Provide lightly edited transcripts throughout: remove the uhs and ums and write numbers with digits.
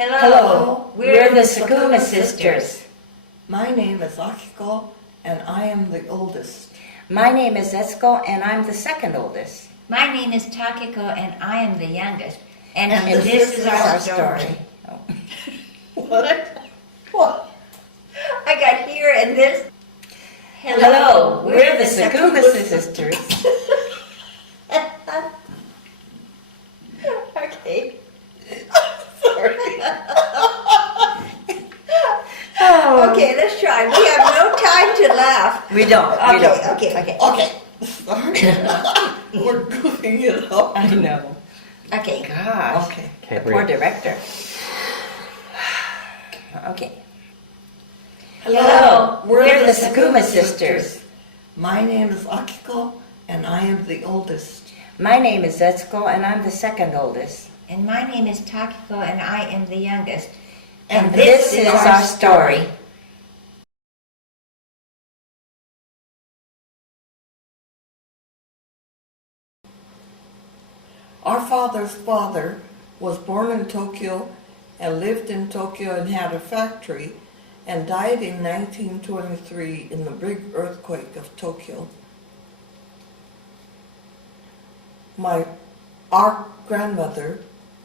Hello, we're the Sakuma sisters. My name is Akiko, and I am the oldest. My name is Etsuko, and I'm the second oldest. My name is Takeko, and I am the youngest. And this is our story. Oh. What? I got here and this. Hello, we're the Sakuma sisters. Okay. Sorry. Oh. Okay, let's try. We have no time to laugh. We don't. Okay. Okay. Sorry. We're goofing it up. I know. Okay. Gosh. Okay. The poor director. Okay. Hello, we're the Sakuma sisters. My name is Akiko, and I am the oldest. My name is Etsuko, and I'm the second oldest. And my name is Takeko, and I am the youngest. And this is our story. Our father's father was born in Tokyo and lived in Tokyo and had a factory and died in 1923 in the big earthquake of Tokyo. Our grandmother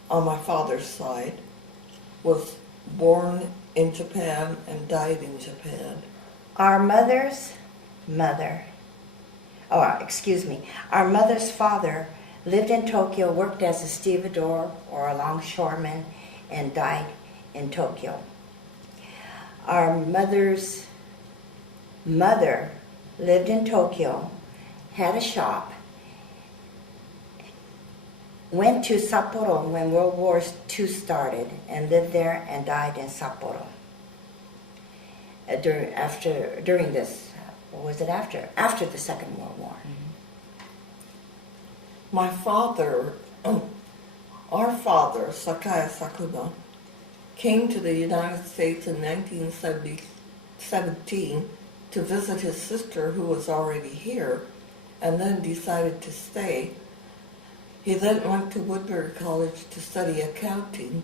on my father's side was born in Japan and died in Japan. Our mother's father lived in Tokyo, worked as a stevedore or a longshoreman, and died in Tokyo. Our mother's mother lived in Tokyo, had a shop, went to Sapporo when World War II started, and lived there and died in Sapporo. During this, or was it after? After the Second World War. My father, our father, Sakuma, came to the United States in 1917 to visit his sister who was already here, and then decided to stay. He then went to Woodbury College to study accounting,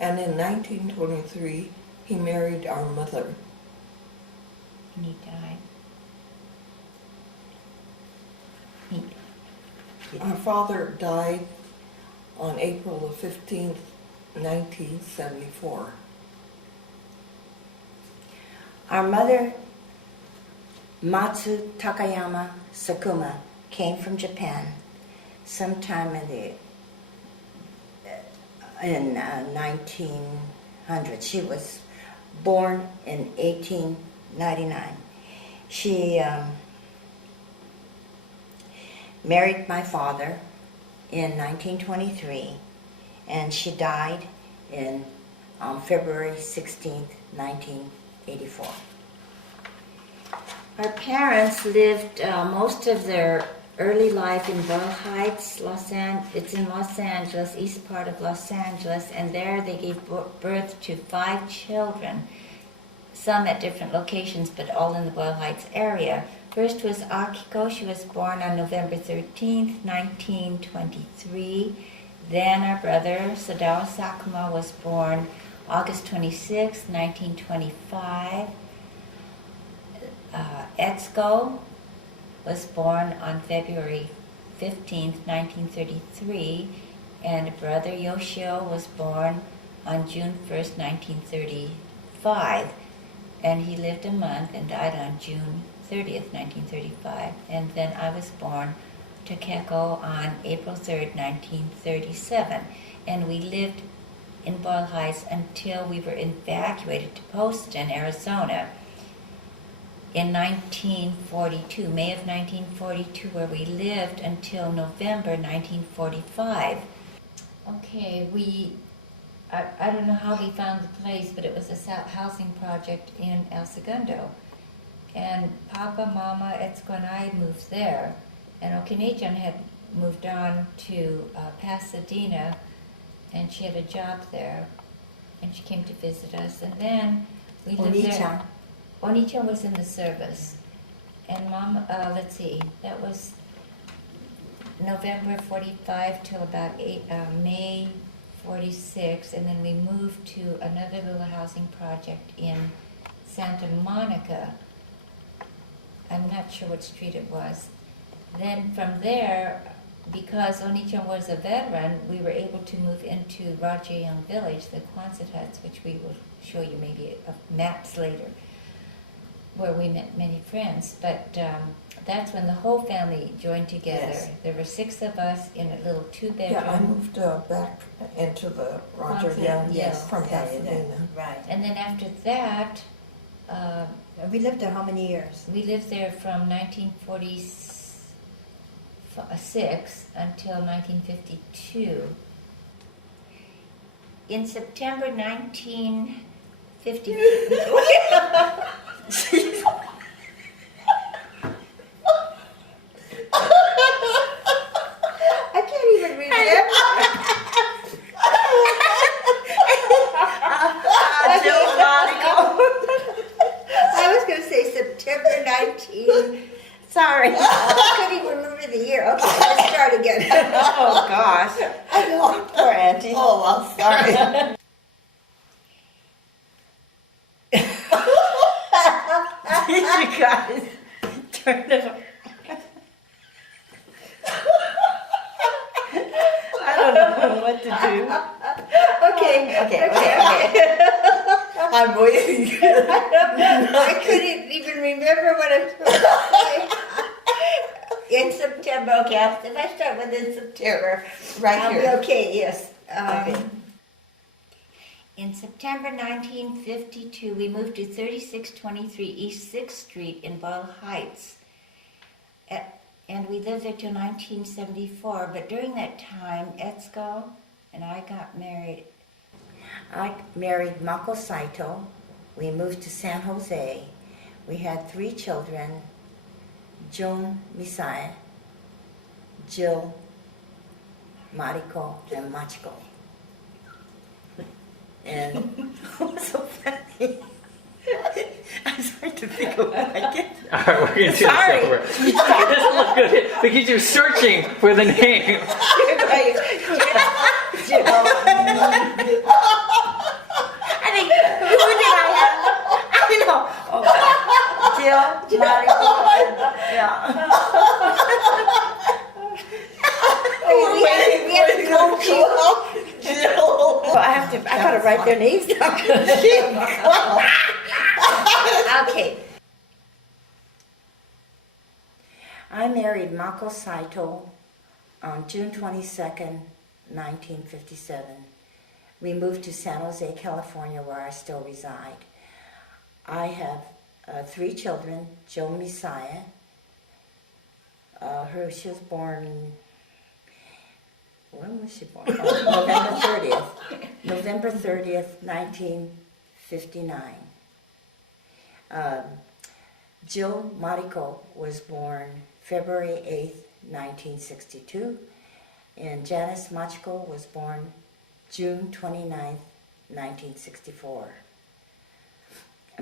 and in 1923 he married our mother. And he died. Our father died on April the 15th, 1974. Our mother, Matsu Takayama Sakuma, came from Japan sometime in 1900. She was born in 1899. She married my father in 1923, and she died on February 16th, 1984. Our parents lived most of their early life in Bell Heights, it's in Los Angeles, east part of Los Angeles, and there they gave birth to 5 children, some at different locations, but all in the Boyle Heights area. First was Akiko. She was born on November 13th, 1923. Then our brother, Sadao Sakuma, was born August 26th, 1925. Etsuko was born on February 15th, 1933. And brother Yoshio was born on June 1st, 1935. And he lived a month and died on June 30th, 1935. And then I was born, Takeko, on April 3rd, 1937. And we lived in Boyle Heights until we were evacuated to Poston, Arizona in 1942, May of 1942, where we lived until November 1945. Okay, I don't know how we found the place, but it was a housing project in El Segundo. And Papa, Mama, Etsuko, and I moved there. And Okine-chan had moved on to Pasadena, and she had a job there. And she came to visit us. And then we lived there. Oni-chan was in the service. And Mom, let's see, that was November 45 till about May 1946, and then we moved to another little housing project in Santa Monica. I'm not sure what street it was. Then from there, because Oni-chan was a veteran, we were able to move into Roger Young Village, the Quonset huts, which we will show you maybe maps later, where we met many friends. But that's when the whole family joined together. Yes. There were 6 of us in a little 2-bedroom. Yeah, I moved back into the Roger Quonset, Young yes, from yeah, Pasadena. Right. And then after that, We lived there how many years? we lived there from 1946 until 1952. In September 1950, I can't even remember. I was going to say September 19. Sorry, I couldn't even remember the year. Okay, let's start again. Oh gosh, poor Auntie. Oh, I'm sorry. You guys turn it on. I don't know what to do. Okay. I'm waiting. I couldn't even remember what I'm supposed to say. In September, okay, if I start with in September, Right I'll here. be okay, yes. Okay. in September 1952, we moved to 3623 East 6th Street in Ball Heights. And we lived there till 1974, but during that time, Etsuko and I got married. I married Mako Saito. We moved to San Jose. We had 3 children, Jun Misai, Jill, Mariko, and Machiko. And what's so funny? I'm trying to think of what I get. All right, we're going to do Sorry. this over. Because you're searching for the name. I think, who did I have? I know. Oh, Jill, Mariko, and, yeah. We have to coach you. Oh, I gotta write their names down. Okay, I married Mako Saito on June 22nd, 1957. We moved to San Jose, California, where I still reside. I have 3 children, Joe Messiah. She was born, when was she born? November 30th. November 30th, 1959. Jill Mariko was born February 8th, 1962, and Janice Machiko was born June 29th, 1964.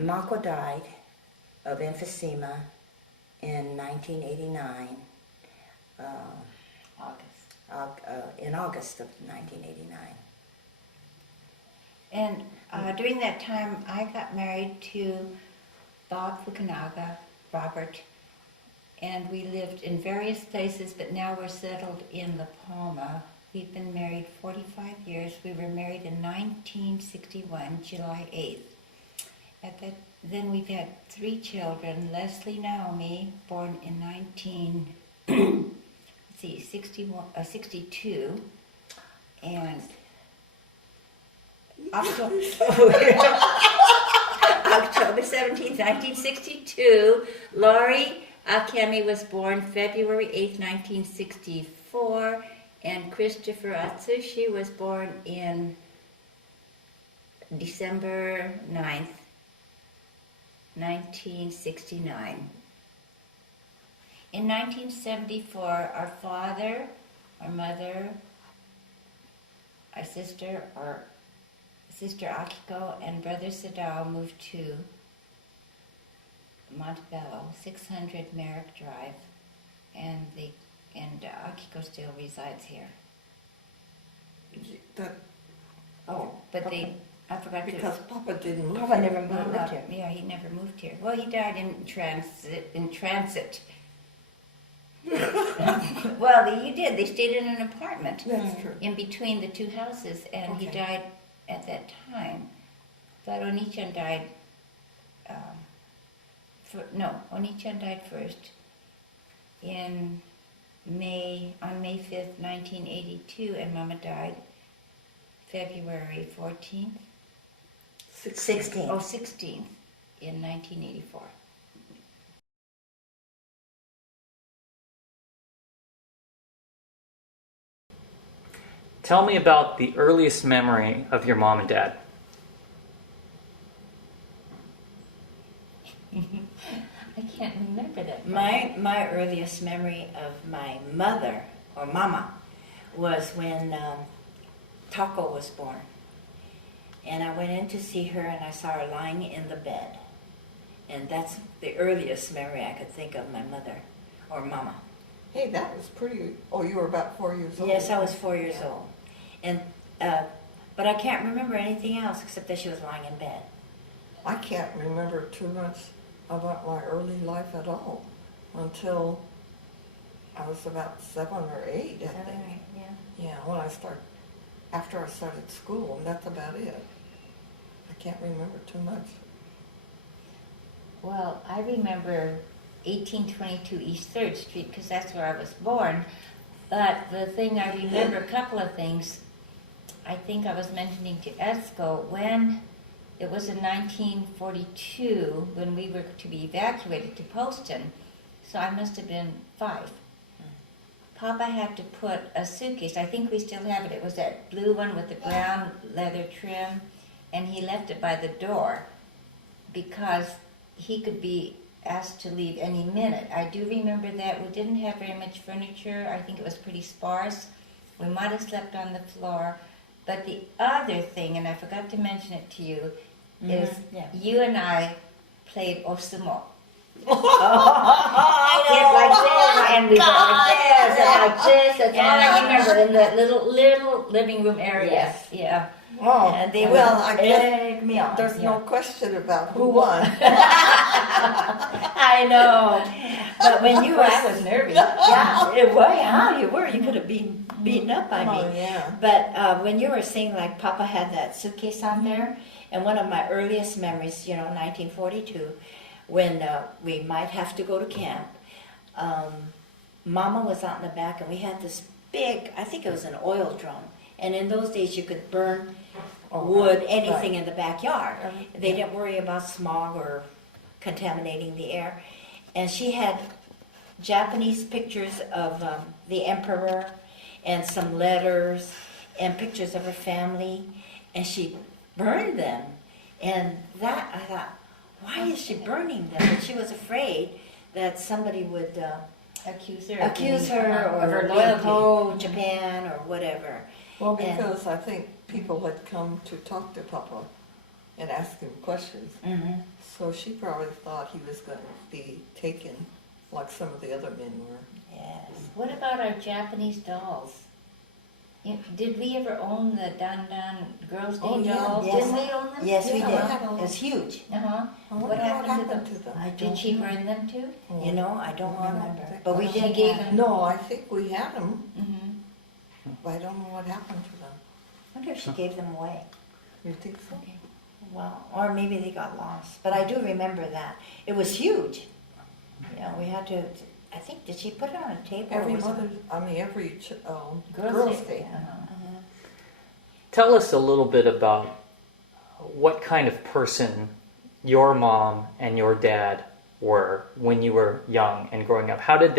Mako died of emphysema in 1989, in August of 1989. and during that time, I got married to Bob Fukunaga, Robert, and we lived in various places, but now we're settled in La Palma. We've been married 45 years. We were married in 1961, July 8th. Then we've had 3 children. Leslie Naomi, born in 62, and October 17th, 1962. Laurie Akemi was born February 8th, 1964, and Christopher Atsushi was born in December 9th, 1969. In 1974, our father, our mother, our sister Akiko, and brother Sadao moved to Montebello, 600 Merrick Drive, and Akiko still resides here. Oh, But okay. I forgot to. Because Papa didn't move Papa here. never moved here. Yeah, he never moved here. Well, he died in transit. Well, you did. They stayed in an apartment That's true. in between the two houses, and he Okay. died at that time. But Onichan died. Onichan died first on May 5th, 1982, and Mama died February 14th. 16. 16th in 1984. Tell me about the earliest memory of your mom and dad. I can't remember that. My earliest memory of my mother, or mama, was when Takeko was born. And I went in to see her and I saw her lying in the bed. And that's the earliest memory I could think of my mother or mama. Hey, that was pretty. Oh, you were about 4 years old. Yes, I was 4 years old. And but I can't remember anything else except that she was lying in bed. I can't remember too much about my early life at all until I was about 7 or 8, I think. Right, yeah. Yeah, after I started school, and that's about it. I can't remember too much. Well, I remember 1822 East 3rd Street because that's where I was born. But the thing I remember, a couple of things, I think I was mentioning to Etsuko, when it was in 1942 when we were to be evacuated to Poston, so I must have been 5. Papa had to put a suitcase, I think we still have it, it was that blue one with the brown leather trim, and he left it by the door because he could be asked to leave any minute. I do remember that. We didn't have very much furniture. I think it was pretty sparse. We might have slept on the floor. But the other thing, and I forgot to mention it to you, is yeah. you and I played osumo. I know. Like this, and we go like this, and like this. That's all I remember in the little living room area. Yes. Yeah. Oh, And they well, would I guess egg me on. there's yeah. no question about who won. I know. But when you were, I was nervous. yeah, it was, yeah, you were. You could have been beaten up by Oh, me. yeah. But when you were saying like Papa had that suitcase on there, and one of my earliest memories, 1942, when we might have to go to camp, Mama was out in the back, and we had this big, I think it was an oil drum. And in those days, you could burn wood, anything in the backyard. They didn't worry about smog or contaminating the air. And she had Japanese pictures of the emperor and some letters and pictures of her family, and she burned them. And that, I thought, why is she burning them? And she was afraid that somebody would Accuse her or of her being loyalty. pro-Japan or whatever. Well, And- because I think people had come to talk to Papa and ask him questions. Mm-hmm. So she probably thought he was going to be taken like some of the other men were. Yes. What about our Japanese dolls? Did we ever own the Dan Girls' Day Oh, yeah. dolls? Yes. Didn't we own them? Yes, we Yeah, did. we had a- It was huge. Uh-huh. I wonder What happened to to them? I Did don't she know. burn them too? You know, I don't I don't remember. think But we so. did She gave have- them- No, I think we had them, Mm-hmm. but I don't know what happened to them. I wonder if she gave them away. You think so? Well, or maybe they got lost. But I do remember that. It was huge. Yeah, we had to, I think, did she put it on a table? Every or something? every Girls' Girls' Day. Day. Uh-huh. Tell us a little bit about what kind of person your mom and your dad were when you were young and growing up. How did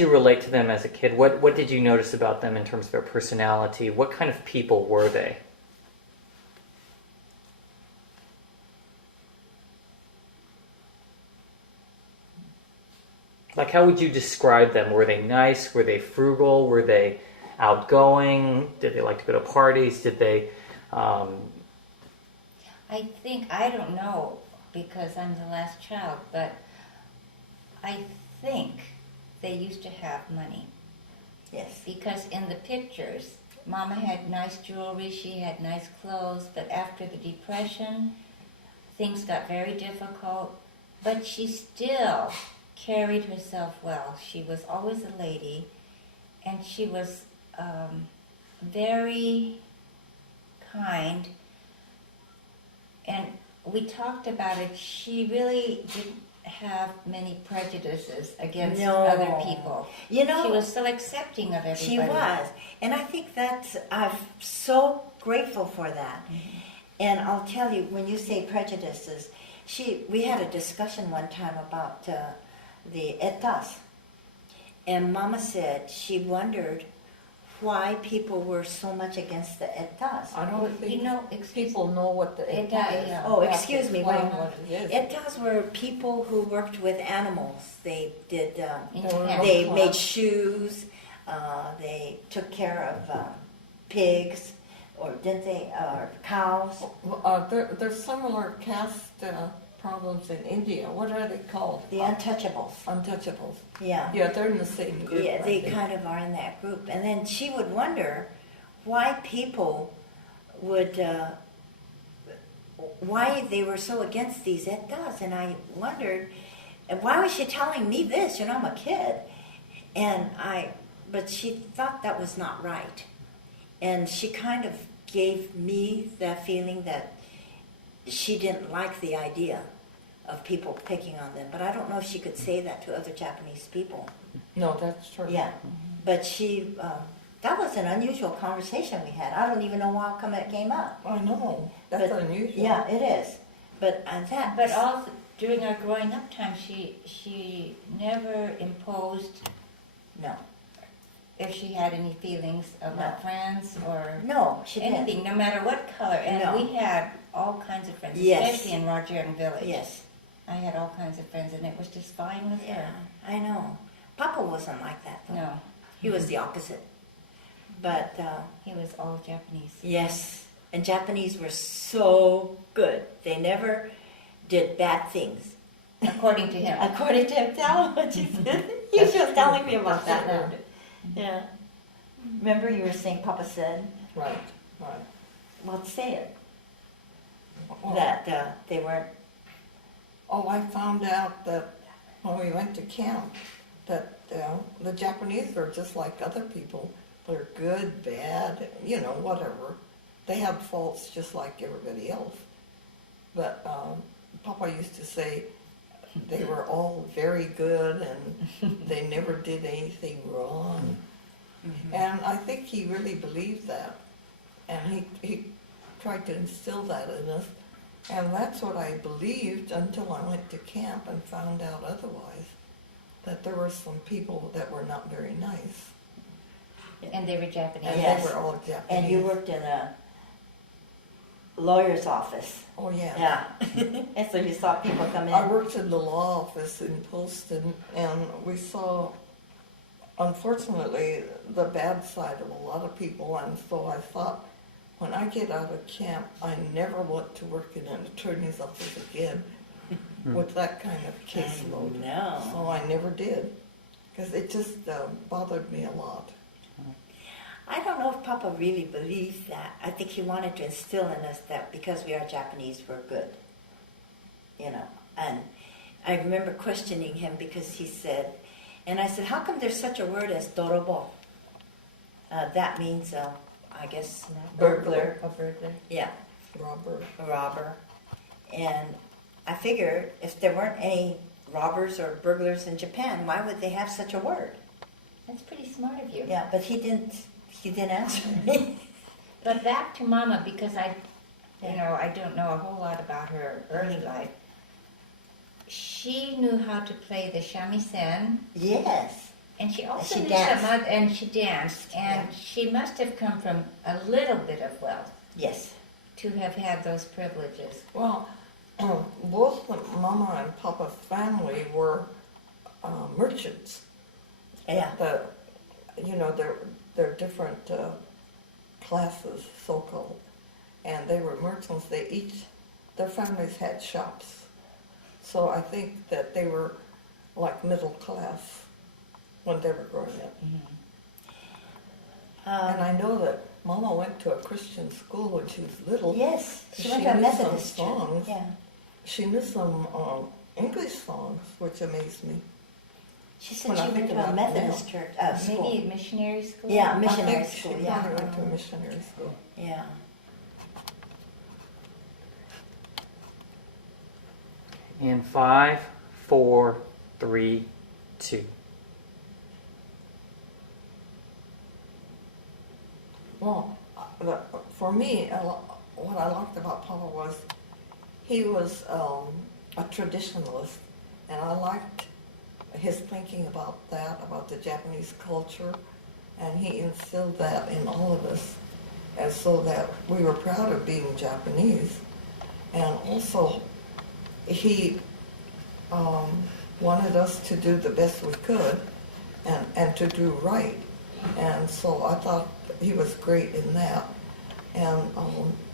you relate to them as a kid? What did you notice about them in terms of their personality? What kind of people were they? Like, how would you describe them? Were they nice? Were they frugal? Were they outgoing? Did they like to go to parties? Did they... I don't know because I'm the last child, but I think they used to have money. Yes. Because in the pictures, Mama had nice jewelry, she had nice clothes, but after the Depression, things got very difficult, but she still carried herself well. She was always a lady, and she was very kind, and we talked about it. She really didn't have many prejudices against No. other people. You know, She was so accepting of everybody. she was, and I think I'm so grateful for that. And I'll tell you, when you say prejudices, we had a discussion one time about the etas, and Mama said she wondered why people were so much against the etas. I don't think You know, people know what the It ETA does, is. yeah. Oh, You have to excuse me, explain wait. what it is. Etas were people who worked with animals. They did. In There were Japan. no They class. made shoes. They took care of pigs, or didn't they? Or cows. There's similar caste problems in India. What are they called? The untouchables. Untouchables. Yeah. Yeah, they're in the same group. Yeah, I they think. kind of are in that group. And then she would wonder why people would, why they were so against these etas. And I wondered, why was she telling me this? You know, I'm a kid. But she thought that was not right. And she kind of gave me that feeling that she didn't like the idea of people picking on them. But I don't know if she could say that to other Japanese people. No, that's true. Yeah, but that was an unusual conversation we had. I don't even know how come it came up. I know. That's But- unusual. Yeah, it is. But But all during our growing up time, she never imposed no, if she had any feelings about friends or no, she didn't. anything, no matter what color. And No. we had all kinds of friends, Yes. especially in Rogerin Village. Yes, I had all kinds of friends, and it was just fine with yeah, her. I know. Papa wasn't like that though. No, He was the opposite. But he was all Japanese. yes, and Japanese were so good. They never did bad things. According to him. According to him, tell him what you said. He was just telling me about that now. Yeah. Remember you were saying Papa said? Right, right. Well, say it. Well, That they weren't. Oh, I found out that when we went to camp, that the Japanese are just like other people. They're good, bad, whatever. They have faults just like everybody else. But Papa used to say they were all very good and they never did anything wrong. And I think he really believed that. And he tried to instill that in us. And that's what I believed until I went to camp and found out otherwise. That there were some people that were not very nice. And they were Japanese. And Yes. they were all Japanese. And you worked in a lawyer's office. Oh, yeah. Yeah. And so you saw people come I in. worked in the law office in Poston, and we saw, unfortunately, the bad side of a lot of people. And so I thought, when I get out of camp, I never want to work in an attorney's office again with that kind of caseload. No. So I never did, because it just bothered me a lot. I don't know if Papa really believed that. I think he wanted to instill in us that because we are Japanese, we're good. And I remember questioning him because he said, and I said, how come there's such a word as dorobo? That means, I guess, burglar. A burglar. Yeah, Robert. a robber. And I figured if there weren't any robbers or burglars in Japan, why would they have such a word? That's pretty smart of you. Yeah, but he didn't answer me. But back to Mama, because I don't know a whole lot about her early life. She knew how to play the shamisen, Yes. and she also She knew danced. some other, and she danced, and she must have come from a little bit of wealth Yes. to have had those privileges. Well, both the Mama and Papa's family were merchants. Yeah. They're different classes, so-called, and they were merchants. Their families had shops, so I think that they were like middle class when they were growing up. And I know that Mama went to a Christian school when she was little. Yes, she went She to a knew Methodist some church. songs. Yeah. She knew some English songs, which amazed me. She said When I she went think to a about it Methodist church school. Maybe missionary school? Yeah, I missionary think school. she Yeah. probably went to a missionary school. Yeah. In 5, 4, 3, 2. Well, for me, what I liked about Papa was he was a traditionalist, and I liked his thinking about that, about the Japanese culture, and he instilled that in all of us, and so that we were proud of being Japanese. And also, he wanted us to do the best we could and to do right. And so I thought he was great in that. And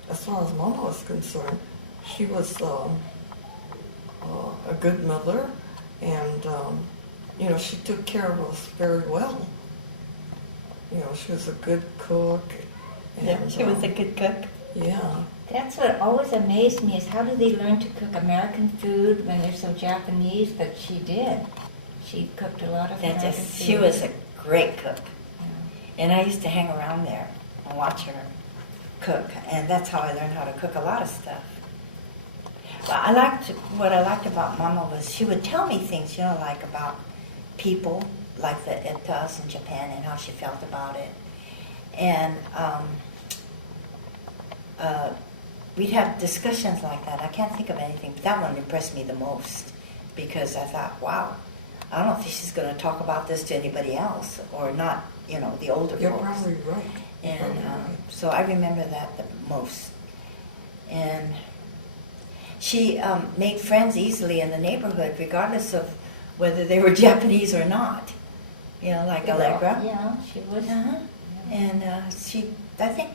as far as Mama was concerned, she was a good mother, and you know, she took care of us very well. You know, she was a good cook. And, She was a good cook. yeah. That's what always amazed me is how do they learn to cook American food when they're so Japanese? But she did. She cooked a lot of That American just, food. she was a great cook. Yeah. And I used to hang around there and watch her cook. And that's how I learned how to cook a lot of stuff. But what I liked about Mama was she would tell me things, you know, like about people, like the Etas in Japan and how she felt about it. And we'd have discussions like that. I can't think of anything, but that one impressed me the most because I thought, wow, I don't think she's going to talk about this to anybody else or not, you know, the older You're folks. probably right. You're And probably right. so I remember that the most. And she made friends easily in the neighborhood, regardless of whether they were Japanese or not. You know, like Allegra. Yeah, she was. Uh-huh. And I think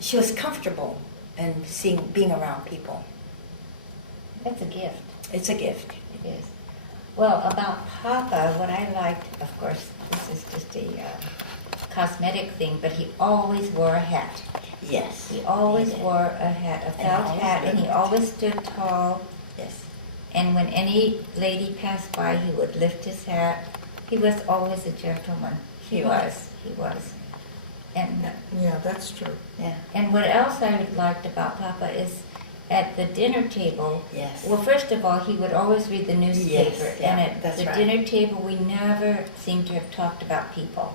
she was comfortable in being around people. That's a gift. It's a gift. It is. Well, about Papa, what I liked, of course, this is just a cosmetic thing, but he always wore a hat. Yes. He always did. wore a hat, a And felt always hat, and he looked- always stood tall. Yes. And when any lady passed by, he would lift his hat. He was always a gentleman. He He was. And Yeah, that's true. Yeah. and what else I liked about Papa is at the dinner table. Yes. Well, first of all, he would always read the newspaper, Yes, yeah, and at that's the right. dinner table, we never seemed to have talked about people.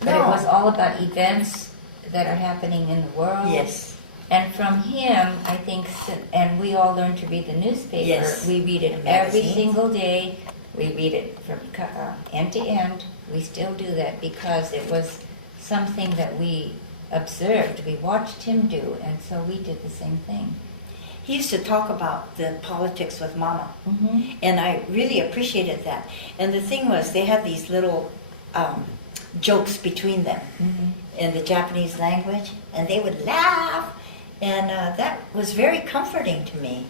But it No. was all about events that are happening in the world. Yes. And from him, I think, and we all learned to read the newspaper. Yes. We read it And every magazines. single day. We read it from end to end. We still do that because it was something that we observed. We watched him do, and so we did the same thing. He used to talk about the politics with Mama. Mm-hmm. And I really appreciated that. And the thing was, they had these little jokes between them in the Japanese language, and they would laugh. And that was very comforting to me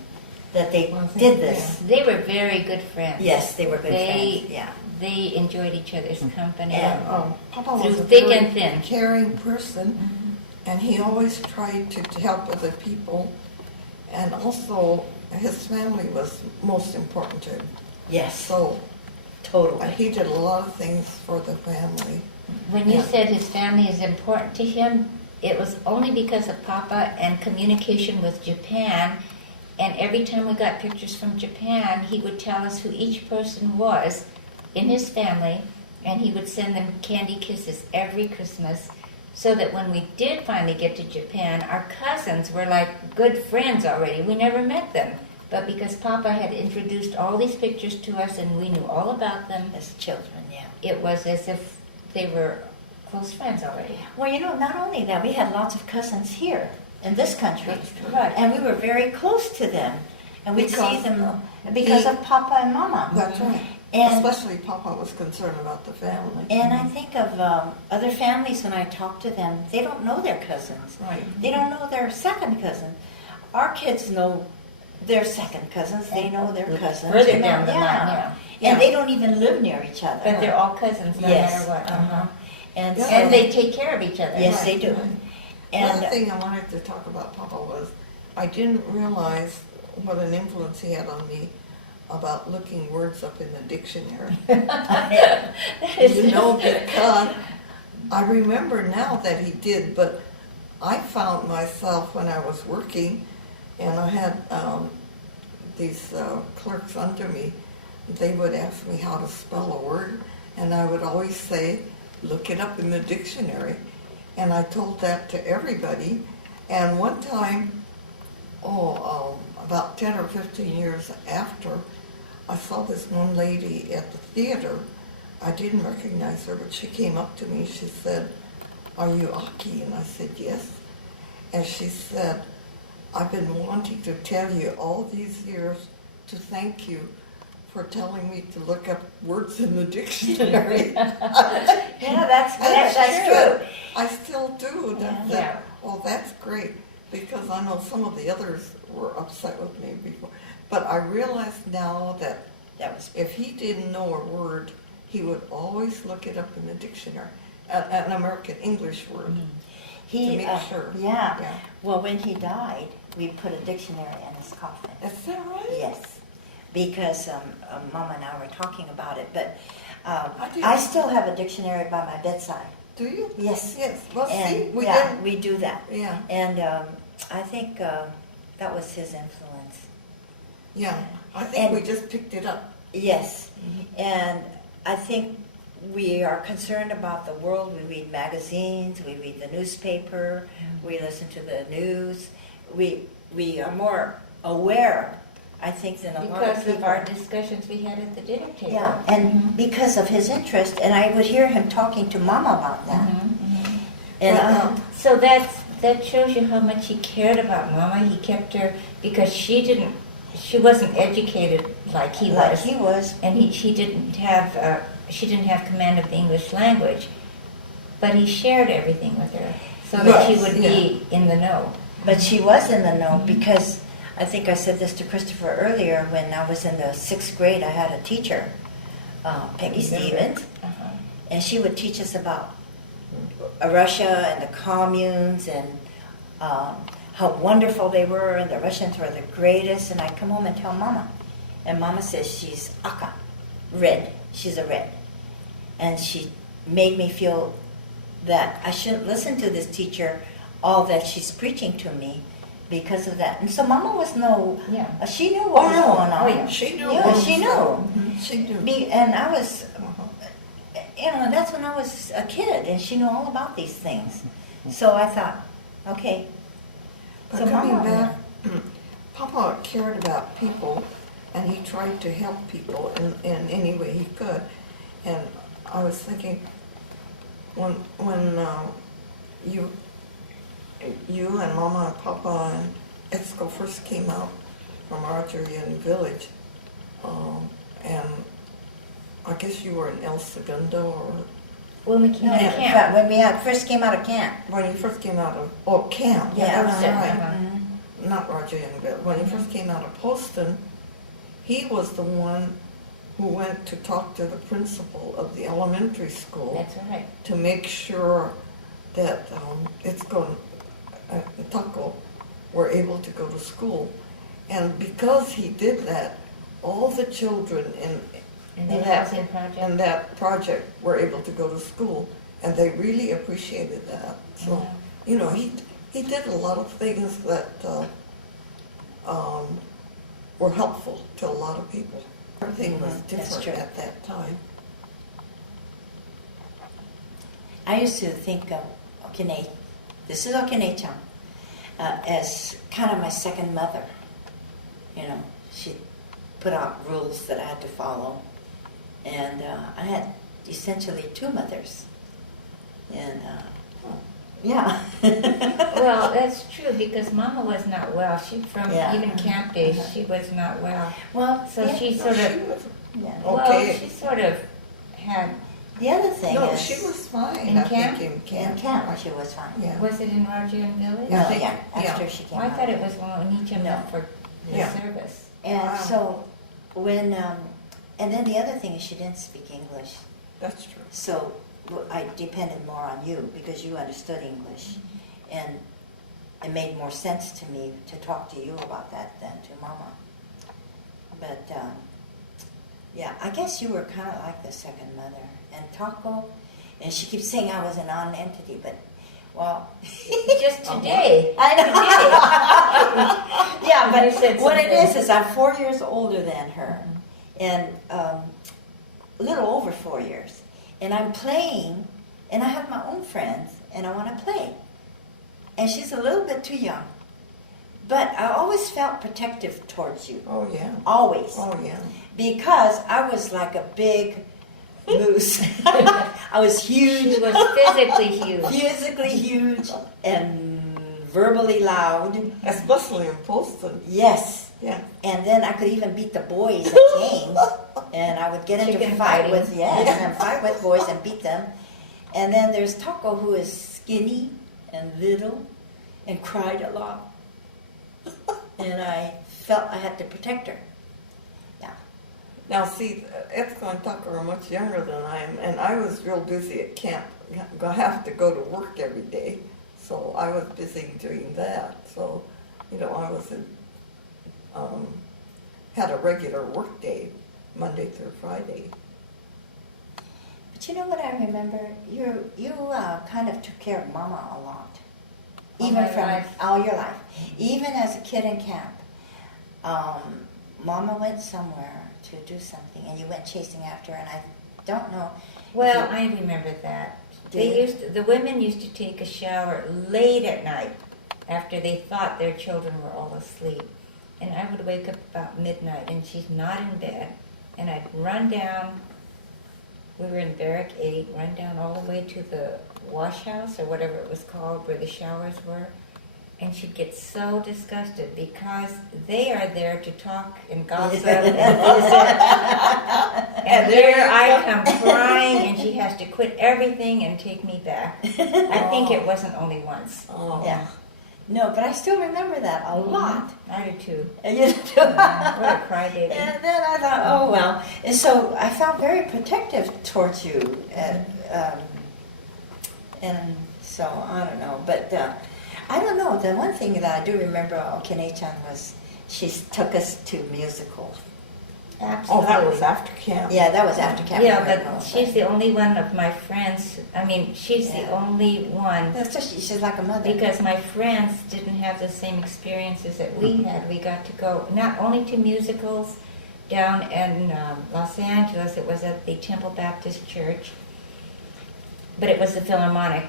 that they did this. They were very good friends. Yes, they were good They- friends. Yeah. They enjoyed each other's company. And, Papa Through was a thick very and thin. caring person, and he always tried to help other people. And also, his family was most important to him. Yes, So totally. he did a lot of things for the family. When you Yeah. said his family is important to him, it was only because of Papa and communication with Japan. And every time we got pictures from Japan, he would tell us who each person was in his family, and he would send them candy kisses every Christmas, so that when we did finally get to Japan, our cousins were like good friends already. We never met them, but because Papa had introduced all these pictures to us and we knew all about them, As children, yeah. it was as if they were close friends already. Well, you know, not only that, we had lots of cousins here in this country. That's true. Right. And we were very close to them. And we'd see Because, them because of Papa and Mama. That's right. And- Especially Papa was concerned about the family. And I think of other families when I talk to them, they don't know their cousins. Right. They don't know their second cousin. Our kids know their second cousins. They know their cousins. Further And down the line, yeah. And they don't even live near each other. But they're all cousins, no Yes. matter what. Uh-huh. And, Yeah. so, And they take care of each other. yes, they do. Right. And Another thing I wanted to talk about Papa was I didn't realize what an influence he had on me about looking words up in the dictionary. That is- You know, because I remember now that he did, but I found myself when I was working and I had these clerks under me, they would ask me how to spell a word, and I would always say, look it up in the dictionary. And I told that to everybody. And one time, about 10 or 15 years after, I saw this one lady at the theater. I didn't recognize her, but she came up to me. She said, "Are you Aki?" And I said, "Yes." And she said, "I've been wanting to tell you all these years to thank you for telling me to look up words in the dictionary." yeah, that's true. I still do. Yeah. Well, that's great, because I know some of the others were upset with me before. But I realize now that That was if he didn't know a word, he would always look it up in the dictionary, an American English word, he. to make sure. Yeah. Yeah. Well, when he died, we put a dictionary in his coffin. Is that right? Yes, because Mama and I were talking about it, but I didn't- I still have a dictionary by my bedside. Do you? Yes. Yes. Well, see, And we yeah, didn't. we do that. Yeah. And I think that was his influence. Yeah. I think And- we just picked it up. Yes, and I think we are concerned about the world. We read magazines, we read the newspaper, we listen to the news. We are more aware, I think, than a lot of Because people. of our discussions we had at the dinner table. Yeah, and because of his interest, and I would hear him talking to Mama about that. And But, So that shows you how much he cared about Mama. He kept her because she wasn't educated like he like was, he was, and she didn't have command of the English language. But he shared everything with her so that she Yes, would yeah. be in the know. but she was in the know because I think I said this to Christopher earlier. When I was in the 6th grade, I had a teacher, Peggy Stevens, and she would teach us about Russia and the communes and how wonderful they were, and the Russians were the greatest. And I'd come home and tell Mama, and Mama says she's Aka, red. She's a red, and she made me feel that I shouldn't listen to this teacher all that she's preaching to me because of that. And so Mama was she knew what was going on. Oh, yeah. She knew. Yeah, what she was knew. going. She knew. And I was, Uh-huh. that's when I was a kid, and she knew all about these things. So I thought, okay. But So coming Mama- back, Papa cared about people, and he tried to help people in any way he could. And I was thinking, when you and Mama and Papa and Etsuko first came out from Argerian Village, and I guess you were in El Segundo, or When we came out of camp. But when we first came out of camp. when you first came out of camp. Yeah, that's uh-huh. right. Uh-huh. Not Roger Youngville. When he first came out of Poston, he was the one who went to talk to the principal of the elementary school That's right. to make sure that Etsuko and Tako were able to go to school. And because he did that, all the children And the housing project. in that project were able to go to school, and they really appreciated that. So, he did a lot of things that were helpful to a lot of people. Everything was That's different true. at that time. I used to think of Okine, this is Okine-chan, as kind of my second mother. She put out rules that I had to follow. And I had essentially 2 mothers. And, yeah. Well, that's true because Mama was not well. She Yeah. even camp days, she was not well. Well, So yeah, she No, sort she of, was, yeah. Okay. she sort of had, The other thing no, is, she was fine. In I camp? think in camp. in camp, she was fine. Yeah. was it in Roger Village? Yeah. No, I think- after yeah. she came Oh, I out. thought it was when each of them No. for the Yeah. service. And Wow. so when, and then the other thing is she didn't speak English. That's true. So I depended more on you because you understood English, and it made more sense to me to talk to you about that than to Mama. But yeah, I guess you were kind of like the second mother. And Taco, and she keeps saying I was a non-entity, but well, Just today. I know. Yeah, but You said what it something. is I'm 4 years older than her, and a little over 4 years. And I'm playing, and I have my own friends, and I want to play. And she's a little bit too young. But I always felt protective towards you. Oh, yeah. Always. Oh, yeah. Because I was like a big moose. I was huge. She was physically huge. Physically huge and verbally loud. Especially in Poston. Yes. Yeah. And then I could even beat the boys at games. And I would get into Chicken a fight fighting. with, and fight with boys and beat them. And then there's Taco, who is skinny and little and cried a lot. And I felt I had to protect her. Yeah. Now, see, Etsuko and Tucker are much younger than I am, and I was real busy at camp. I have to go to work every day, so I was busy doing that. So, you know, I was in, had a regular work day, Monday through Friday. But you know what I remember? You kind of took care of Mama a lot. All Even my from life. all your life. Even as a kid in camp. Mama went somewhere to do something and you went chasing after her, and I don't know. Well, if I remember that. Did The women used to take a shower late at night after they thought their children were all asleep. And I would wake up about midnight and she's not in bed. And I'd run down, we were in Barrack 8, run down all the way to the wash house or whatever it was called where the showers were. And she'd get so disgusted because they are there to talk and gossip and visit. And there I come crying, and she has to quit everything and take me back. I think it wasn't only once. Oh. Yeah. No, but I still remember that a lot. I do too. And you What a crybaby. And then I thought, oh well. And so I felt very protective towards you. And so I don't know. But I don't know. The one thing that I do remember of Kene-chan was she took us to musicals. Absolutely. Oh, that was after camp. Yeah, that was after camp. Yeah, but she's the only one of my friends. I mean, she's the Yeah. only one. That's just, she's like a mother. Because my friends didn't have the same experiences that we had. We got to go not only to musicals down in Los Angeles, it was at the Temple Baptist Church, but it was the Philharmonic.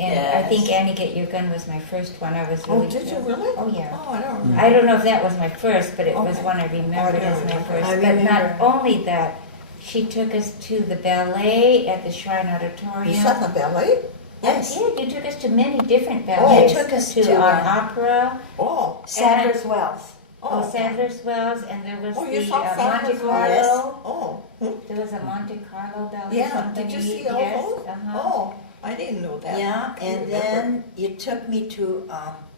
And I think Yes. Annie Get Your Gun was my first one. I was Oh, really did you thrilled. really? Oh, yeah. Oh, I don't remember. I don't know if that was my first, but it was Okay. one I remembered Oh, I as don't my remember. first. I But not remember. only that, she took us to the ballet at the Shrine Auditorium. You saw the ballet? Yes. Yeah, you took us to many different Oh, ballets. you took us to to, an opera. Oh. Sadler's Wells. Oh, Sadler's Wells, and there was Oh, you the saw Monte Sadler's Carlo. Wells? Yes. Oh. Hmm. There was a Monte Carlo ballet Yeah, company. did you see all Yes, those? uh-huh. Oh, I didn't know that. Yeah, I and remember. then you took me to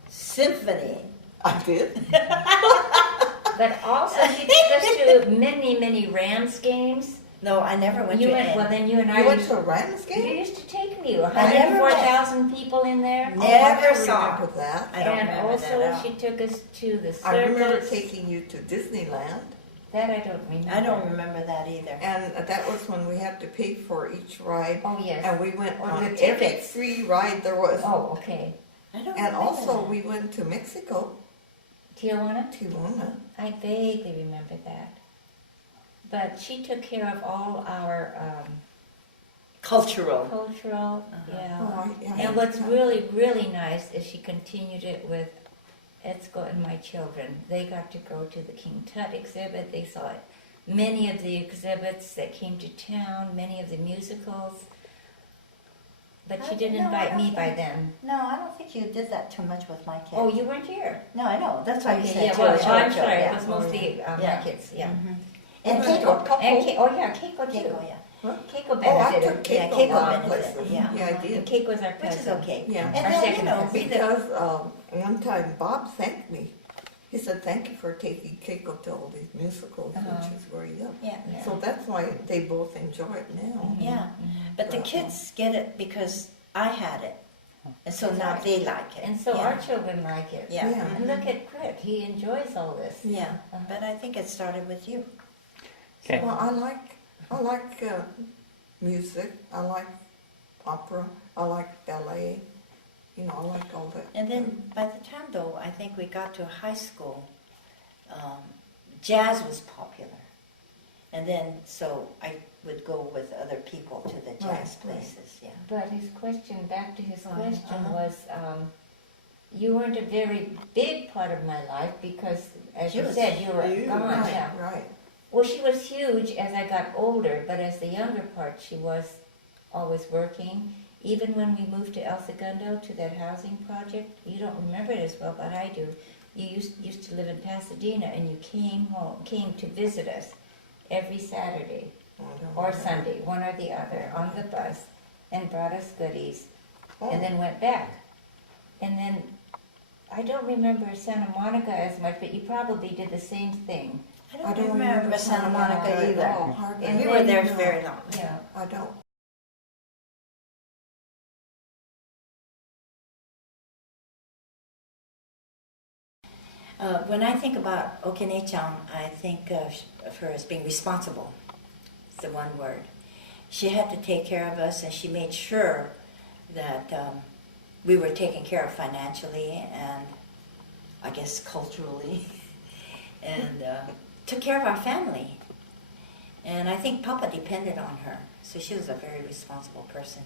symphony. I did. But also she took us to many, many Rams games. No, I never went You to went, any. well then you and I You went used, to a Rams you game? used to take me, never 104,000 people in there. Oh, Never I saw. remember that. I don't And remember also that. she took us to the circus. I remember taking you to Disneyland, That I don't remember. I don't remember that either. and that was when we had to pay for each ride, Oh, yes. and we went Or on the every tickets. free ride there was. Oh, okay. I don't And remember also that. we went to Mexico, Tijuana? Tijuana. I vaguely remember that. But she took care of all our Cultural. cultural, yeah. Oh, yeah. And what's really, really nice is she continued it with Etsuko and my children. They got to go to the King Tut exhibit. They saw many of the exhibits that came to town, many of the musicals. But she didn't No, I invite don't me by think- then. No, I don't think you did that too much with my kids. Oh, you weren't here. No, I know. That's why you Okay, said yeah, too well, much. I'm sorry. Yeah. It was mostly Yeah. my kids, yeah. And We went to a Keiko. couple. And oh yeah, Keiko too. Keiko, yeah. Huh? Keiko Oh, I benefited. took Yeah, Keiko Keiko a lot of benefited, places. yeah. Yeah, I And did. Keiko was our Which cousin. is okay. Yeah. And Our then, second you know, cousin. we did. Because one time Bob thanked me. he said, thank you for taking Keiko to all these musicals when Uh-huh. she was very young. Yeah. So that's why they both enjoy it now. Yeah, but the kids get it because I had it, and so now they like it. And so yeah. our children like it. Yeah. Yeah. And look at Crit, he enjoys all this. Yeah, but I think it started with you. Okay. Well, I like music. I like opera. I like ballet. You know, I like all that. And then by the time, though, I think we got to high school, jazz was popular. And then, so I would go with other people to the jazz Right, places, yeah. But his question, back to his Uh-huh, question uh-huh. was, you weren't a very big part of my life because, as She you was said, you were huge. gone. Right, Yeah. right. Well, she was huge as I got older, but as the younger part, she was always working. Even when we moved to El Segundo to that housing project, you don't remember it as well, but I do. You used to live in Pasadena, and you came to visit us every Saturday I don't or know. Sunday, one or the other, on the bus, and brought us goodies, Oh, and then went back. And then I don't remember Santa Monica as much, but you probably did the same thing. I don't remember Santa Monica either. Oh, hardly. And We were there No, very long. Yeah. I don't. When I think about Okene-chan, I think of her as being responsible. It's the one word. She had to take care of us, and she made sure that we were taken care of financially and, I guess, culturally, and took care of our family. And I think Papa depended on her, so she was a very responsible person.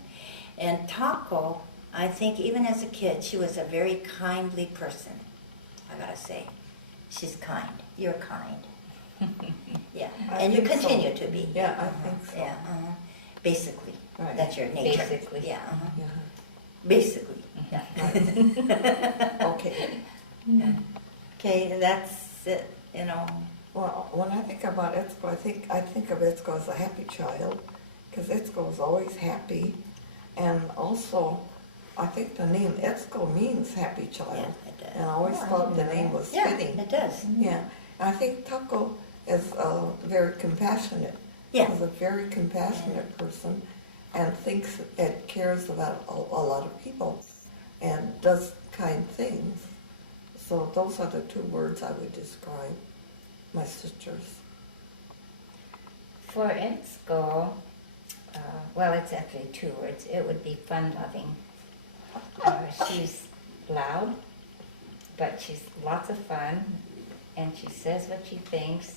And Tako, I think even as a kid, she was a very kindly person. I gotta say, she's kind. You're kind. Yeah, I and you think so. continue to be. Yeah, I think so. Yeah, basically, Right. that's your nature. Basically. Yeah, Yeah. basically. Yeah. Okay. Okay, that's it. You know. Well, when I think about Etsuko, I think of Etsuko as a happy child, because Etsuko is always happy, and also I think the name Etsuko means happy child, Yeah, it does. and I always Oh, I thought the didn't know name that. was Yeah, fitting. it does. Yeah, and I think Tako is very compassionate. Yeah. He's a very compassionate person, and thinks and cares about a lot of people, and does kind things. So those are the two words I would describe my sisters. For Etsuko, well, it's actually two words. It would be fun-loving. She's loud, but she's lots of fun, and she says what she thinks,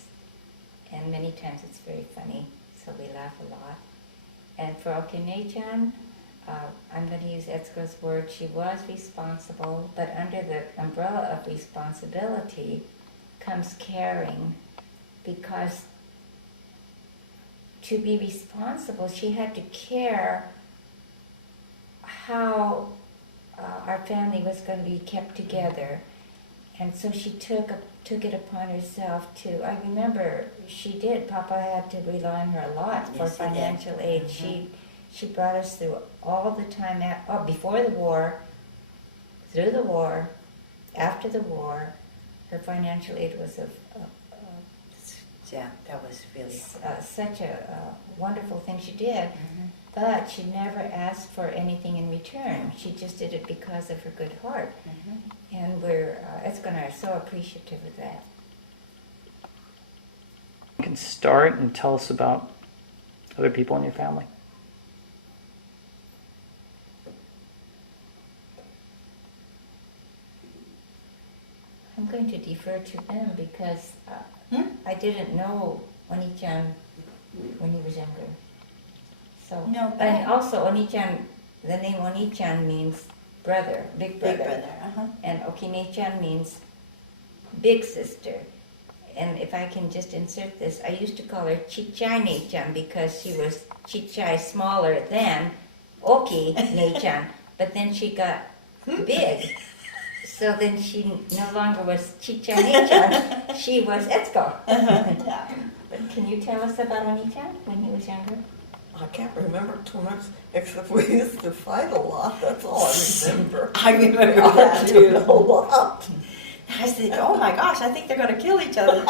and many times it's very funny, so we laugh a lot. And for Okene-chan, I'm going to use Etsuko's word, she was responsible, but under the umbrella of responsibility comes caring, because to be responsible, she had to care how our family was going to be kept together. And so she took it upon herself to, I remember she did, Papa had to rely on her a lot for Yes, he did. financial aid. She brought us through all the time, before the war, through the war, after the war. Her financial aid was Yeah, that was really. such a wonderful thing she did, but she never asked for anything in return. She just did it because of her good heart. And we're, Etsuko and I are so appreciative of that. You can start and tell us about other people in your family. I'm going to defer to them because I didn't know Oni-chan when he was younger. So, No, but and also Oni-chan, the name Oni-chan means brother, big brother. Big brother. And Okine-chan means big sister. And if I can just insert this, I used to call her Chichai-ne-chan because she was Chichai, smaller than Oki-ne-chan. But then she got big. So then she no longer was Chichai-ne-chan, she was Etsuko. Yeah. But can you tell us about Oni-chan when he was younger? I can't remember too much, except we used to fight a lot. That's all I remember. I remember I that argued too. a lot. I said, oh my gosh, I think they're going to kill each other.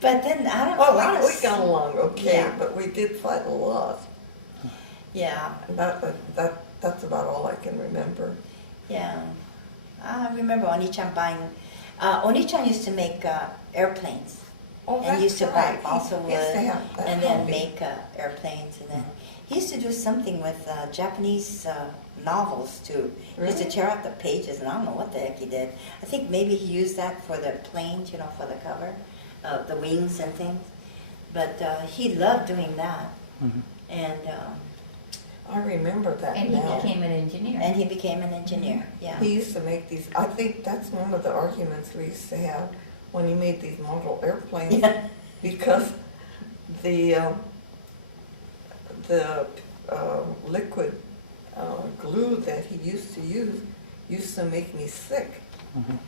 But then, I don't know. Well, we got along okay, Yeah. but we did fight a lot. Yeah, And that's about all I can remember. yeah. I remember Oni-chan buying, Oni-chan used to make airplanes. Oh, And that's used to right. buy balsa He used to wood have that and then hobby. make airplanes. And then he used to do something with Japanese novels too. He used to Really? tear out the pages, and I don't know what the heck he did. I think maybe he used that for the planes, you know, for the cover, the wings and things. But he loved doing that. Mhm. And I remember that And he now. became an engineer. and he became an engineer. Yeah. He used to make these, I think that's one of the arguments we used to have when he made these model airplanes, Yeah. because the liquid glue that he used to use used to make me sick. Mhm.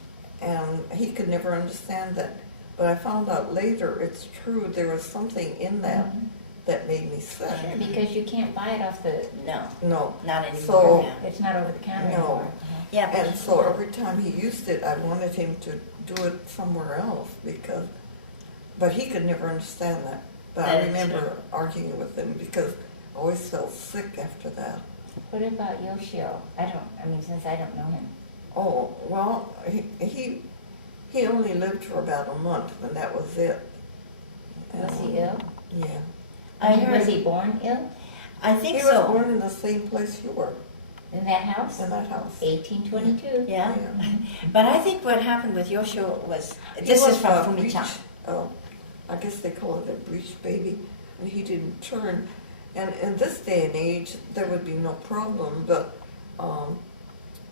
And he could never understand that. But I found out later it's true, there was something in that that made me sick. Sure, because you can't buy it off the, No, No. not anymore. So- now. it's not over the counter No. anymore. Yeah, but And so every time he used it, I wanted him to do it somewhere else because, but he could never understand that. But I That is remember arguing with him because I always felt sick after that. What about Yoshio? Since I don't know him. Oh, well, he only lived for about a month and that was it. Was he ill? Yeah. I heard. Was he born ill I think He was so. born in the same place you were, in that house? in that house. 1822. Yeah. But I think what happened with Yoshio was, He this was is from a Fumi-chan. breech- I guess they call it a breech baby, and he didn't turn. And in this day and age, there would be no problem, but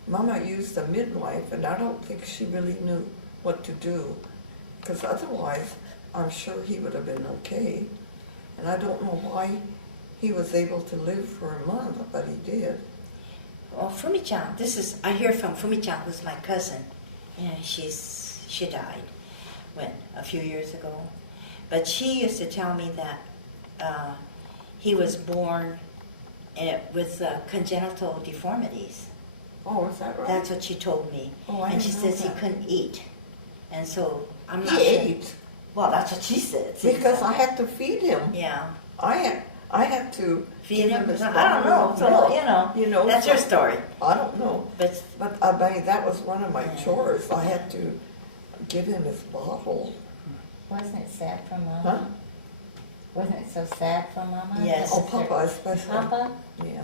Mama used a midwife, and I don't think she really knew what to do, because otherwise, I'm sure he would have been okay. And I don't know why he was able to live for a month, but he did. Well, Fumi-chan, I hear from Fumi-chan, who's my cousin. Yeah, she died, a few years ago. But she used to tell me that he was born with congenital deformities. Oh, is that right? That's what she told me. Oh, I And she didn't know says he that. couldn't eat. And so, I'm not He sure. ate, Well, that's what she said. because I had to feed him. Yeah. I had to Feed give him? his I don't know. bottle So, of milk, you know, that's so- your story. I don't know, But but I mean, that was one of my chores. I had to give him his bottle. Wasn't it sad for Mama? Huh? Wasn't it so sad for Mama? Yes. Oh, Papa especially. Papa? Yeah.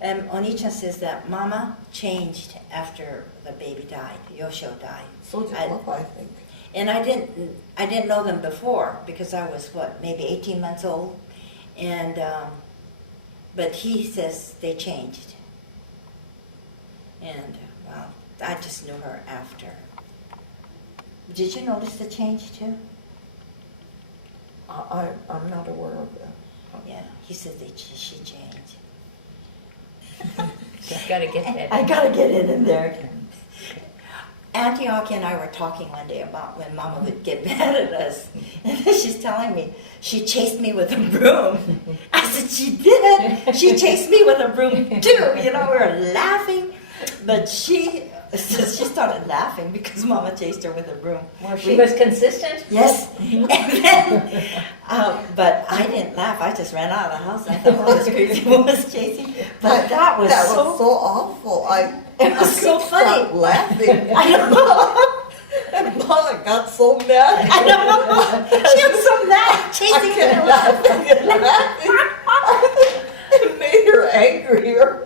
And Oni-chan says that Mama changed after the baby died. Yoshio died. So did I- Papa, I think. And I didn't know them before because I was maybe 18 months old, and but he says they changed, and well, I just knew her after. Did you notice the change too? I'm not aware of that. Yeah, he said she changed. Just gotta get that. I gotta get it in there. Auntie Aki and I were talking one day about when Mama would get mad at us. And then she's telling me she chased me with a broom. I said, she did. She chased me with a broom too. You know, we were laughing. But she started laughing because Mama chased her with a broom. Well, she was consistent. Yes. And then, but I didn't laugh. I just ran out of the house. I thought, oh, this crazy woman was chasing me. But that was so awful. It was so funny. Stop laughing. I know. And Mama got so mad. I know. She was so mad chasing I kept me. laughing and laughing. It made her angrier.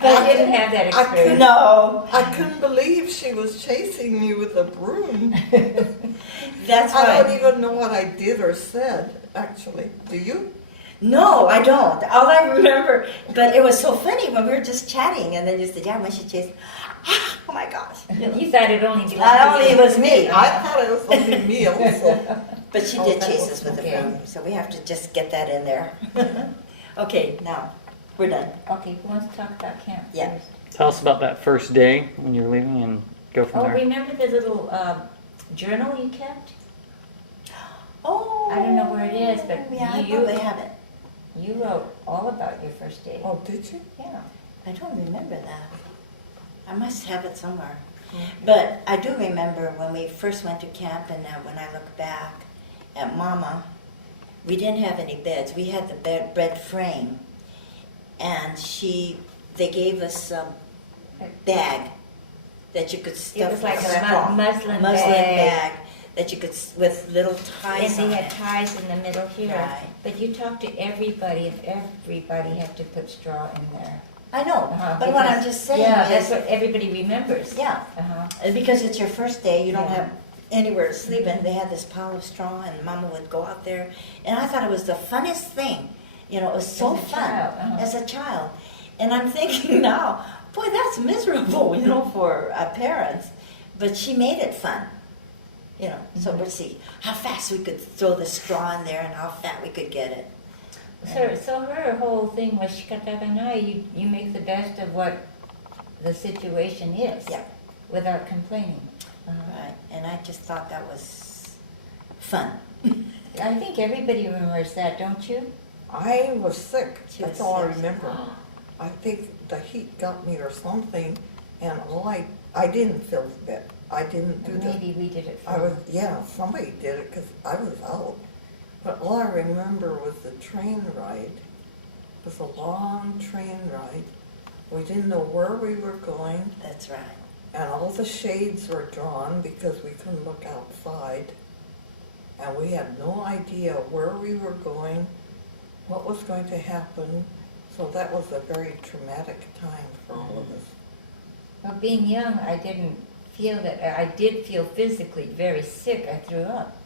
But I didn't have that I couldn't- experience. No, I couldn't believe she was chasing me with a broom. that's I don't right. even know what I did or said, actually. Do you? No, I don't. All I remember, but it was so funny when we were just chatting, and then you said, "Yeah, when she chased." Oh my gosh! You thought it only belonged Not only to it you. was me, I thought it was only me also. but she Oh, did that chase was us with okay. the broom, so we have to just get that in there. Okay, now we're done. Okay, who wants to talk about camp Yeah. first? Tell us about that first day when you're leaving and go from Oh, there. remember the little journal you kept? Oh, I don't know where it is, but yeah, I you- probably have it. You wrote all about your first day. Oh, did you? Yeah. I don't remember that. I must have it somewhere. But I do remember when we first went to camp, and when I look back at Mama, we didn't have any beds. We had the bed frame, and they gave us a bag that you could stuff. It was like straw. a muslin bag that you could with little ties And on they had it. ties in the middle here. Right. But you talked to everybody, and everybody had to put straw in there. I know, Uh-huh, but what I'm because- just saying yeah, is, that's what everybody remembers. yeah, Uh-huh. because it's your first day, you don't Yeah. have anywhere to sleep, and they had this pile of straw, and Mama would go out there, and I thought it was the funnest thing. It was so As a fun child, uh-huh. as a child. And I'm thinking now, boy, that's miserable, for our parents. But she made it fun, So Mhm. we'll see how fast we could throw the straw in there and how fat we could get it. So her whole thing was shikataganai, you make the best of what the situation is. Yeah. Without complaining. Uh-huh. Right, and I just thought that was fun. I think everybody remembers that, don't you? I was sick. She That's was all I sick. remember. I think the heat got me or something, and I didn't feel bad. I didn't do that. Maybe we did it I for was, somebody did it because I was out. But all I remember was the train ride. It was a long train ride. We didn't know where we were going, That's right. and all the shades were drawn because we couldn't look outside. And we had no idea where we were going, what was going to happen. So that was a very traumatic time for all of us. Well, being young, I didn't feel that. I did feel physically very sick. I threw up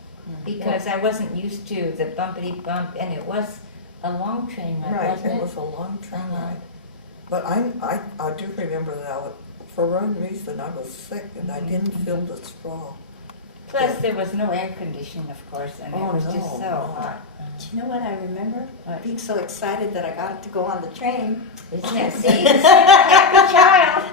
because I wasn't used to the bumpity bump, and it was a long train ride, Right, wasn't it it? was a long train Uh-huh. ride. But I do remember that for one reason I was sick and I didn't feel the straw. Plus, there was no air conditioning, of course, and it Oh, was just so no. hot. Do you know what I remember? What? Being so excited that I got to go on the train. Isn't that see? The happy child.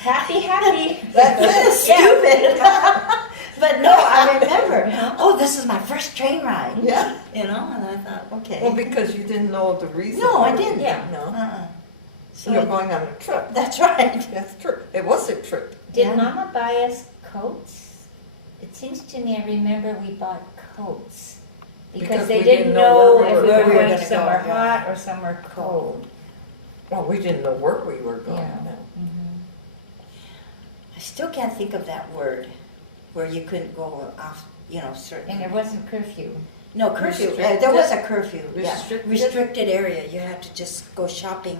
Happy. That's Yeah. stupid. But no, I remember. Oh, this is my first train ride. Yeah. And I thought, okay. Well, because you didn't know the reason. No, I why. didn't. Yeah. No. So You're going on a trip. that's right. That's true. It was a trip. Did Yeah. Mama buy us coats? It seems to me I remember we bought coats. Because Because they we didn't didn't know know if where we we were were going gonna somewhere go, yeah. hot or somewhere cold. Well, we didn't know where we were going. Yeah. No. I still can't think of that word where you couldn't go off, certain. And there wasn't curfew. No, curfew. Restricted? There was a curfew. Restricted? Yeah. Restricted area. You had to just go shopping,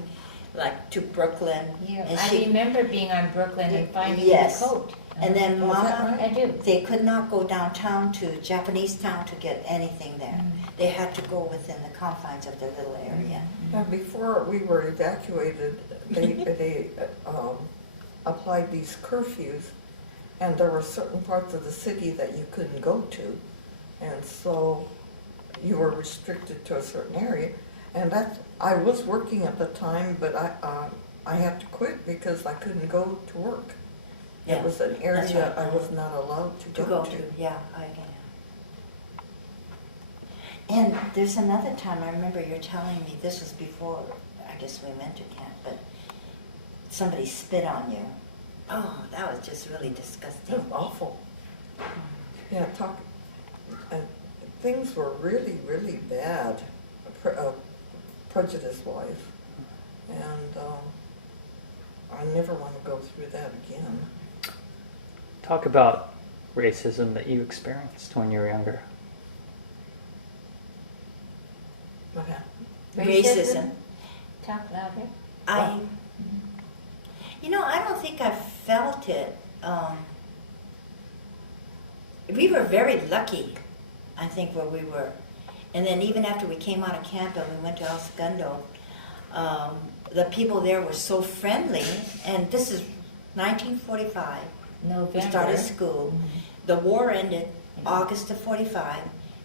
like to Brooklyn. Yeah, And I remember being on Brooklyn and finding Yes. a coat. And then Was that Mama, I do. they could not go downtown to Japanese town to get anything there. Mm-hmm. They had to go within the confines of their little area. And before we were evacuated, they applied these curfews, and there were certain parts of the city that you couldn't go to, and so you were restricted to a certain area. And I was working at the time, but I had to quit because I couldn't go to work. Yeah, It was an that's area right. I was not allowed to To go go to, yeah, I get it. And there's another time, I remember you're telling me, this was before, I guess we went to camp, but somebody spit on you. Oh, that was just really It disgusting. was awful. Yeah, things were really, really bad, prejudice-wise, and I never want to go through that again. Talk about racism that you experienced when you were younger. What happened? Racism. Talk louder. I don't think I felt it. We were very lucky, I think, where we were. And then even after we came out of camp and we went to El Segundo, the people there were so friendly. And this is 1945. November. We started school. The war ended August of 45.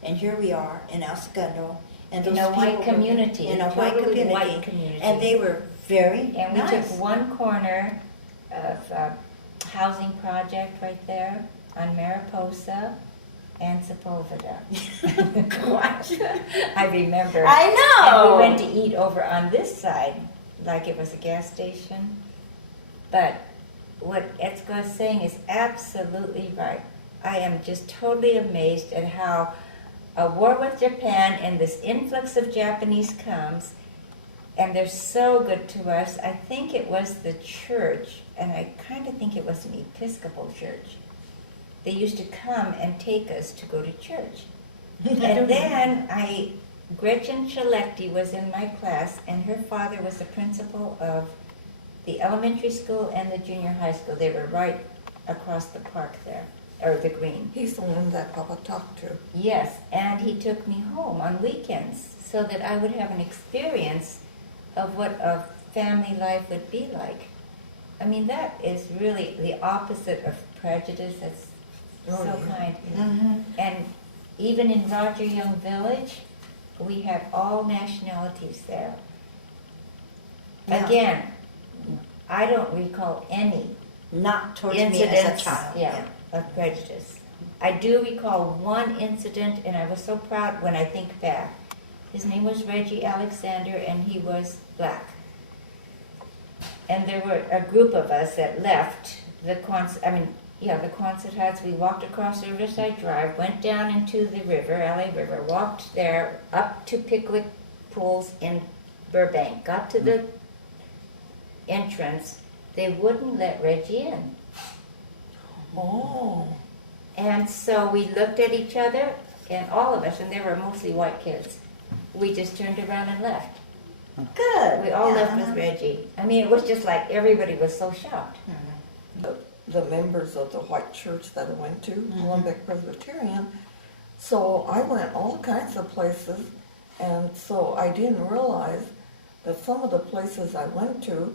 And here we are in El Segundo. And In those a white people were- community, In a white totally community. white community. And they were very And we nice. took one corner of a housing project right there on Mariposa and Sepulveda. Gosh. I remember. I know. And we went to eat over on this side, like it was a gas station. But what Etsuko is saying is absolutely right. I am just totally amazed at how a war with Japan and this influx of Japanese comes, and they're so good to us. I think it was the church, and I kind of think it was an Episcopal church. They used to come and take us to go to church. And then Gretchen Chilecti was in my class, and her father was the principal of the elementary school and the junior high school. They were right across the park there, or the green. He's the one that Papa talked to. Yes, and he took me home on weekends so that I would have an experience of what a family life would be like. I mean, that is really the opposite of prejudice. That's so kind. Mm-hmm. And even in Roger Young Village, we had all nationalities there. Yeah. Again, I don't recall any Not towards me as incidents, a child. of prejudice. I do recall one incident, and I was so proud when I think back. His name was Reggie Alexander, and he was black. And there were a group of us that left the Quonset huts. We walked across Riverside Drive, went down into the river, LA River, walked there up to Pickwick Pools in Burbank, got to the entrance. They wouldn't let Reggie in. Oh. And so we looked at each other, and all of us, and they were mostly white kids, we just turned around and left. Good. We all Yeah. left with Reggie. I mean, it was just like everybody was so shocked. The members of the white church that I went to, Columbia Presbyterian. So I went all kinds of places, and so I didn't realize that some of the places I went to,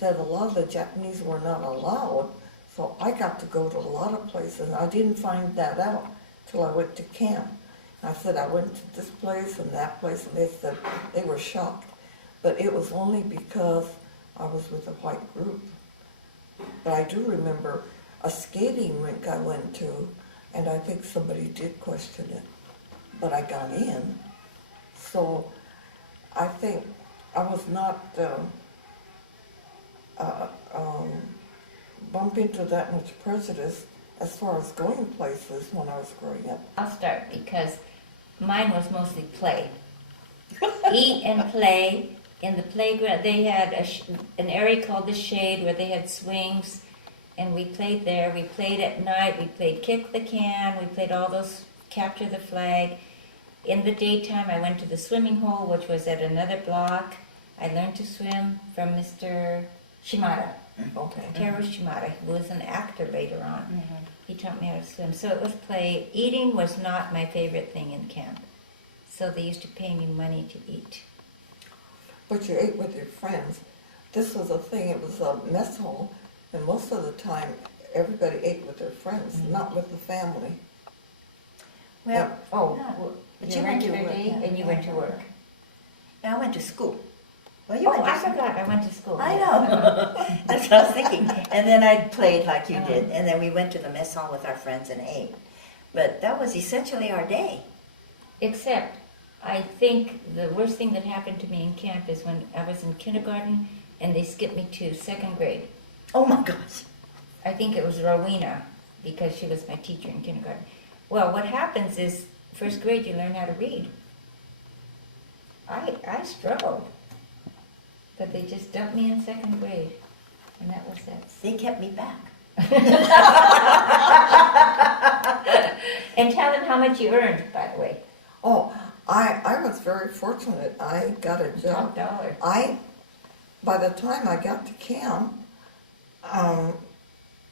that a lot of the Japanese were not allowed. So I got to go to a lot of places. I didn't find that out till I went to camp. I said I went to this place and that place, and they said they were shocked. But it was only because I was with a white group. But I do remember a skating rink I went to, and I think somebody did question it, but I got in. So I think I was not bump into that much prejudice as far as going places when I was growing up. I'll start because mine was mostly play. Eat and play. In the playground, they had an area called the Shade where they had swings, and we played there. We played at night. We played kick the can. We played all those capture the flag. In the daytime, I went to the swimming hole, which was at another block. I learned to swim from Mr. Shimada, Okay. Teru Shimada, who was an actor later on. He taught me how to swim. So it was play. Eating was not my favorite thing in camp. So they used to pay me money to eat. But you ate with your friends. This was a thing, it was a mess hall, and most of the time, everybody ate with their friends, not with the family. Well, But you went to work, and you went to work. I went to school. Well, you Oh, went to I school. forgot, I went to school. I know. That's what I was thinking. And then I played like you did. And then we went to the mess hall with our friends and ate. But that was essentially our day. Except, I think the worst thing that happened to me in camp is when I was in kindergarten and they skipped me to second grade. Oh my gosh. I think it was Rowena, because she was my teacher in kindergarten. Well, what happens is, first grade you learn how to read. I struggled, but they just dumped me in second grade, and that was it. They kept me back. And tell them how much you earned, by the way. Oh, I was very fortunate. I got a job. Top dollar. By the time I got to camp,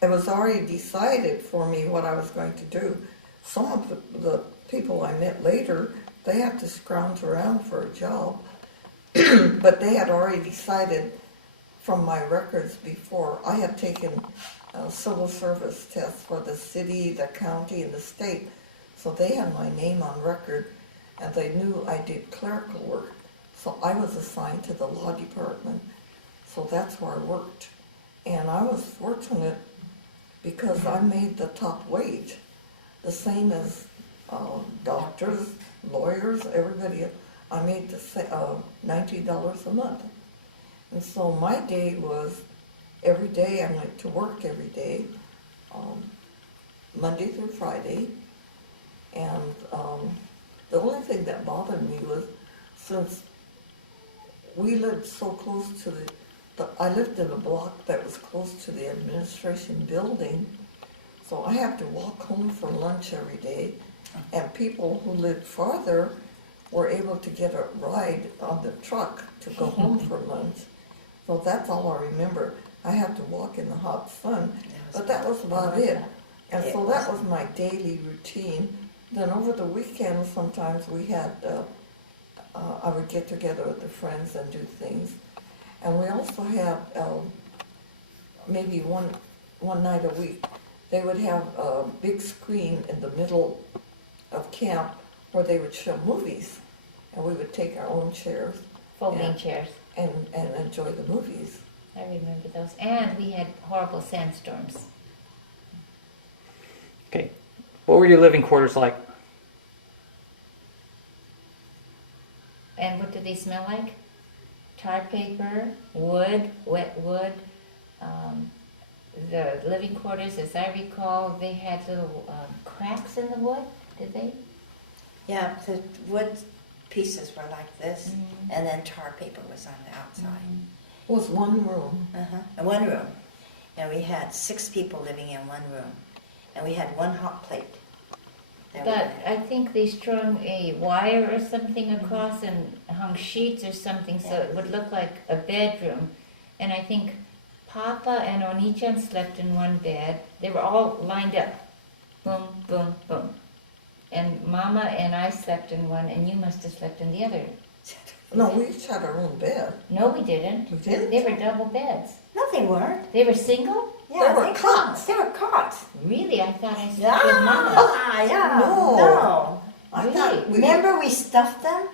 it was already decided for me what I was going to do. Some of the people I met later, they had to scrounge around for a job, but they had already decided from my records before. I had taken civil service tests for the city, the county, and the state, so they had my name on record, and they knew I did clerical work. So I was assigned to the law department, so that's where I worked. And I was fortunate because I made the top wage, the same as doctors, lawyers, everybody. I made the $90 a month. And so my day was every day. I went to work every day, Monday through Friday. And the only thing that bothered me was, since we lived so close to I lived in a block that was close to the administration building, so I have to walk home for lunch every day, and people who lived farther were able to get a ride on the truck to go home for lunch. So that's all I remember. I had to walk in the hot sun, but that was about it. And so that was my daily routine. Then over the weekend, sometimes we had, I would get together with the friends and do things. And we also had, maybe one night a week, they would have a big screen in the middle of camp where they would show movies. And we would take our own chairs. Folding chairs. And enjoy the movies. I remember those. And we had horrible sandstorms. Okay. What were your living quarters like? And what do they smell like? Tar paper, wood, wet wood. The living quarters, as I recall, they had little cracks in the wood, did they? Yeah, the wood pieces were like this, and then tar paper was on the outside. It was one room. And one room. And we had 6 people living in one room. And we had one hot plate. that we But had. I think they strung a wire or something across and hung sheets or something so it would look like a bedroom. And I think Papa and Oni-chan slept in one bed. They were all lined up. Boom, boom, boom. And Mama and I slept in one, and you must have slept in the other. No, we each had our own bed. No, we didn't. We didn't? They were double beds. No, they weren't. They were single? Yeah, were cots. They were cots. Really? I thought I slept Yeah, with Mama. yeah. No. No. I Really? thought we, Remember we stuffed them?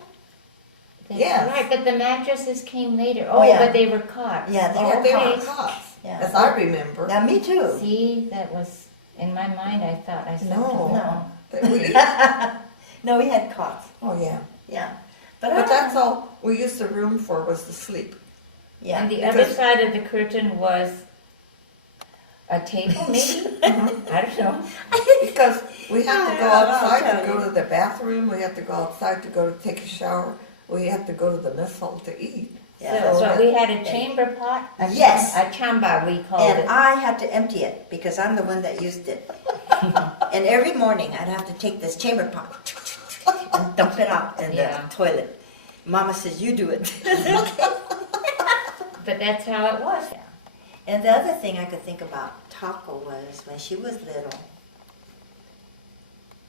That's Yes. right, but the mattresses came later. Oh, Oh, yeah. but they were cots. Yeah, they oh, were they okay. were cots, Yeah. as I remember. Yeah, me too. See, that was, in my mind, I thought I slept No. with Mama. That we, No, we had cots. oh, yeah. Yeah. But that's all we used the room for, was to sleep. Yeah. And the Because- other side of the curtain was a table, maybe? I don't know. Because we had to go I'll outside tell to go you. to the bathroom, we had to go outside to go to take a shower, we had to go to the mess hall to eat. Yeah. So we had a chamber pot. Yes. A chamba, we called And it. I had to empty it because I'm the one that used it. And every morning I'd have to take this chamber pot and dump it out in Yeah. the toilet. Mama says, you do it. But that's how it was. And the other thing I could think about Taco was when she was little,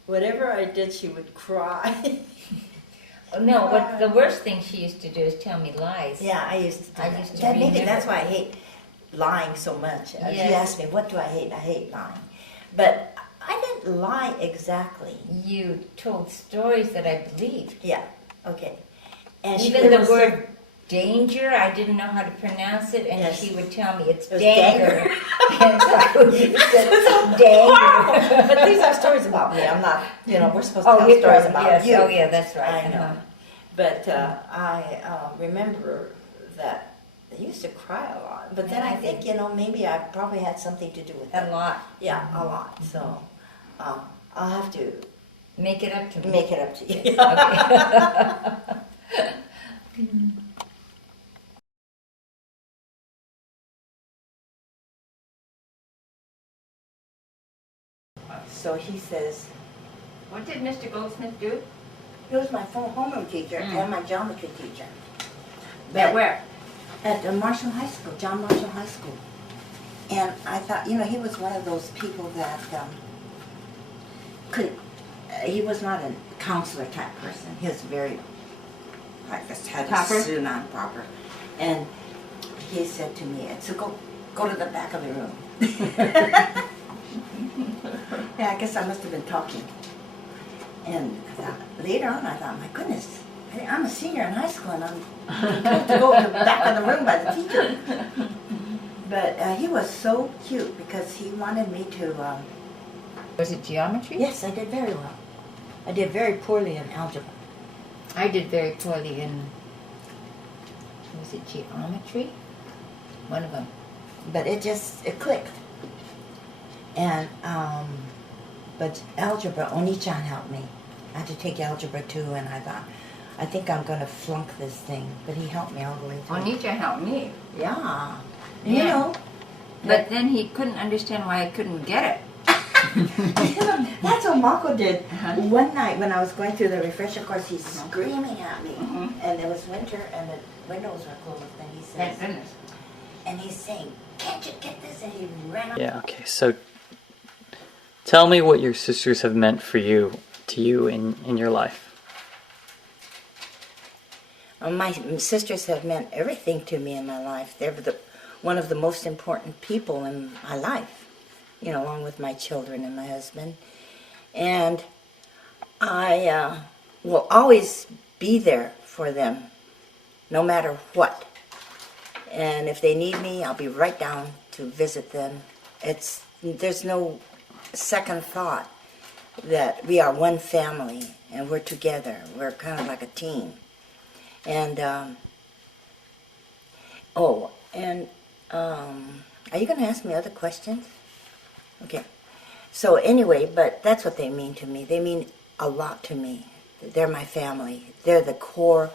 whatever I did, she would cry. No, what the worst thing she used to do is tell me lies. Yeah, I used to do I that. used to Maybe remember. that's why I hate lying so much. If Yes. you ask me, what do I hate lying. But I didn't lie exactly. You told stories that I believed. Yeah, okay. And she Even the was- word danger, I didn't know how to pronounce it, and Yes. she would tell me it's It was danger. And so I would use it, danger. But these are stories about me. I'm not, we're supposed to Oh, tell you're stories right. about Yes. you. Oh, yeah, that's right. I know. But I remember that I used to cry a lot. But then Yeah, I I think, maybe I probably had something to do with A it. lot. Yeah, a lot. So I'll have to Make it up to me. make it up to you. Okay. So he says, What did Mr. Goldsmith do? he was my homeroom teacher Mm. and my geometry teacher. At where? At Marshall High School, John Marshall High School. And I thought, he was one of those people that he was not a counselor type person. He was very, like this, had Proper? a suit on, proper. And he said to me, Etsuko, go to the back of the room. Yeah, I guess I must have been talking. And I thought, later on, I thought, my goodness, I'm a senior in high school and I'm told to go to the back of the room by the teacher. But he was so cute because he wanted me to, Was it geometry? yes, I did very well. I did very poorly in algebra. I did very poorly in, was it geometry? One of them. but it clicked. And, but algebra, Oni-chan helped me. I had to take algebra 2, and I thought, I think I'm going to flunk this thing. But he helped me all the way through. Onija helped me. Yeah. You Yeah. know. But then he couldn't understand why I couldn't get it. That's what Mako did. Uh-huh. One night when I was going through the refresher course, he's screaming at me. Mhm. And it was winter, and the windows were closed. And he Thank says, goodness. and he's saying, "Can't you get this?" And he ran up. Yeah, okay, so tell me what your sisters have meant for you, to you in your life. My sisters have meant everything to me in my life. They're one of the most important people in my life, you know, along with my children and my husband. And I will always be there for them, no matter what. And if they need me, I'll be right down to visit them. There's no second thought that we are one family and we're together. We're kind of like a team. And, are you going to ask me other questions? Okay. So anyway, but that's what they mean to me. They mean a lot to me. They're my family. They're the core.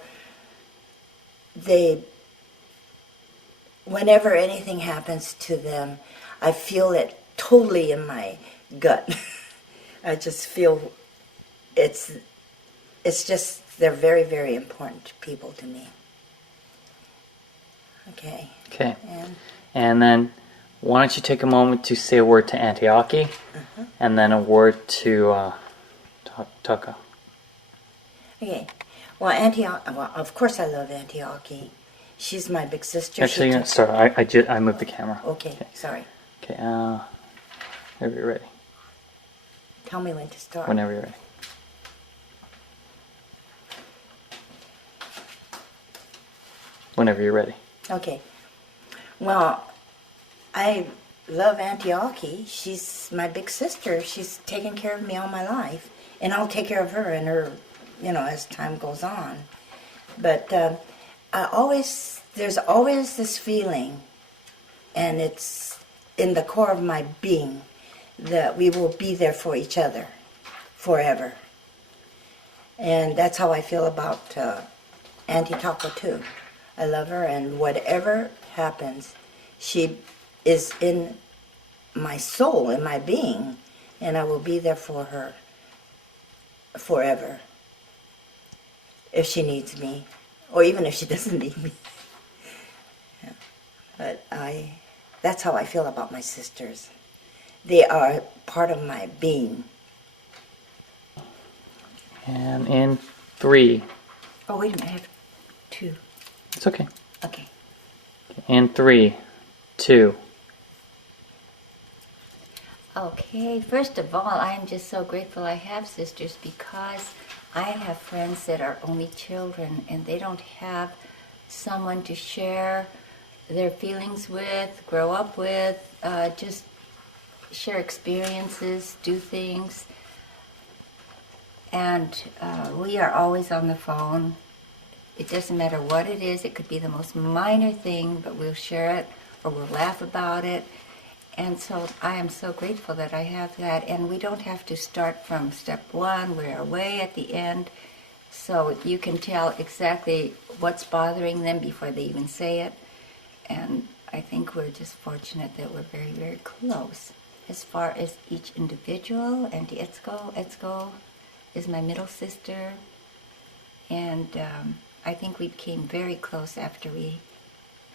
Whenever anything happens to them, I feel it totally in my gut. I just feel it's just, they're very, very important people to me. Okay. Okay. And And then why don't you take a moment to say a word to Auntie Aki, and then a word to Taka. okay. Well, of course I love Auntie Aki. She's my big sister. Actually, She no, took- sorry, I moved the camera. Okay, sorry. Okay, whenever you're ready. Tell me when to start. Whenever you're ready. Whenever you're ready. Okay. Well, I love Auntie Aki. She's my big sister. She's taken care of me all my life. And I'll take care of her and her, you know, as time goes on. But there's always this feeling, and it's in the core of my being, that we will be there for each other forever. And that's how I feel about Auntie Taco too. I love her, and whatever happens, she is in my soul, in my being, and I will be there for her forever. If she needs me, or even if she doesn't need me. Yeah. But that's how I feel about my sisters. They are part of my being. And in 3. Oh, wait a minute. I have 2. It's okay. Okay. In 3, 2. Okay, first of all, I am just so grateful I have sisters, because I have friends that are only children and they don't have someone to share their feelings with, grow up with, just share experiences, do things. And we are always on the phone. It doesn't matter what it is. It could be the most minor thing, but we'll share it or we'll laugh about it. And so I am so grateful that I have that. And we don't have to start from step 1. We're way at the end. So you can tell exactly what's bothering them before they even say it. And I think we're just fortunate that we're very, very close. As far as each individual, Auntie Etsuko is my middle sister. And I think we became very close after we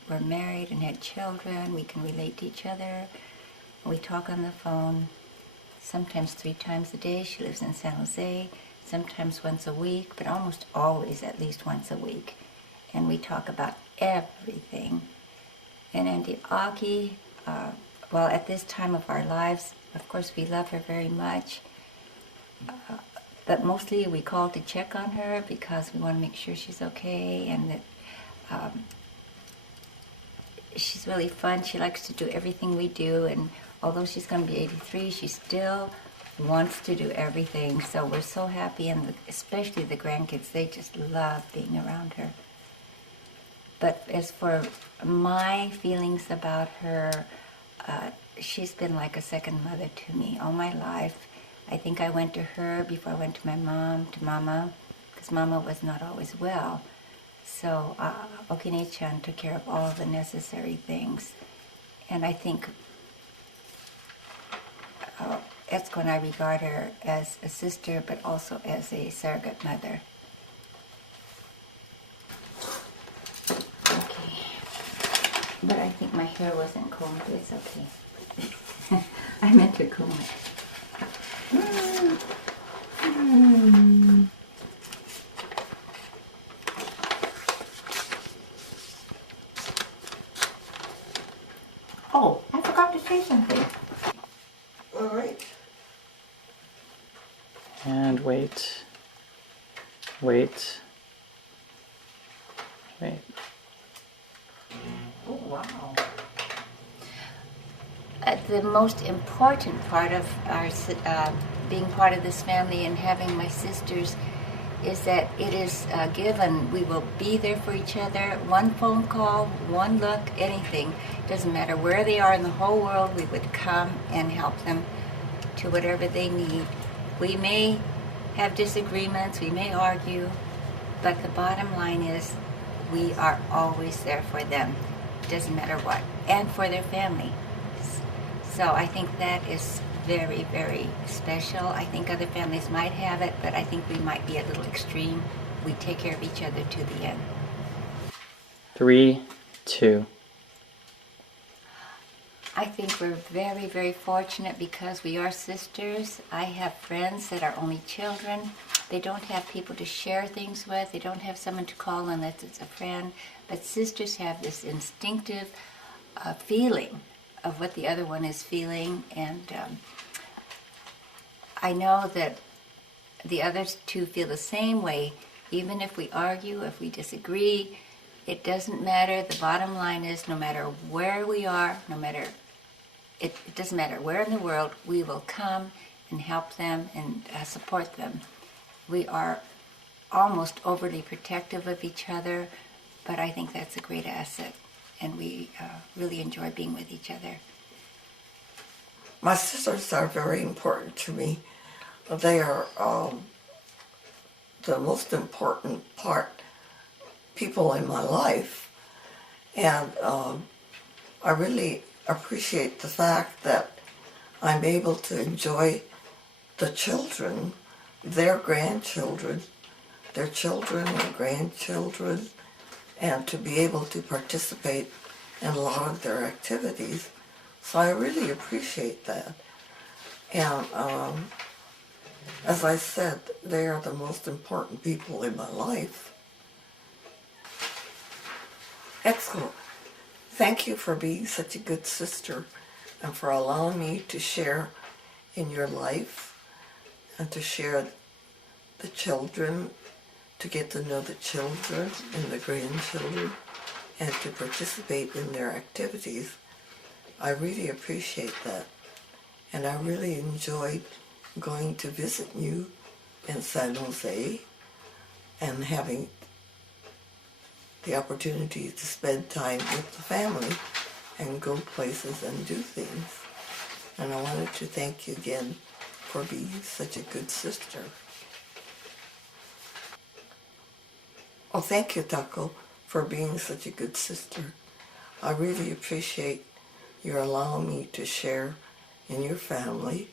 were married and had children. We can relate to each other. We talk on the phone sometimes 3 times a day. She lives in San Jose, sometimes once a week, but almost always at least once a week. And we talk about everything. And Auntie Aki, well, at this time of our lives, of course, we love her very much. But mostly we call to check on her because we want to make sure she's okay, and that she's really fun. She likes to do everything we do, and although she's going to be 83, she still wants to do everything. So we're so happy, and especially the grandkids, they just love being around her. But as for my feelings about her, she's been like a second mother to me all my life. I think I went to her before I went to my mom, to Mama, because Mama was not always well. So Okine-chan took care of all the necessary things. And I think Etsuko and I regard her as a sister, but also as a surrogate mother. Okay. But I think my hair wasn't combed, but it's okay. I meant to comb it. Oh, I forgot to say something. All right. And wait. Wait. Wait. Oh, wow. The most important part of our being part of this family and having my sisters is that it is given. We will be there for each other. One phone call, one look, anything. Doesn't matter where they are in the whole world, we would come and help them to whatever they need. We may have disagreements, we may argue, but the bottom line is we are always there for them. It doesn't matter what. And for their family. So I think that is very, very special. I think other families might have it, but I think we might be a little extreme. We take care of each other to the end. 3, 2. I think we're very, very fortunate because we are sisters. I have friends that are only children. They don't have people to share things with. They don't have someone to call unless it's a friend. But sisters have this instinctive feeling of what the other one is feeling. And I know that the other two feel the same way. Even if we argue, if we disagree, it doesn't matter. The bottom line is no matter where we are, it doesn't matter where in the world, we will come and help them and support them. We are almost overly protective of each other, but I think that's a great asset, and we really enjoy being with each other. My sisters are very important to me. They are the most important people in my life. And I really appreciate the fact that I'm able to enjoy the children, their grandchildren, their children and grandchildren, and to be able to participate in a lot of their activities. So I really appreciate that. And as I said, they are the most important people in my life. Excellent. Thank you for being such a good sister and for allowing me to share in your life and to share the children, to get to know the children and the grandchildren and to participate in their activities. I really appreciate that. And I really enjoyed going to visit you in San Jose and having the opportunity to spend time with the family and go places and do things. And I wanted to thank you again for being such a good sister. Oh, thank you, Taco, for being such a good sister. I really appreciate your allowing me to share in your family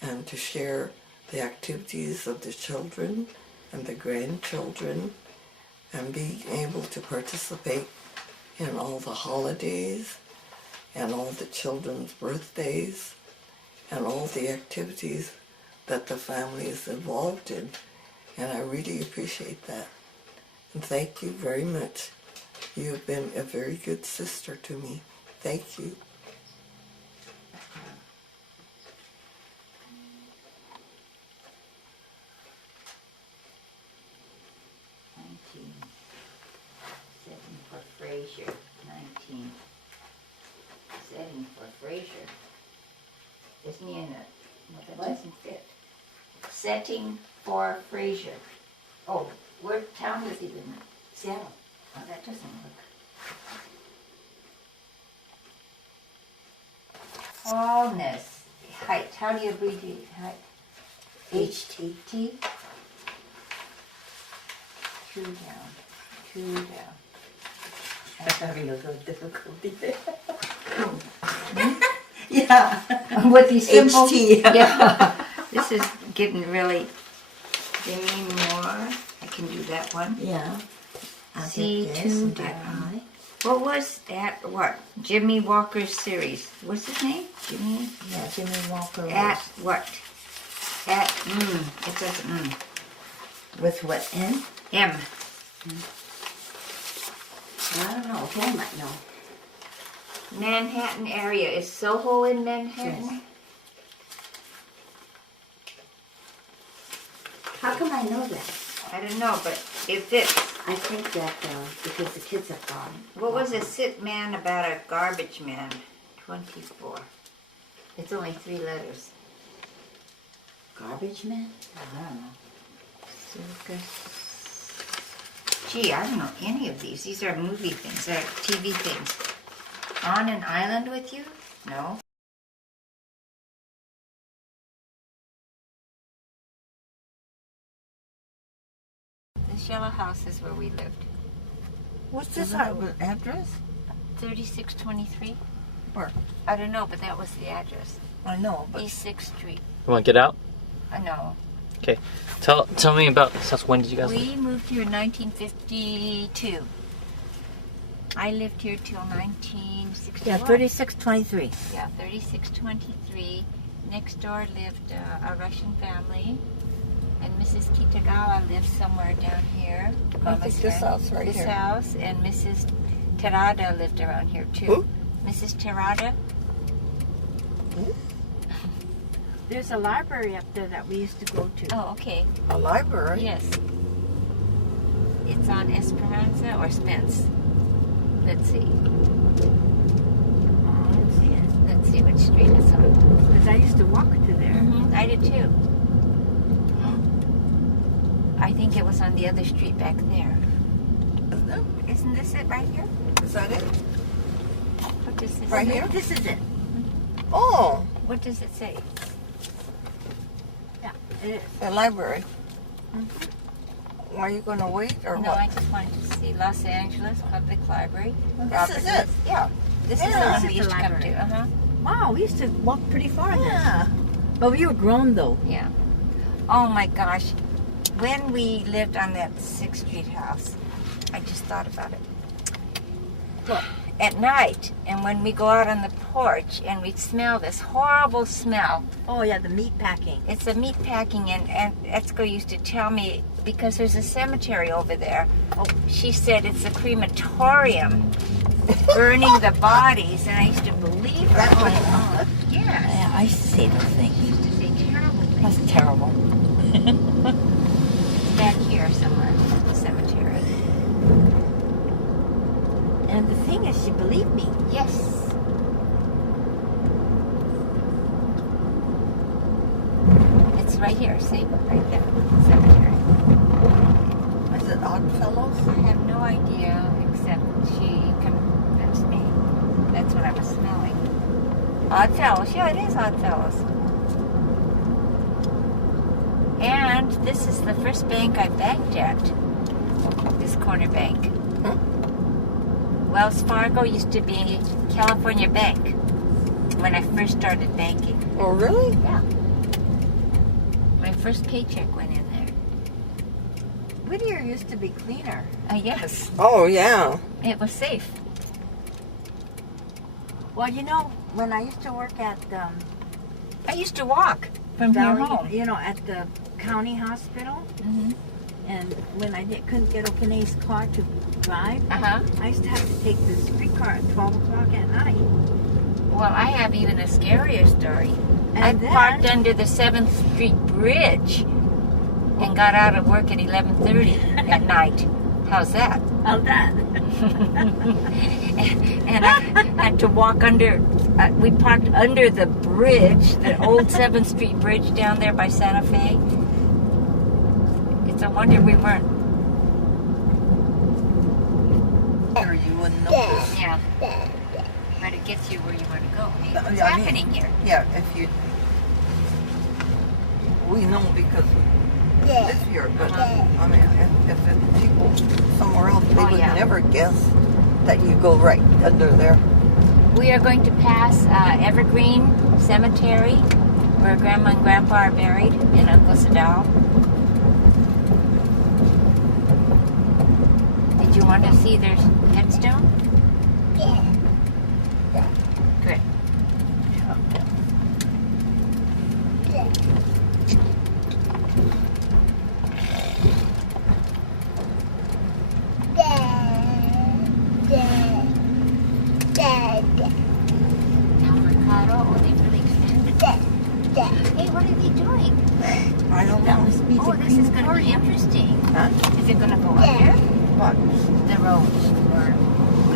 and to share the activities of the children and the grandchildren and being able to participate in all the holidays and all the children's birthdays and all the activities that the family is involved in. And I really appreciate that. And thank you very much. You have been a very good sister to me. Thank you. Setting for Fraser, 19. Setting for Fraser. Isn't he in it? Well, that doesn't fit. Setting for Fraser. Oh, what town was he in? Seattle. Oh, that doesn't work. Tallness. Height. How do you abbreviate height? HT. T. 2 down. 2 down. I'm having a little difficulty there. Yeah. With these simple. HT. Yeah. This is getting really. Give me more. I can do that one. Yeah. I'll C2 get this and that down. eye. What was that? What? Jimmy Walker's series. What's his name? Jimmy? Yeah, Jimmy Walker At was what? At It says with what N? M. I don't know. Ken might know. Manhattan area. Is Soho in Manhattan? Yes. How come I know that? I don't know, but it fits. I think that because the kids have gone. What was a sick man about a garbage man? 24. It's only 3 letters. Garbage man? I don't know. Circus. Gee, I don't know any of these. These are movie things. They're TV things. On an island with you? No. This yellow house is where we lived. What's this address? 3623? Where? I don't know, but that was the address. I know, but East 6th Street. You want to get out? No. Okay. Tell me about this house. When did you guys leave? We moved here in 1952. I lived here till 1961. Yeah, 3623. Yeah, 3623. Next door lived a Russian family. And Mrs. Kitagawa lived somewhere down here. I think this house right this here. house, and Mrs. Terada lived around here too. Who? Mrs. Terada? There's a library up there that we used to go to. Oh, okay. a library. Yes. It's on Esperanza or Spence. Let's see. I don't see it. Let's see which street it's on. Because I used to walk to there. I did too. I think it was on the other street back there. Isn't this it right here? Is that it? What does this Right say? here? This is it. Oh, What does it say? Yeah, it is. the library. Are you going to wait or No, what? I just wanted to see Los Angeles Public Library. This is it. Yeah. This is the Yeah. one This we is used the to come to. library. Wow, we used to walk pretty far there. Yeah. But we were grown though. Yeah. Oh my gosh. When we lived on that 6th Street house, I just thought about it. Look. At night, and when we go out on the porch and we smell this horrible smell, Oh yeah, the meat packing. it's a meat packing, and Etsuko used to tell me, because there's a cemetery over there, she said it's a crematorium burning the bodies, and I used to believe her. That one. Oh, yes. Yeah, I used to say those I things. used to say terrible things. That's terrible. Back here somewhere, the cemetery. And the thing is, she believed me. Yes. It's right here, see? Right there, cemetery. Is it Oddfellows? I have no idea, except she convinced me. That's what I was smelling. Oddfellows. Yeah, it is Oddfellows. And this is the first bank I banked at. This corner bank. Wells Fargo used to be California Bank when I first started banking. Oh, really? Yeah. My first paycheck went in there. Whittier used to be cleaner. Yes, Oh, yeah. it was safe. Well, you know, when I used to work at I used to walk from here Valley, home. you know, at the county hospital, Mm-hmm. and when I couldn't get Okane's car to drive, Uh-huh. I used to have to take the streetcar at 12 o'clock at night. Well, I have even a scarier story. I And then, parked under the 7th Street Bridge and got out of work at 11:30 at night. How's that? how's that? And I had to walk under, we parked under the bridge, the old 7th Street Bridge down there by Santa Fe. It's a wonder we weren't here, you wouldn't notice. Yeah. But it gets you where you want to go. Hey, Yeah, what's I mean- happening here? Yeah, if you... We know because we live here, but I mean, if it's people somewhere else, they Oh, would yeah. never guess that you go right under there. We are going to pass Evergreen Cemetery, where Grandma and Grandpa are buried, in Uncle Sadao. Did you want to see their headstone? Good. El Mercado, oh, they really expanded. Hey, what are they doing? I don't know. Oh, this is going to be interesting. Huh? Is it going to go up here? What? The road? Or,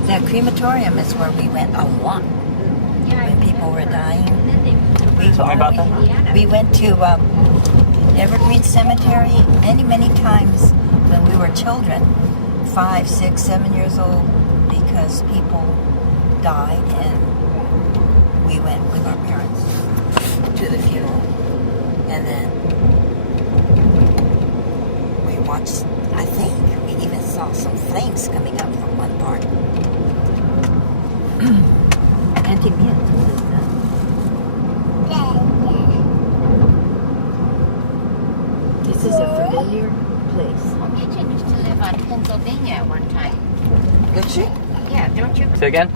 The crematorium is where we went a lot yeah, when people were dying. We, Tell me about that. Indiana. we went to Evergreen Cemetery many, many times when we were children, 5, 6, 7 years old, because people died, and we went with our parents to the funeral. And then we watched, I think, we even saw some flames coming up from one part. This is a familiar place. Well, Gretchen used to live on Pennsylvania at one time. Did she? Yeah, don't you? Say again?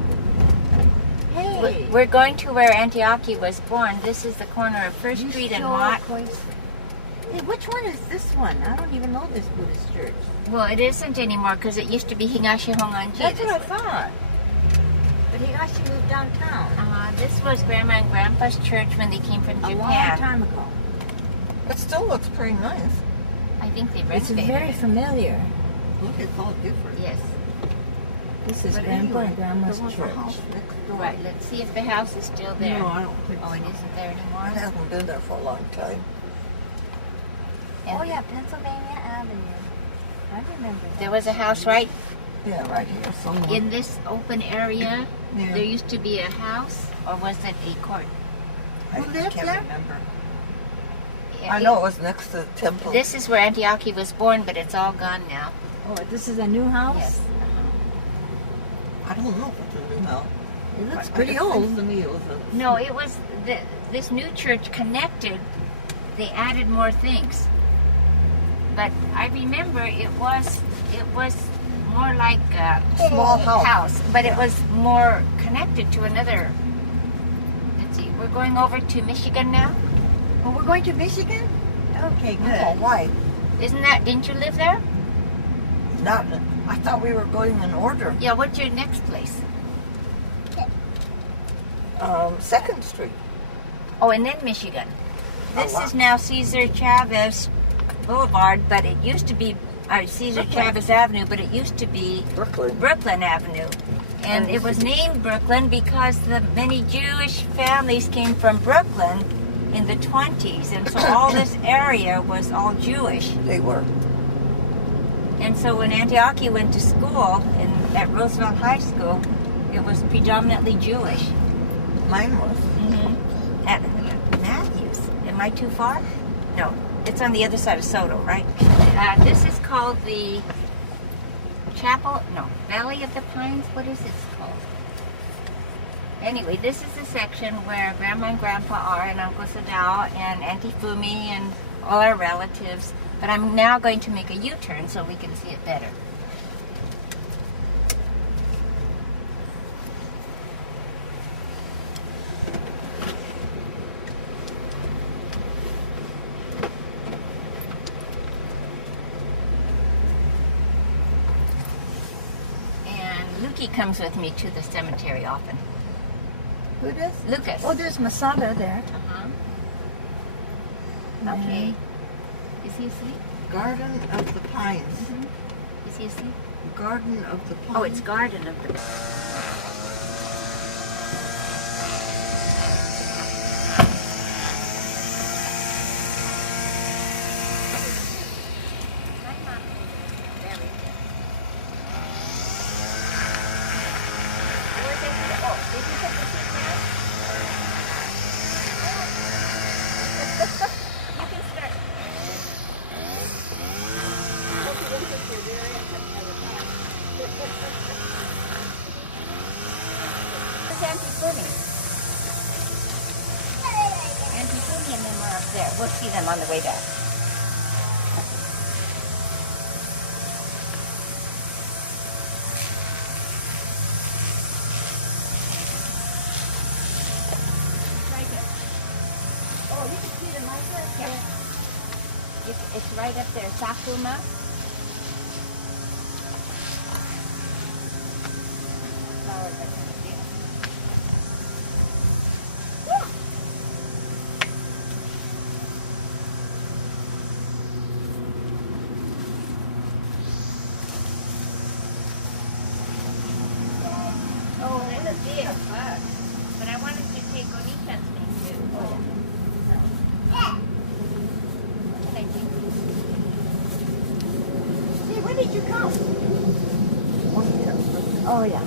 Hey, We're going to where Antiochi was born. This is the corner of First Street and Mott. Hey, which one is this one? I don't even know this Buddhist church. Well, it isn't anymore because it used to be Higashi Honganji. That's what I thought. But Higashi moved downtown This was Grandma and Grandpa's church when they came from a long Japan. time ago. It still looks pretty nice. I think they It's renovated very it. familiar. Look, it's all different. Yes. This is But Grandpa anyway, and Grandma's there was a church. house next door. Right, let's see if the house is still there. No, I don't think Oh, so. it isn't there It anymore? hasn't been there for a long time. And Oh yeah, Pennsylvania Avenue. I remember that. there was a house right Yeah, right here somewhere. in this open area. Yeah. There used to be a house, or was it a court? I Who lived can't there? remember. Yeah, I know it was next to the temple. This is where Antiochi was born, but it's all gone now. Oh, this is a new house? Yes. I don't know if it's a new house. It looks It pretty seems old. to me it was a... No, it was this new church connected. They added more things, but I remember it was more like a Small house. but it was more connected to another. Let's see, we're going over to Michigan now. Oh, we're going to Michigan? Okay, good. Oh, why? Isn't that? Didn't you live there? Not, I thought we were going in order. Yeah. What's your next place? 2nd Street. Oh, and then Michigan. This wow. is now Cesar Chavez Boulevard, but it used to be Cesar Chavez Avenue, but it used to be Brooklyn. Brooklyn Avenue. And it was named Brooklyn because the many Jewish families came from Brooklyn in the 20s. And so all this area was all Jewish. They were. And so when Antiochi went to school at Roosevelt High School, it was predominantly Jewish. Mine was. At Matthews. Am I too far? No. It's on the other side of Soto, right? This is called the Valley of the Pines. What is this called? Anyway, this is the section where Grandma and Grandpa are, and Uncle Sadao, and Auntie Fumi, and all our relatives. But I'm now going to make a U-turn so we can see it better. Luki comes with me to the cemetery often. Who does? Lucas. Oh, there's Masada there. Uh-huh. Okay. Is he asleep? Garden of the Pines. Is he asleep? Garden of the Pines. Oh, it's Garden of the... My mom is very good. There, we'll see them on the way back. Right there. Oh, you can see the marker? Yeah. It's right up there, Sakuma. Flowers are kind of big. Oh, there's a big bug. But I wanted to take Onita's thing too. Oh, yeah. What can I do? Hey, when did you come? Oh, yeah.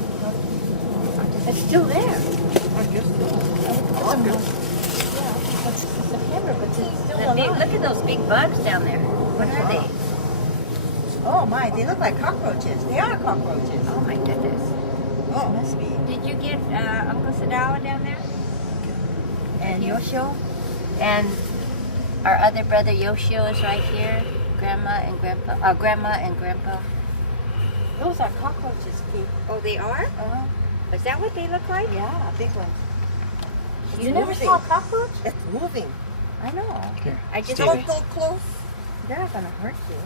It's still there. I guess so. It's September, but it's still The big, alive. look at those big bugs down there. What are they? Oh my, they look like cockroaches. They are cockroaches. Oh my goodness. Oh, must be. Did you get Uncle Sadawa down there? And Yoshio? And our other brother Yoshio is right here. Grandma and Grandpa. Grandma and Grandpa. Those are cockroaches, Pete. Oh, they are? Uh-huh. Is that what they look like? Yeah, big one. You never saw a cockroach? It's moving. I know. Here, I just Stevie. Don't go close. They're not gonna hurt you.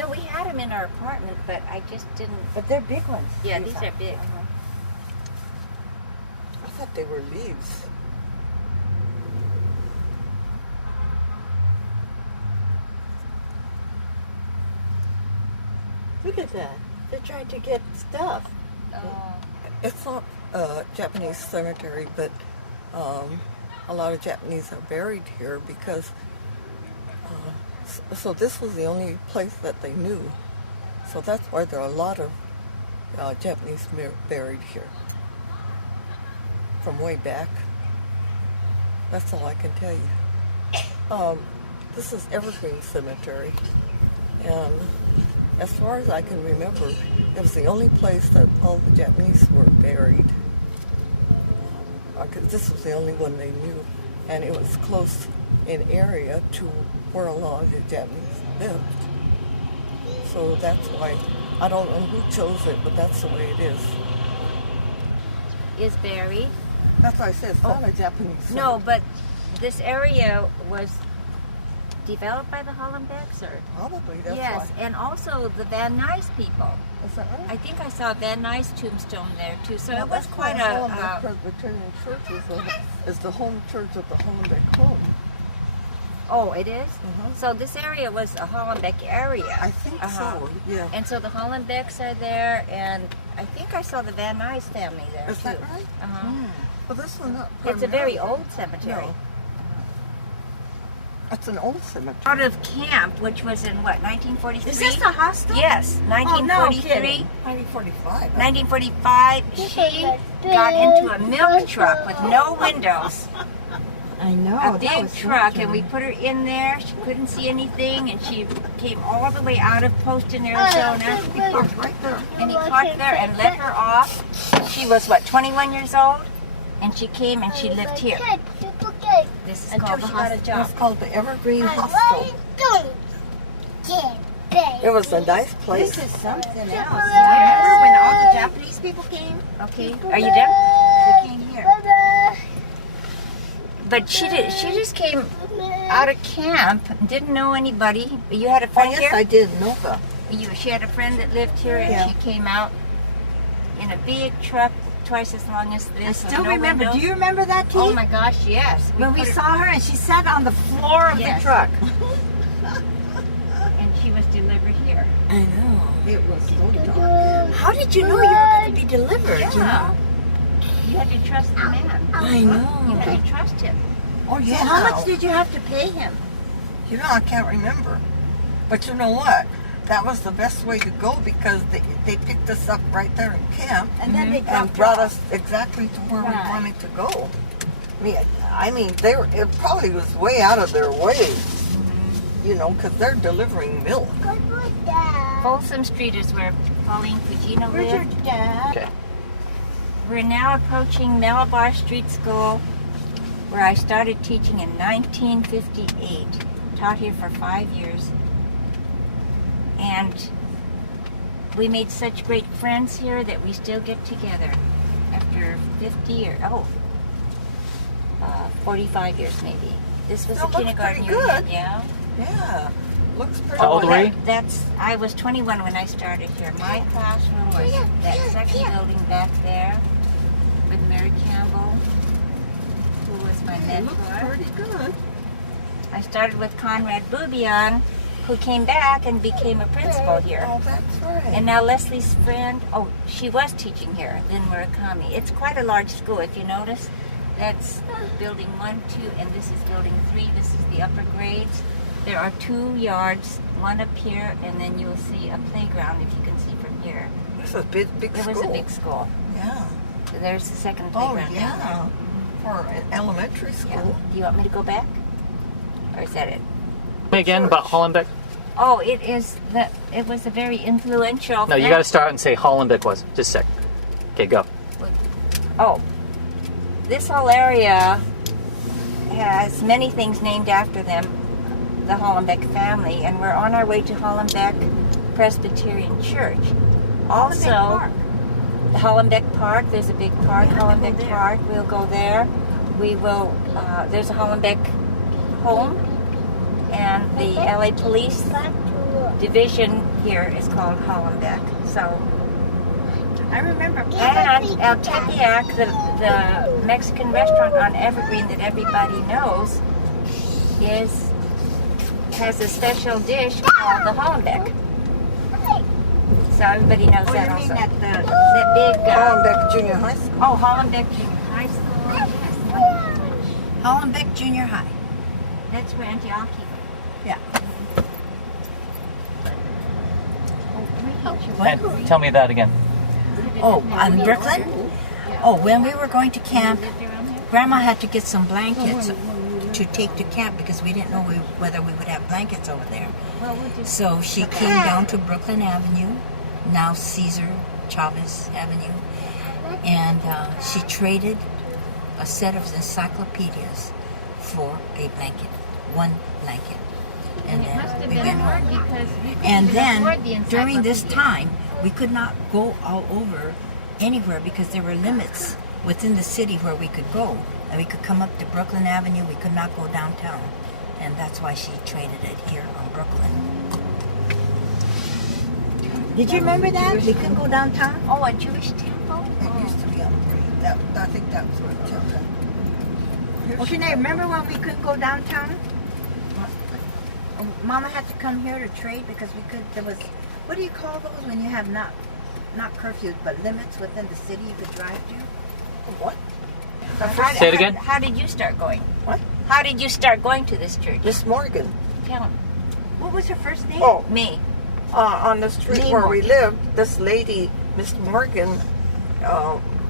no. We had them in our apartment, but I just didn't. But they're big ones. Yeah, these are big. I thought they were leaves. Look at that. They're trying to get stuff. Oh. It's not a Japanese cemetery, but a lot of Japanese are buried here because, so this was the only place that they knew. So that's why there are a lot of Japanese buried here from way back. That's all I can tell you. This is Evergreen Cemetery, and as far as I can remember, it was the only place that all the Japanese were buried. 'Cause this was the only one they knew, and it was close in area to where a lot of the Japanese lived. So that's why, I don't know who chose it, but that's the way it is. Is buried? That's why I said it's not a Japanese. No, but this area was developed by the Hollenbecks, or? Probably, that's Yes, why. and also the Van Nuys people. Is that right? I think I saw a Van Nuys tombstone there too. So it was That's quite why a. Hollenbeck Presbyterian Church is the home church of the Hollenbeck home. Oh, it is? Uh-huh. So this area was a Hollenbeck area. I think Uh-huh. so, yeah. And so the Hollenbecks are there, and I think I saw the Van Nuys family there Is too. that right? Uh-huh. But this one's not It's a very primarily- old cemetery. No. It's an old cemetery. Out of camp, which was in what, 1943? Is this the hostel? Yes, 1943. 1945. 1945, she got into a milk truck with no windows. I know. A big truck, and we put her in there. She couldn't see anything, and she came all the way out of Poston, Arizona. He parked right there. And he parked there and let her off. She was, what, 21 years old? And she came and she lived here. This is Until called the she got a hospital. job. It's called the Evergreen Hostel. It was a nice place. This is something else. Remember when all the Japanese people came? Okay, are you done? They came here. But she just came out of camp, didn't know anybody. You had a Oh, friend yes, here? I did know that. She had a friend that lived here, and Yeah. she came out in a big truck twice as long as this. I with still no remember. windows. Do you remember that, T? Oh my gosh, yes. When we put her- saw her and she sat on the floor of Yes. the truck. and she was delivered here. I know. It was so dark. How did you know you were going to be delivered? You Yeah. know? You had to trust the man. I You know. had to trust him. Oh, yeah. So how much did you have to pay him? You know, I can't remember. But you know what? That was the best way to go because they picked us up right there in camp And then they and dropped brought her us exactly to where Right. we wanted to go. I mean, it probably was way out of their way, you know, because they're delivering milk. Folsom Street is where Pauline Fujino Where's your lived. dad? Okay. We're now approaching Malabar Street School. where I started teaching in 1958. Taught here for 5 years. And we made such great friends here that we still get together after 50 years. 45 years maybe. This was That a looks kindergarten pretty unit, good. yeah. Yeah. Looks pretty How old good. were you? I was 21 when I started here. My classroom was that second building back there with Mary Campbell, who was my It looks mentor. pretty good. I started with Conrad Bubion, who came back and became a principal here. Oh, that's right. And now Leslie's friend, she was teaching here, Lynn Murakami. It's quite a large school, if you notice. That's building 1, 2, and this is building 3. This is the upper grades. There are 2 yards, one up here, and then you'll see a playground, if you can see from here. It's a big It school. was a big school. Yeah. So there's the second Oh, playground down yeah. For an elementary there. school. Yeah. Do you want me to go back? Or is that it? Again, about Hollenbeck? Oh, it was a very influential. No, you got to start and say Hollenbeck was. Just a sec. Okay, go. Oh, this whole area has many things named after them, the Hollenbeck family, and we're on our way to Hollenbeck Presbyterian Church. Also, the Hollenbeck Park, there's a big park, Hollenbeck Park, we'll go there. We will, there's a Hollenbeck home, and the LA Police Division here is called Hollenbeck. So, I remember. and El Tepeyac, the Mexican restaurant on Evergreen that everybody knows, has a special dish called the Hollenbeck. So everybody knows that also. That big Hollenbeck Junior High School. Hollenbeck Junior High School. Yes. Hollenbeck Junior High. That's where Antioch. Yeah. And tell me that again. Oh, in Brooklyn? Oh, when we were going to camp, Grandma had to get some blankets to take to camp because we didn't know whether we would have blankets over there. So she came down to Brooklyn Avenue, now Cesar Chavez Avenue, and she traded a set of encyclopedias for a blanket, one blanket. And then we went home. And then during this time, we could not go all over anywhere because there were limits within the city where we could go. And we could come up to Brooklyn Avenue, we could not go downtown. And that's why she traded it here on Brooklyn. Did you remember that? We couldn't go downtown? Oh, a Jewish temple? It used to be on Green. I think that was where it took it. Well, Sinead, remember when we couldn't go downtown? Mama had to come here to trade because there was, what do you call those when you have not curfews, but limits within the city you could drive to? What? Say it again. How did you start going? What? How did you start going to this church? Miss Morgan. Tell him. What was her first name? Oh, Me. on the street Name where we Morgan. lived, this lady, Miss Morgan,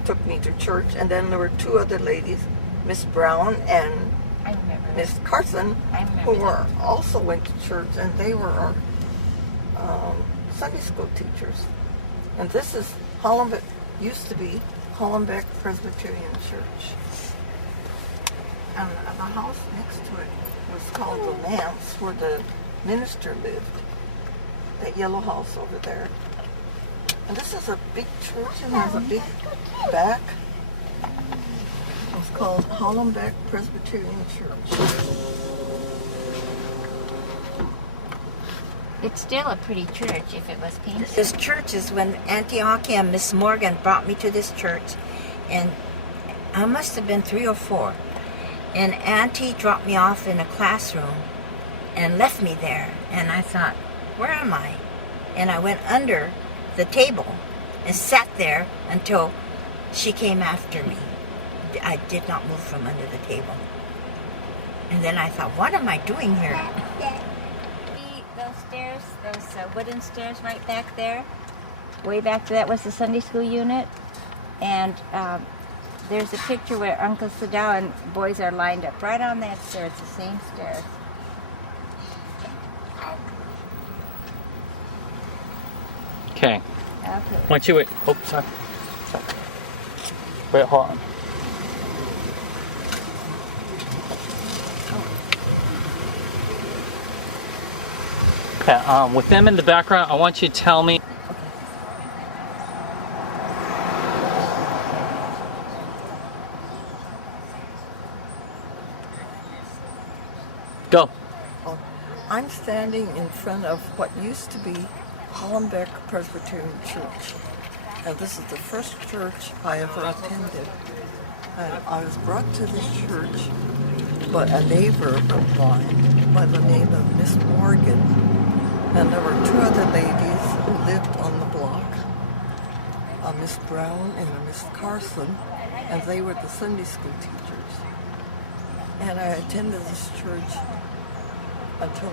took me to church, and then there were 2 other ladies, Miss Brown and I remember. Miss Carson, I remember. who were also went to church, and they were our Sunday school teachers. And this is Hollenbeck, used to be Hollenbeck Presbyterian Church. And the house next to it was called the Manse, where the minister lived. That yellow house over there. And this is a big church, and has a big back. It's called Hollenbeck Presbyterian Church. It's still a pretty church if it was painted. This church is when Antioch and Miss Morgan brought me to this church, and I must have been 3 or 4. And Auntie dropped me off in a classroom and left me there. And I thought, where am I? And I went under the table and sat there until she came after me. I did not move from under the table. And then I thought, what am I doing here? See those stairs, those wooden stairs right back there? Way back there, that was the Sunday school unit. And there's a picture where Uncle Sadao and boys are lined up right on that stair. It's the same stairs. Okay. Okay. Once you wait. Oh, sorry. Wait, hold on. Okay, with them in the background, I want you to tell me. Go. I'm standing in front of what used to be Hollenbeck Presbyterian Church. And this is the first church I ever attended. And I was brought to this church by a neighbor of mine by the name of Miss Morgan. And there were two other ladies who lived on the block, a Miss Brown and a Miss Carson, and they were the Sunday school teachers. And I attended this church until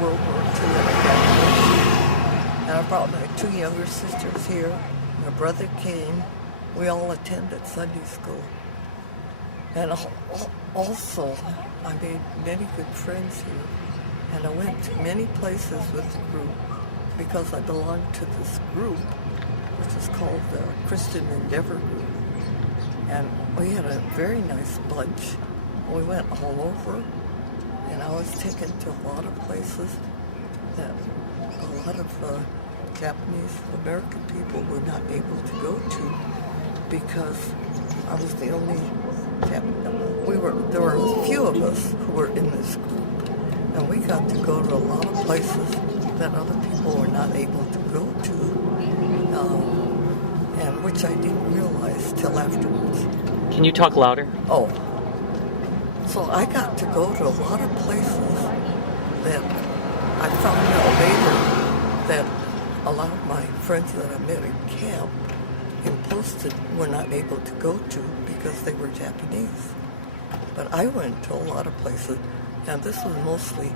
World War II evacuation. And I brought my two younger sisters here. My brother came. We all attended Sunday school. And also, I made many good friends here. And I went to many places with the group because I belonged to this group, which is called the Christian Endeavor Group. And we had a very nice bunch. We went all over. And I was taken to a lot of places that a lot of Japanese American people were not able to go to because I was the only there were a few of us who were in this group, and we got to go to a lot of places that other people were not able to go to, and which I didn't realize till afterwards. Can you talk louder? Oh. So I got to go to a lot of places that I found out later that a lot of my friends that I met in camp in Posted were not able to go to because they were Japanese. But I went to a lot of places, and this was mostly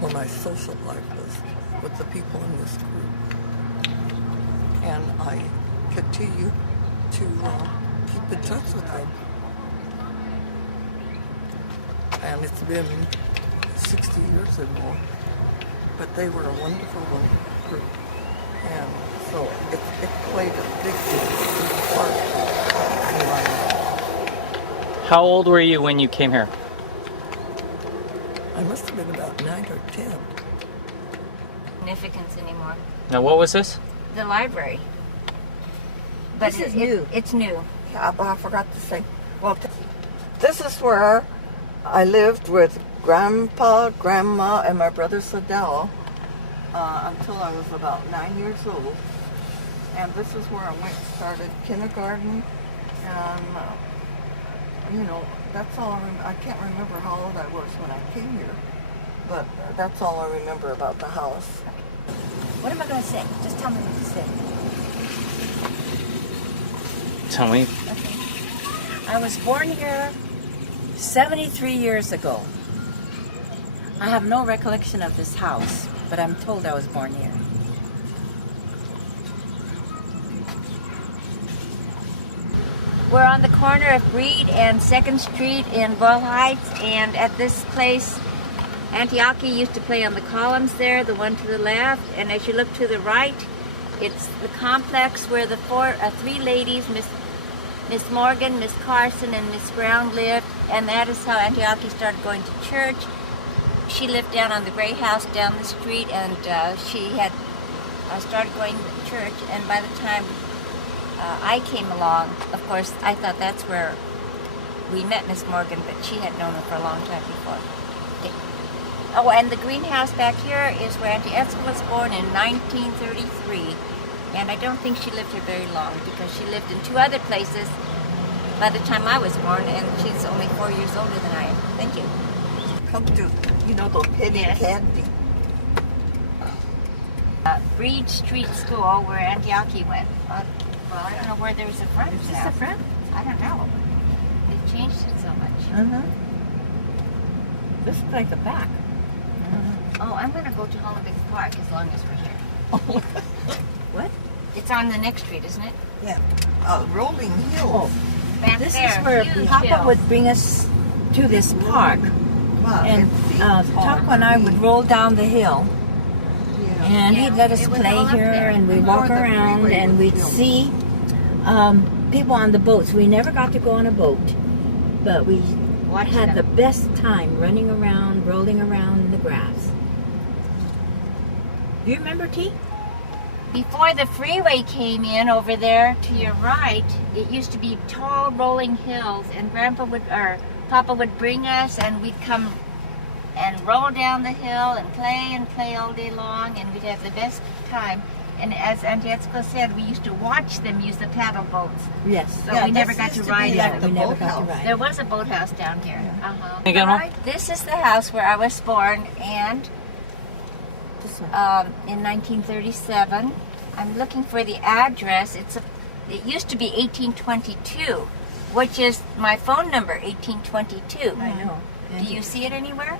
where my social life was, with the people in this group. And I continue to keep in touch with them. And it's been 60 years or more. But they were a wonderful, wonderful group. And so it played a big part in my life. How old were you when you came here? I must have been about 9 or 10. Significance anymore. Now, what was this? The library. But This is new. It's new. Yeah, but I forgot to say. Well, this is where I lived with Grandpa, Grandma, and my brother Sadao until I was about 9 years old. And this is where I started kindergarten. And, that's all I remember. I can't remember how old I was when I came here. But that's all I remember about the house. What am I going to say? Just tell me what to say. Tell me. Okay. I was born here 73 years ago. I have no recollection of this house, but I'm told I was born here. We're on the corner of Breed and 2nd Street in Boyle Heights, and at this place, Antiochi used to play on the columns there, the one to the left, and as you look to the right, it's the complex where the three ladies, Miss Morgan, Miss Carson, and Miss Brown lived, and that is how Antiochi started going to church. She lived down on the gray house down the street, and she had started going to church, and by the time I came along, of course, I thought that's where we met Miss Morgan, but she had known her for a long time before. Okay. Oh, and the greenhouse back here is where Auntie Etsuko was born in 1933, and I don't think she lived here very long because she lived in two other places by the time I was born, and she's only 4 years older than I am. Thank you. Come to, those penny Yes. candy. Breed Street School, where Antiochi went. Well, I don't know where there's a front Is now. this a front? I don't know. They've changed it so much. Uh-huh. This is like the back. Oh, I'm going to go to Hollenbeck Park as long as we're here. What? It's on the next street, isn't it? Yeah. Rolling hills. Back This there, is where huge Papa hills. would bring us to this park. Wow, And it's Taco and I would roll down the hill. And he'd let us it was play all up here, there. and we'd Before walk the around, freeway and was we'd built. see people on the boats. We never got to go on a boat, but we Watch had them. the best time running around, rolling around in the grass. Do you remember, T? Before the freeway came in over there to your right, it used to be tall rolling hills, and Papa would bring us, and we'd come and roll down the hill and play all day long, and we'd have the best time. And as Auntie Etsuko said, we used to watch them use the paddle boats. Yes. So we never got to ride in like them. the We never got to boathouse. ride. There was a boathouse down here. Uh-huh. Again, Mom? This is the house where I was born, and This one. in 1937. I'm looking for the address. It used to be 1822, which is my phone number, 1822. I know. Do you see it anywhere?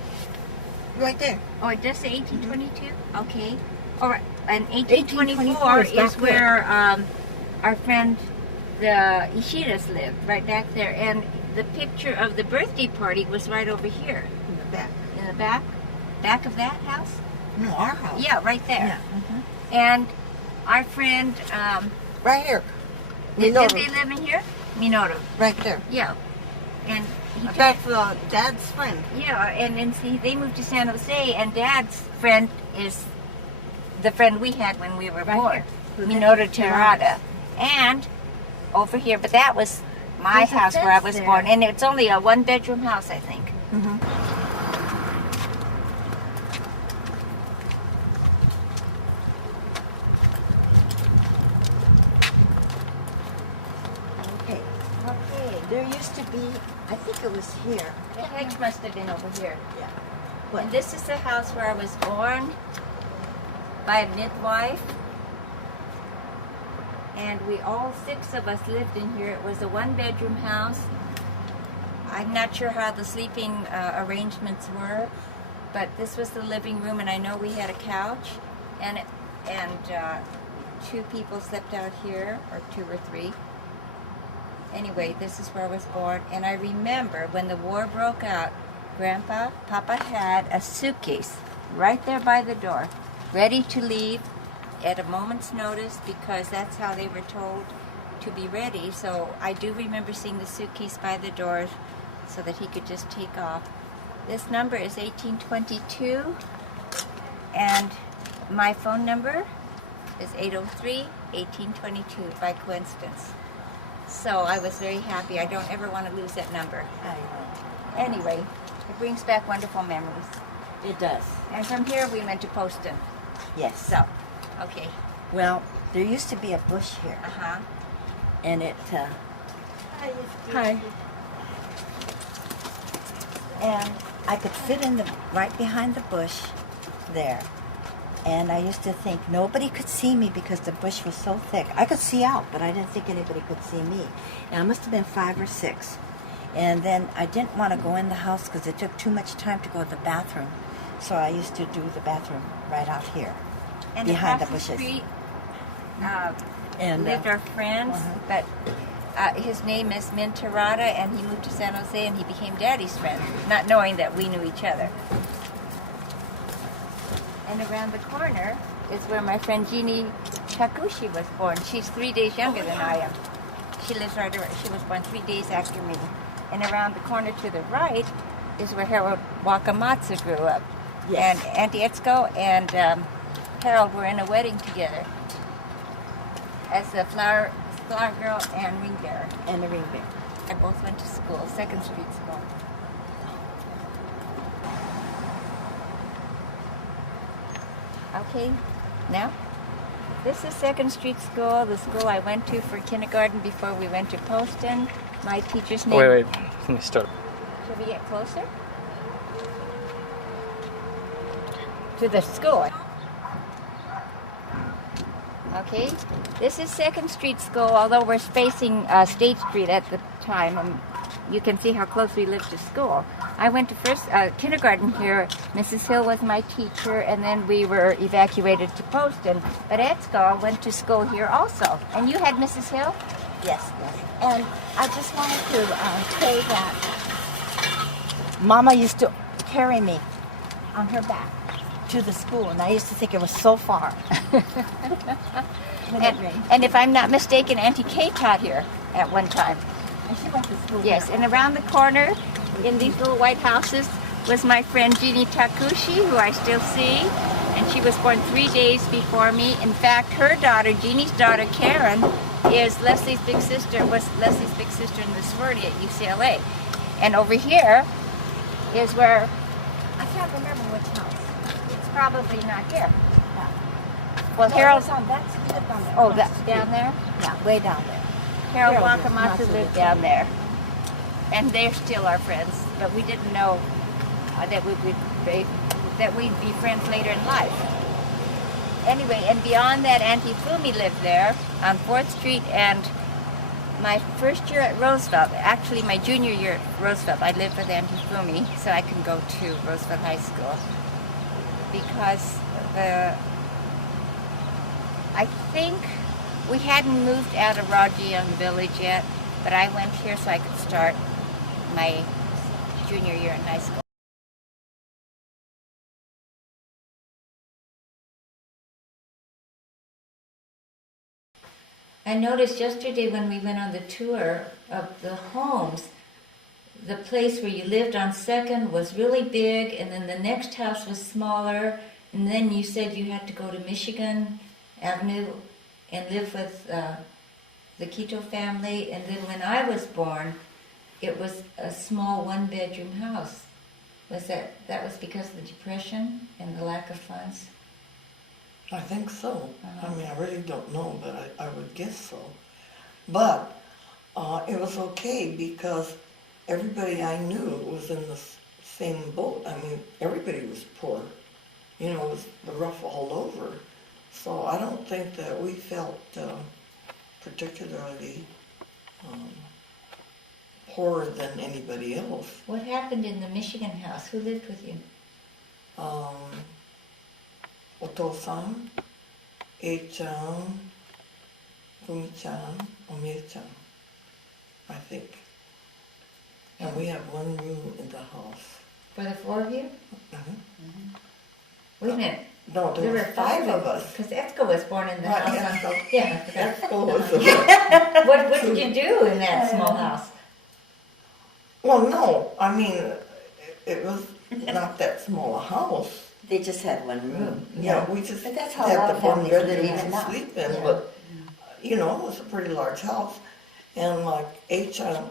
Right there. Oh, it does say 1822? Okay. Or and 1824 1824 is back is where our friend the Ishidas lived, right back there. And the picture of the birthday party was right over here. In the back. In the back of that house? No, our house. Yeah, right there. Yeah. mhm. And our friend, Right here. did Minoru. they live in here? Minoru. Right there. Yeah. And he That's Dad's friend. yeah, and then see, they moved to San Jose, and Dad's friend is the friend we had when we were Right born, here. Who Minoru lived in Terada. And over here, but that was my There's a house where I fence was there. born, and it's only a one-bedroom house, I think. Okay. Okay. There used to be, I think it was here. The hedge must have been over here. Yeah. And this is the house where I was born by a midwife. And we all 6 of us lived in here. It was a one-bedroom house. I'm not sure how the sleeping arrangements were, but this was the living room, and I know we had a couch, and 2 people slept out here, or 2 or 3. Anyway, this is where I was born, and I remember when the war broke out, Papa had a suitcase right there by the door, ready to leave at a moment's notice, because that's how they were told to be ready. So I do remember seeing the suitcase by the door so that he could just take off. This number is 1822, and my phone number is 803-1822 by coincidence. So I was very happy. I don't ever want to lose that number. I know. Anyway, it brings back wonderful memories. It does. And from here we went to Poston. Yes. So, okay. Well, there used to be a bush here, Uh-huh. and it. Hi. And I could fit in right behind the bush there. And I used to think nobody could see me because the bush was so thick. I could see out, but I didn't think anybody could see me. And I must have been 5 or 6. And then I didn't want to go in the house because it took too much time to go to the bathroom. So I used to do the bathroom right out here. And Behind across the bushes. street And lived our friend, but his name is Min Terada, and he moved to San Jose, and he became Daddy's friend, not knowing that we knew each other. And around the corner is where my friend Jeannie Takushi was born. She's 3 days younger than I am. She lives right around, she was born 3 days after me. And around the corner to the right is where Harold Wakamatsu grew up. Yes. And Auntie Etsuko and Harold were in a wedding together as a flower girl and ring bearer. and the ring bear. I both went to school, 2nd Street School. Okay, now this is 2nd Street School, the school I went to for kindergarten before we went to Poston. My teacher's name. Wait. Let me start. Should we get closer? To the school. Okay, this is 2nd Street School, although we're facing State Street at the time, and you can see how close we lived to school. I went to kindergarten here. Mrs. Hill was my teacher, and then we were evacuated to Poston. But Etsuko went to school here also. And you had Mrs. Hill? Yes. And I just wanted to say that Mama used to carry me on her back to the school, and I used to think it was so far. When it rained. And if I'm not mistaken, Auntie Kay taught here at one time. And she went to school. Yes, here. and around the corner in these little white houses was my friend Jeannie Takushi, who I still see. and she was born 3 days before me. In fact, her daughter, Jeannie's daughter, Karen, is Leslie's big sister. Was Leslie's big sister in the sorority at UCLA, and over here is where I can't remember which house. It's probably not here. No. Well, Harold's on that side. oh, that's down there. Yeah, way down there. Harold Harold Wakamatsu lived down there, and they're still our friends. But we didn't know that we'd be friends later in life. Anyway, and beyond that, Auntie Fumi lived there on 4th Street, and my first year at Roosevelt, actually my junior year at Roosevelt, I lived with Auntie Fumi, so I can go to Roosevelt High School. Because I think we hadn't moved out of Raji Young Village yet, but I went here so I could start my junior year in high school. I noticed yesterday when we went on the tour of the homes, the place where you lived on 2nd was really big, and then the next house was smaller, and then you said you had to go to Michigan Avenue and live with the Quito family, and then when I was born, it was a small 1-bedroom house. Was that was because of the Depression and the lack of funds? I think so. Uh-huh. I mean, I really don't know, but I would guess so. But it was okay because everybody I knew was in the same boat. I mean, everybody was poor. You know, it was the rough all over. So I don't think that we felt particularly poorer than anybody else. What happened in the Michigan house? Who lived with you? Oto-san, A-chan, Fumi-chan, Omie-chan, I think. And we have one room in the house. For the 4 of you? Mhm. Wait a minute. No, there were 5 of us. Because Etsuko was born in the Right, house on... Etsuko. Yeah, I forgot. Etsuko was the What did you do in that small house? Well, no, I mean, it was not that small a house. They just had one room. Yeah, we just But had that's how a lot the of one families live bedroom even to now. sleep in, Yeah. but, you know, it was a pretty large house. And like H.M.,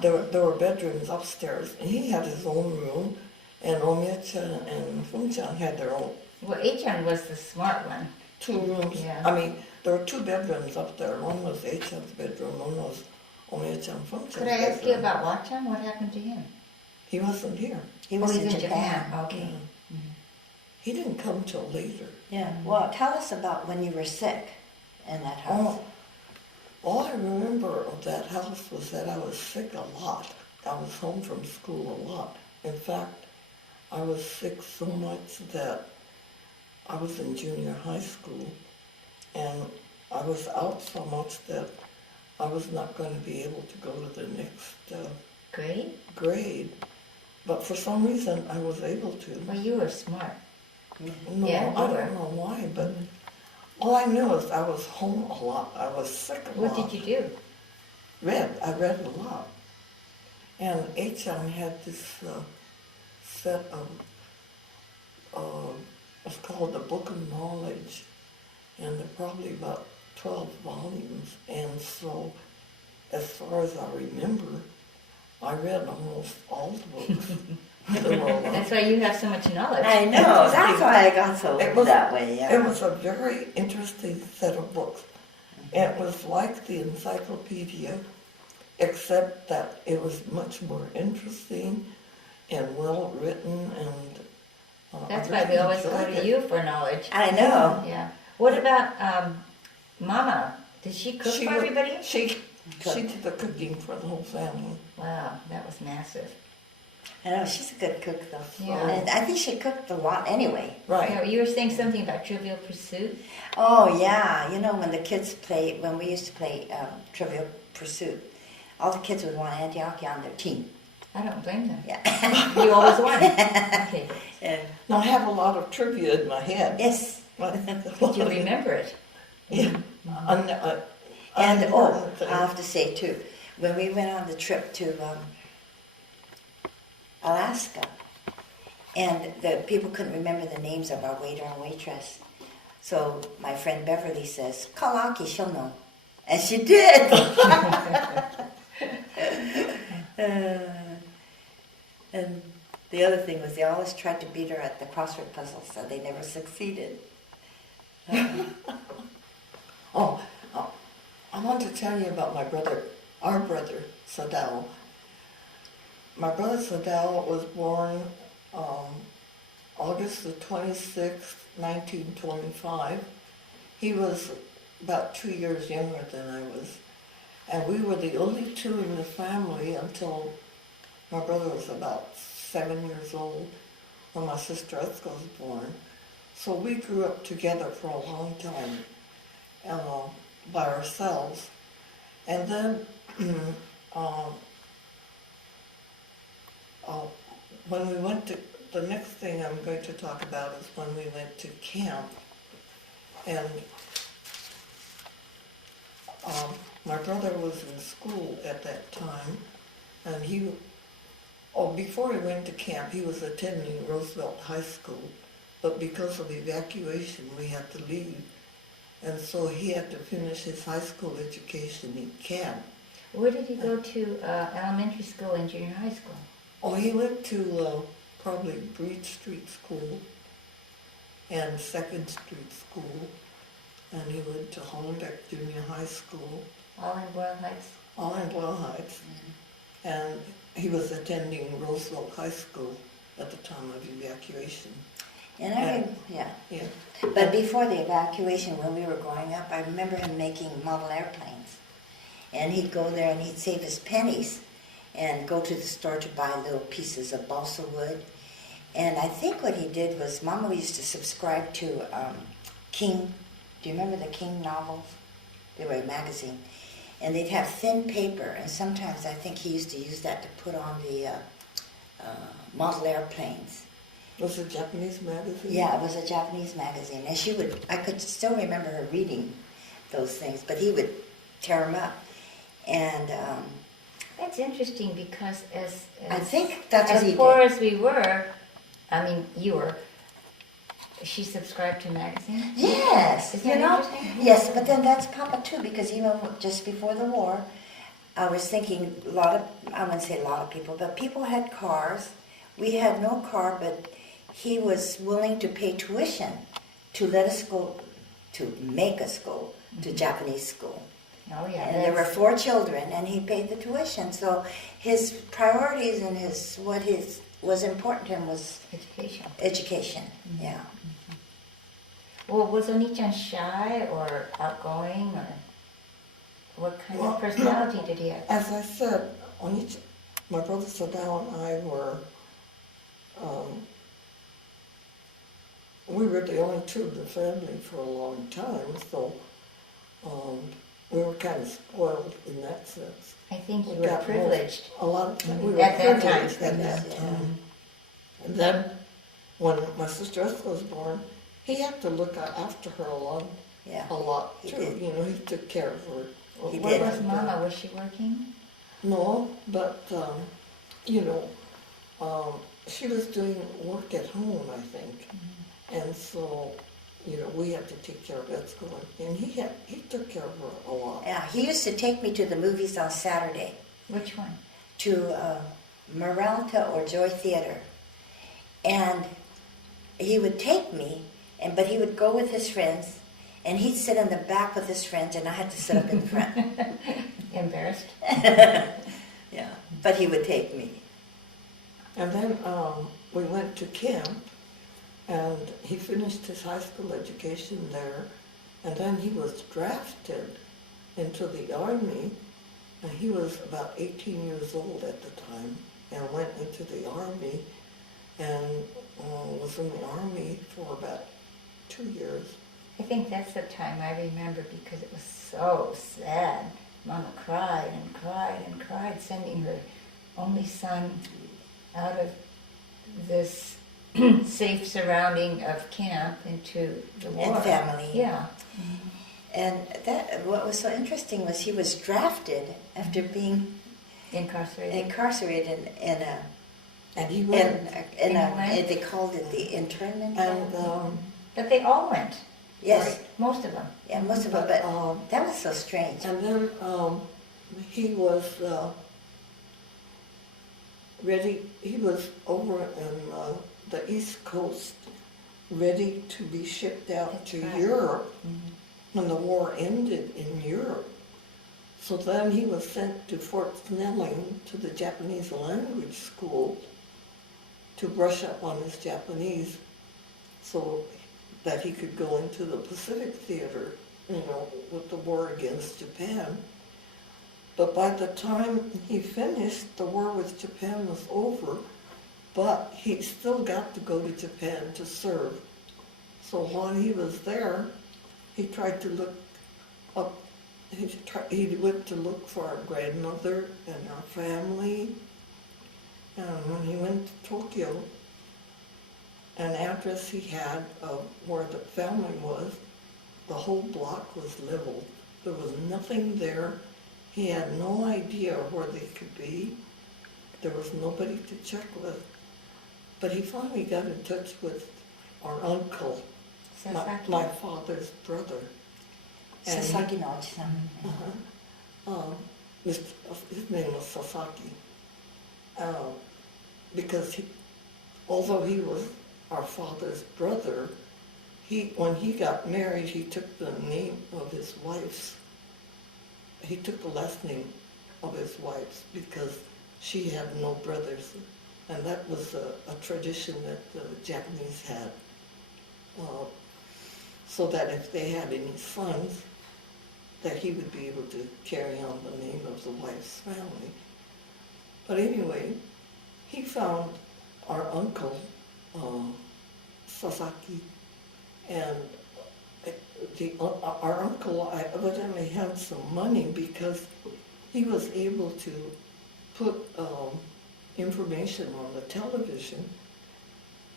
there were bedrooms upstairs, and he had his own room, and Omie-chan and Fumi-chan had their own Well, Achan was the smart one. 2 rooms. Yeah. I mean, there were 2 bedrooms up there. One was H.M.'s bedroom, one was Omie-chan and Fumi-chan's Could I ask you bedroom. about Wachan? What happened to him? He wasn't here. He was he's in Japan. Okay. He didn't come till later. Yeah. Well, tell us about when you were sick in that house. Oh, all I remember of that house was that I was sick a lot. I was home from school a lot. In fact, I was sick so much that I was in junior high school, and I was out so much that I was not going to be able to go to the next Great. grade. But for some reason, I was able to. Well, you were smart. No, Yeah, I you were. don't know why, but all I knew is I was home a lot. I was sick a lot. What did you do? I read a lot. And H.M. had this set of, it's called the Book of Knowledge, and there are probably about 12 volumes. And so, as far as I remember, I read almost all the books. There were a lot. That's why you have so much knowledge. I know. That's why I got so It was- that way. Yeah. It was a very interesting set of books. It was like the encyclopedia, except that it was much more interesting and well written, and That's I why we really always go enjoyed to it. you for knowledge. I know. Yeah. What about Mama? Did she cook She for would- everybody? She did the cooking for the whole family. Wow, that was massive. I know. She's a good cook, though. Yeah. And I think she cooked a lot anyway. Right. You were saying something about Trivial Pursuit? Oh, yeah. You know, when we used to play Trivial Pursuit, all the kids would want Antioche on their team. I don't blame them. Yeah. You always won. Okay. Yeah. Now, I have a lot of trivia in my head. Yes. Did you remember it? Yeah. And, Important thing. I have to say, too, when we went on the trip to Alaska, And the people couldn't remember the names of our waiter and waitress. So my friend Beverly says, "Call Aki, she'll know." And she did. And the other thing was they always tried to beat her at the crossword puzzle, so they never succeeded. Oh, I want to tell you about our brother, Sadao. My brother Sadao was born August the 26th, 1925. He was about 2 years younger than I was. And we were the only two in the family until my brother was about 7 years old when my sister Etsuko was born. So we grew up together for a long time by ourselves. And then when we went to, the next thing I'm going to talk about is when we went to camp. And my brother was in school at that time, and before he went to camp, he was attending Roosevelt High School, but because of evacuation, we had to leave. And so he had to finish his high school education in camp. Where did he go to elementary school and junior high school? Oh, he went to probably Breed Street School and 2nd Street School, and he went to Hollenbeck Junior High School. All in Boyle Heights? All in Boyle Heights. Mm-hmm. And he was attending Roosevelt High School at the time of evacuation. Yeah. Yeah. But before the evacuation, when we were growing up, I remember him making model airplanes. And he'd go there and he'd save his pennies and go to the store to buy little pieces of balsa wood. And I think what he did was, Mama used to subscribe to King. Do you remember the King novels? They were a magazine. And they'd have thin paper, and sometimes I think he used to use that to put on the model airplanes. Was it a Japanese magazine? Yeah, it was a Japanese magazine. And I could still remember her reading those things, but he would tear them up. And That's interesting because as I think that's what he as poor did. as we were, I mean, you were, she subscribed to magazines? Yes, Isn't you that know? interesting? Yes, but then that's Papa too, because even just before the war, I was thinking I wouldn't say a lot of people, but people had cars. We had no car, but he was willing to pay tuition to let us go, to make us go to Japanese school. Oh, yeah. And there were 4 children, and he paid the tuition. So his priorities and what was important to him was Education. education. Mm-hmm. Yeah. Well, was Oni-chan shy or outgoing, or what kind of personality did he have? As I said, my brother Sadao and I were, we were the only two in the family for a long time, so we were kind of spoiled in that sense. I think you We were got privileged. A lot of time. We were At that privileged time. at that time. And then when my sister Etsuko was born, he had to look after her a lot He too. did. You know, he took care of her. He Where did. was Mama? Was she working? No, but she was doing work at home, I think, and so we had to take care of Etsuko, and he took care of her a lot. Yeah, he used to take me to the movies on Saturday, Which one? to Moralta or Joy Theater. And he would take me, but he would go with his friends, and he'd sit in the back with his friends, and I had to sit up in front. Embarrassed? Yeah, but he would take me. And then we went to camp, and he finished his high school education there, and then he was drafted into the Army, and he was about 18 years old at the time, and went into the Army, and was in the Army for about 2 years. I think that's the time I remember because it was so sad. Mama cried and cried and cried, sending her only son out of this safe surrounding of camp into the war. And family. Yeah. And what was so interesting was he was drafted after being Incarcerated. incarcerated in a And he went. And they called it the internment camp. And But they all went. Yes. Right, most of them. Yeah, most of them, but that was so strange. and then he was ready. He was over in the East Coast, ready to be shipped out That's to right. Europe Mhm. when the war ended in Europe. So then he was sent to Fort Snelling to the Japanese language school to brush up on his Japanese so that he could go into the Pacific Theater, with the war against Japan. But by the time he finished, the war with Japan was over, but he still got to go to Japan to serve. So while he was there, he tried to look up, he went to look for our grandmother and our family. And when he went to Tokyo, an address he had of where the family was, the whole block was leveled. There was nothing there. He had no idea where they could be. There was nobody to check with. But he finally got in touch with our uncle, Sasaki. my father's brother. And he- Sasaki no Oji-san. his name was Sasaki. Because although he was our father's brother, when he got married, he took the name of his wife's. He took the last name of his wife's because she had no brothers, and that was a tradition that the Japanese had. So that if they had any sons, that he would be able to carry on the name of the wife's family. But anyway, he found our uncle, Sasaki, and our uncle evidently had some money because he was able to put information on the television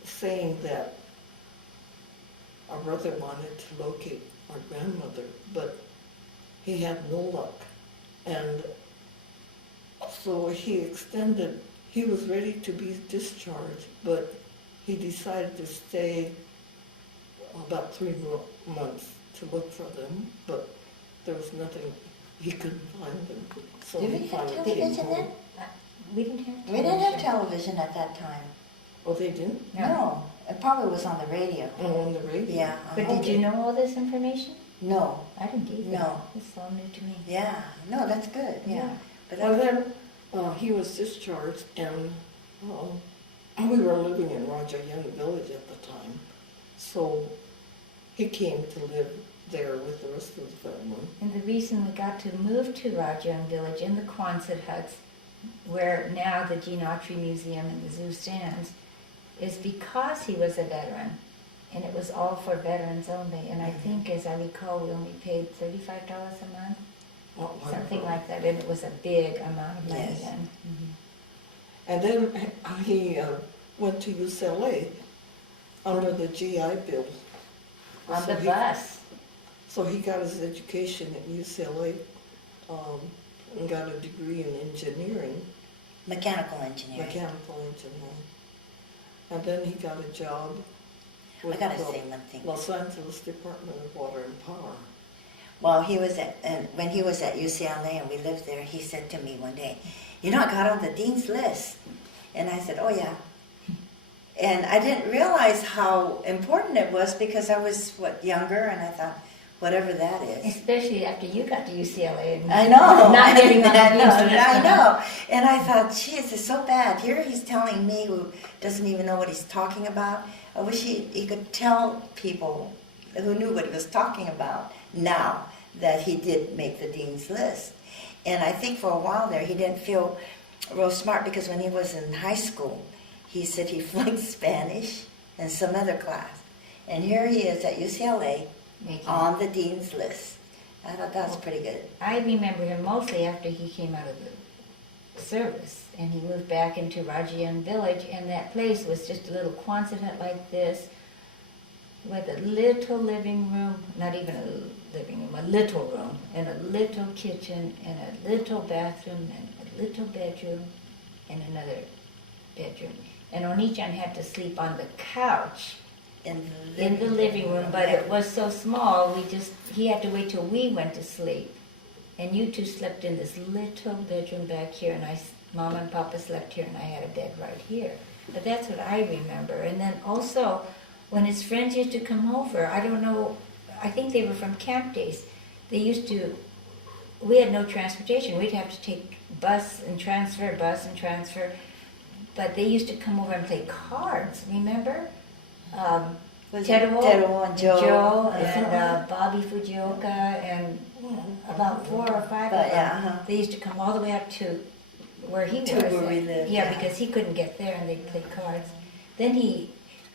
saying that our brother wanted to locate our grandmother, but he had no luck. And so he was ready to be discharged, but he decided to stay about 3 months to look for them, but there was nothing, he couldn't find them. So Did he we have finally came television home. then? We didn't have We didn't have television at that time. Oh, they didn't? No, it probably was on the radio. Oh, on the radio? Yeah. But did you know all this information? No. I didn't either. No. It's all new to me. Yeah. No, that's good. Yeah. Yeah. But Well, that, then he was discharged, and we were living in Raja Young Village at the time. So he came to live there with the rest of the family. And the reason we got to move to Rajang Village in the Quonset huts, where now the Gene Autry Museum and the zoo stands, is because he was a veteran. And it was all for veterans only. And I think, as I recall, we only paid $35 a month, something like that. And it was a big amount of money Yes. then. And then he went to UCLA under the GI Bill. On So the he- bus. So he got his education at UCLA and got a degree in engineering, mechanical engineering. mechanical engineering. And then he got a job I with gotta the say one thing. Los Angeles Department of Water and Power. Well, when he was at UCLA and we lived there, he said to me one day, "You know, I got on the dean's list." And I said, "Oh yeah." And I didn't realize how important it was because I was, younger, and I thought, whatever that is. Especially after you got to UCLA. And I know. Not getting on the I know, dean's list. I know. And I thought, geez, it's so bad. Here he's telling me who doesn't even know what he's talking about. I wish he could tell people who knew what he was talking about now that he did make the dean's list. And I think for a while there he didn't feel real smart because when he was in high school, he said he flunked Spanish and some other class. And here he is at UCLA on the dean's list. I thought that was pretty good. I remember him mostly after he came out of the service and he moved back into Rajian Village, and that place was just a little Quonset hut like this with a little living room, not even a living room, a little room, and a little kitchen, and a little bathroom, and a little bedroom, and another bedroom. and Oni-chan had to sleep on the couch In in the living room, but it was so small, he had to wait till we went to sleep. And you two slept in this little bedroom back here, and Mom and Papa slept here, and I had a bed right here. But that's what I remember. And then also, when his friends used to come over, I don't know, I think they were from camp days, we had no transportation. We'd have to take bus and transfer, but they used to come over and play cards, remember? Teruo and Joe. and Bobby Fujioka and about 4 or 5 of them. They used to come all the way up to where he was. where we lived, Yeah, because he couldn't get there, and they'd play cards. Then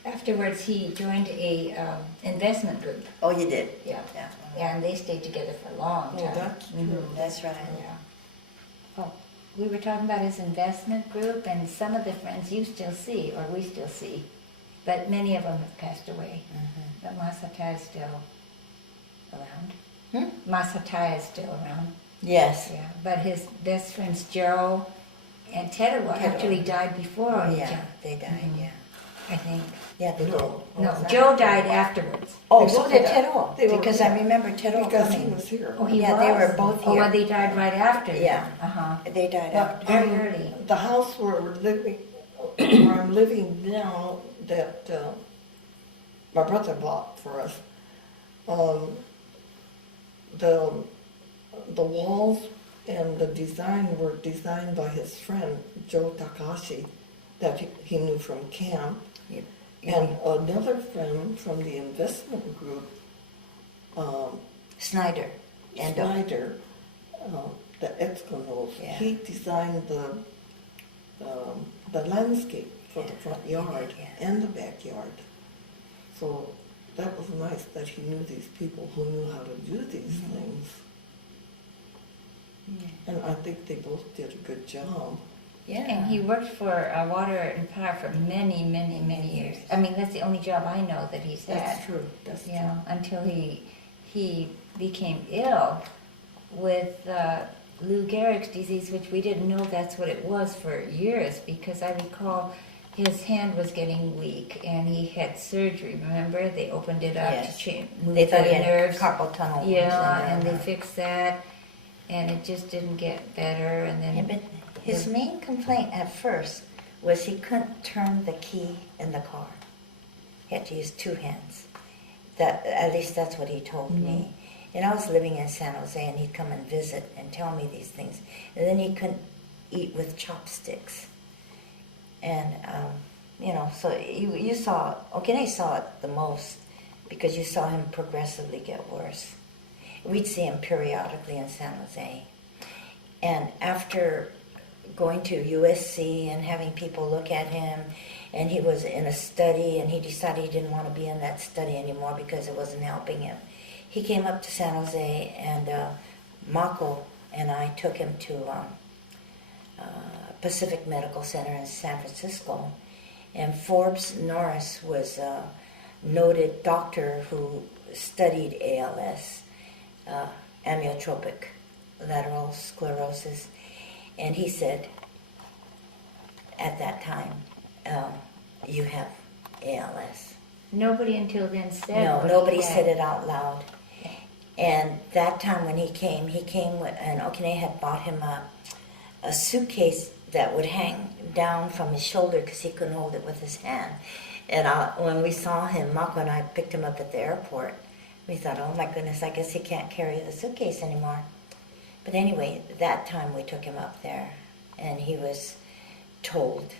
afterwards he joined a investment group. Oh, you did? Yeah. Yeah. Yeah, and they stayed together for a long time. Oh, that's true. That's right. Yeah. Oh, we were talking about his investment group, and some of the friends you still see, or we still see, but many of them have passed away. But Masatai is still around. Masatai is still around. Yes. Yeah, but his best friends Joe and Teruo actually died before Oni-chan. Yeah, they died, yeah. I think. Yeah, they did. No, Joe died afterwards. Oh, They so both did died. Teruo, They were- because I remember Teruo Because he coming. was here. Oh, he Yeah, was? they were both Oh, here. well, they died right after. Yeah. Uh-huh. They died But after. Very early. The house where I'm living now, that my brother bought for us, the walls and the design were designed by his friend Joe Takashi, that he knew from camp, Yep. and another friend from the investment group, Snyder. And Snyder, the Etsuko, Yeah. he designed the landscape for the front yard Yeah. and the backyard. So that was nice that he knew these people who knew how to do these things. And I think they both did a good job. yeah. And he worked for Water and Power for many, many, many years. I mean, that's the only job I know that he's had. That's true. That's You know, until he became ill with Lou Gehrig's disease, which we didn't know that's what it was for years, because I recall his hand was getting weak and he had surgery. Remember, they opened it up Yes. to move They thought the he had nerves. carpal tunnel. wounds Yeah, in and there. they fixed that, and it just didn't get better. And then Yeah, but his main complaint at first was he couldn't turn the key in the car. He had to use 2 hands. At least that's what he told me. And I was living in San Jose, and he'd come and visit and tell me these things. And then he couldn't eat with chopsticks. And, so you saw, Okene saw it the most because you saw him progressively get worse. We'd see him periodically in San Jose. And after going to USC and having people look at him, and he was in a study, and he decided he didn't want to be in that study anymore because it wasn't helping him. He came up to San Jose, and Mako and I took him to Pacific Medical Center in San Francisco. And Forbes Norris was a noted doctor who studied ALS, amyotrophic lateral sclerosis. And he said, at that time, you have ALS. nobody until then said. No, what he nobody had. said it out loud. And that time when he came with, and Okine had bought him a suitcase that would hang down from his shoulder because he couldn't hold it with his hand. And when we saw him, Mako and I picked him up at the airport. We thought, oh my goodness, I guess he can't carry the suitcase anymore. But anyway, that time we took him up there, and he was told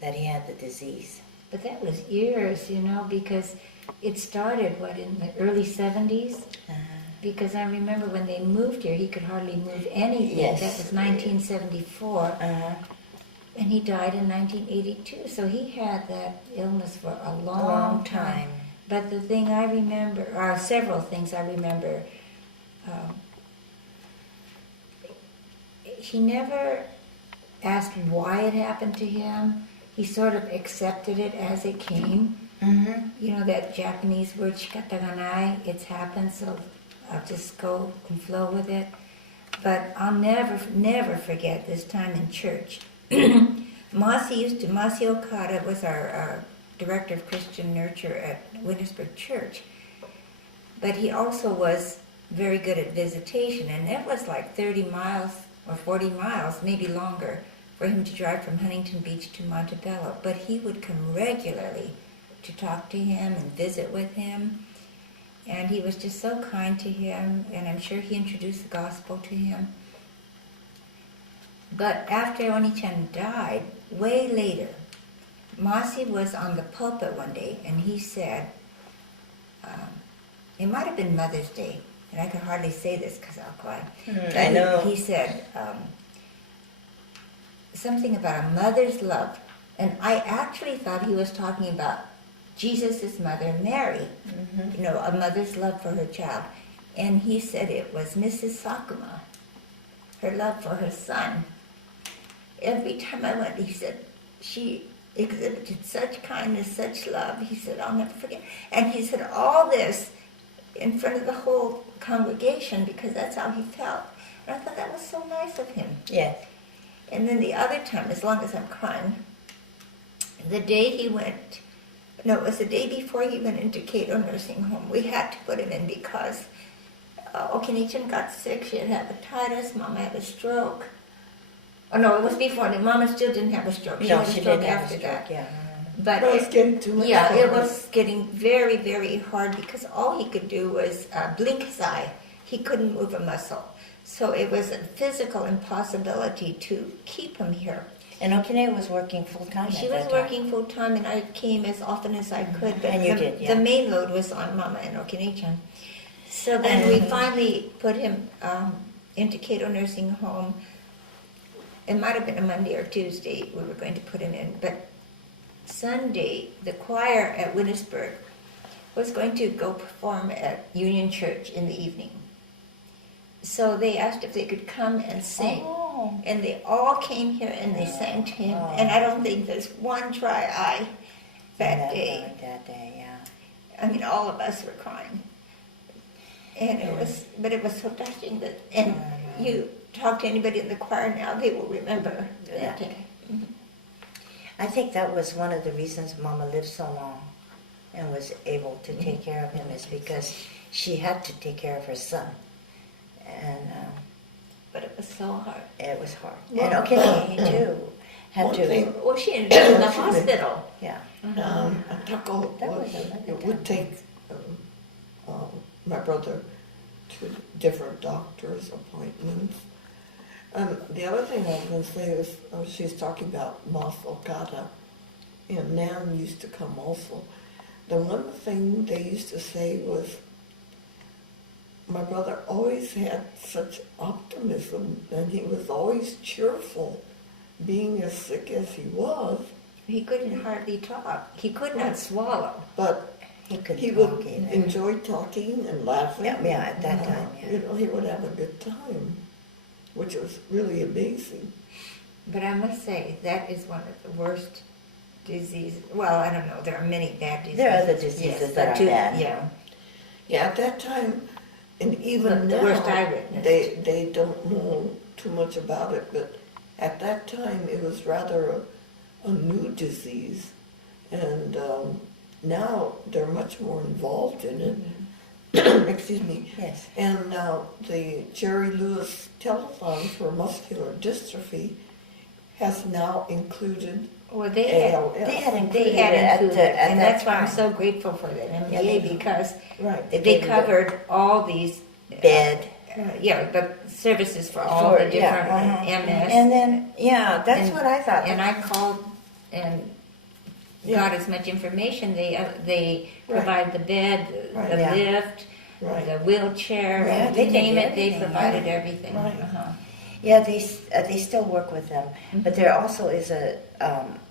that he had the disease. But that was years, because it started, in the early 70s? Because I remember when they moved here, he could hardly move anything. Yes. That was 1974. And he died in 1982. So he had that illness for a long time. But the thing I remember, or several things I remember, he never asked why it happened to him. He sort of accepted it as it came. You know that Japanese word shikataganai, it's happened, so I'll just go and flow with it. But I'll never forget this time in church Masi Okada was our director of Christian nurture at Wintersburg Church. But he also was very good at visitation, and it was like 30 miles or 40 miles, maybe longer, for him to drive from Huntington Beach to Montebello. But he would come regularly to talk to him and visit with him. And he was just so kind to him, and I'm sure he introduced the gospel to him. But after Oni-chan died, way later, Masi was on the pulpit one day, and he said, it might have been Mother's Day, and I can hardly say this because I'll cry. I know. He said something about a mother's love, and I actually thought he was talking about Jesus' mother, Mary, you know, a mother's love for her child. And he said it was Mrs. Sakuma, her love for her son. Every time I went, he said, she exhibited such kindness, such love. He said, I'll never forget. And he said all this in front of the whole congregation because that's how he felt. And I thought that was so nice of him. Yes. And then the other time, as long as I'm crying, the day he went, no, it was the day before he went into Cato Nursing Home. We had to put him in because Okini-chan got sick. She had hepatitis. Mama had a stroke. Oh, no, it was before. Mama still didn't have a stroke. She had a stroke after that. Yeah. But It was getting too much yeah, for it her. was getting very, very hard because all he could do was blink his eye. He couldn't move a muscle. So it was a physical impossibility to keep him here. And Okine was working full time. She was working full time, and I came as often as I could. But And you did, yeah. the main load was on Mama and Okine-chan. So then we finally put him into Cato Nursing Home. It might have been a Monday or Tuesday we were going to put him in, but Sunday the choir at Wintersburg was going to go perform at Union Church in the evening. So they asked if they could come and sing. Oh. And they all came here and they sang to him. And I don't think there's one dry eye that day. That day, yeah. I mean, all of us were crying. And it was so touching that, and you talk to anybody in the choir now, they will remember that day. I think that was one of the reasons Mama lived so long and was able to take care of him is because she had to take care of her son. And But it was so hard. it was hard. Well, and okay, too. Had one to. thing- Well, she ended up in the hospital. Yeah. Taco That was, was another it would take my brother to different doctor's appointments. The other thing I was going to say is, she's talking about Mas Okada, and Nan used to come also. The one thing they used to say was, my brother always had such optimism, and he was always cheerful, being as sick as he was, He couldn't hardly talk. He could not swallow. but He couldn't he would talk either. enjoy talking and laughing. Yeah, at that time, yeah. You know, he would have a good time, which was really amazing. But I must say, that is one of the worst diseases. Well, I don't know. There are many bad diseases. There are other diseases that but are bad. Yeah. Yeah, at that time, and even The now, worst I witnessed. they don't know too much about it, but at that time it was rather a new disease, and now they're much more involved in it. Excuse me. Yes. And now the Jerry Lewis telethon for muscular dystrophy has now included Well, they had ALS. They had They included had it at included, the, at and that that's why I'm time. so grateful for the Yeah, MBA they- because right. they covered all these Bed. but services for all the different MS. And then, yeah, that's And- what I thought. And I called and got as much information. They Right. provide the bed, Right. the Yeah. lift, Right. the wheelchair, Yeah, you they did name it. They everything, provided yeah. everything. Right. Uh-huh. Yeah, they still work with them, but there also is a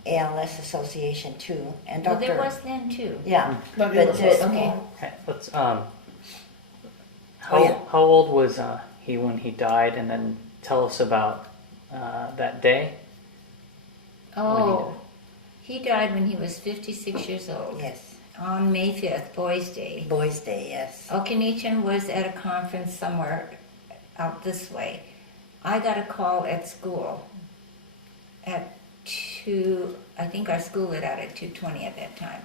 ALS association too, and Well, Dr. there was then too. Yeah, But but it was the- Okay. Okay, let's Oh, yeah. how old was he when he died, and then tell us about that day. Oh, he died when he was 56 years old. yes, On May 5th, Boys' Day. Boys' Day, yes. Okini-chan was at a conference somewhere out this way. I got a call at school at I think our school let out at 2:20 at that time,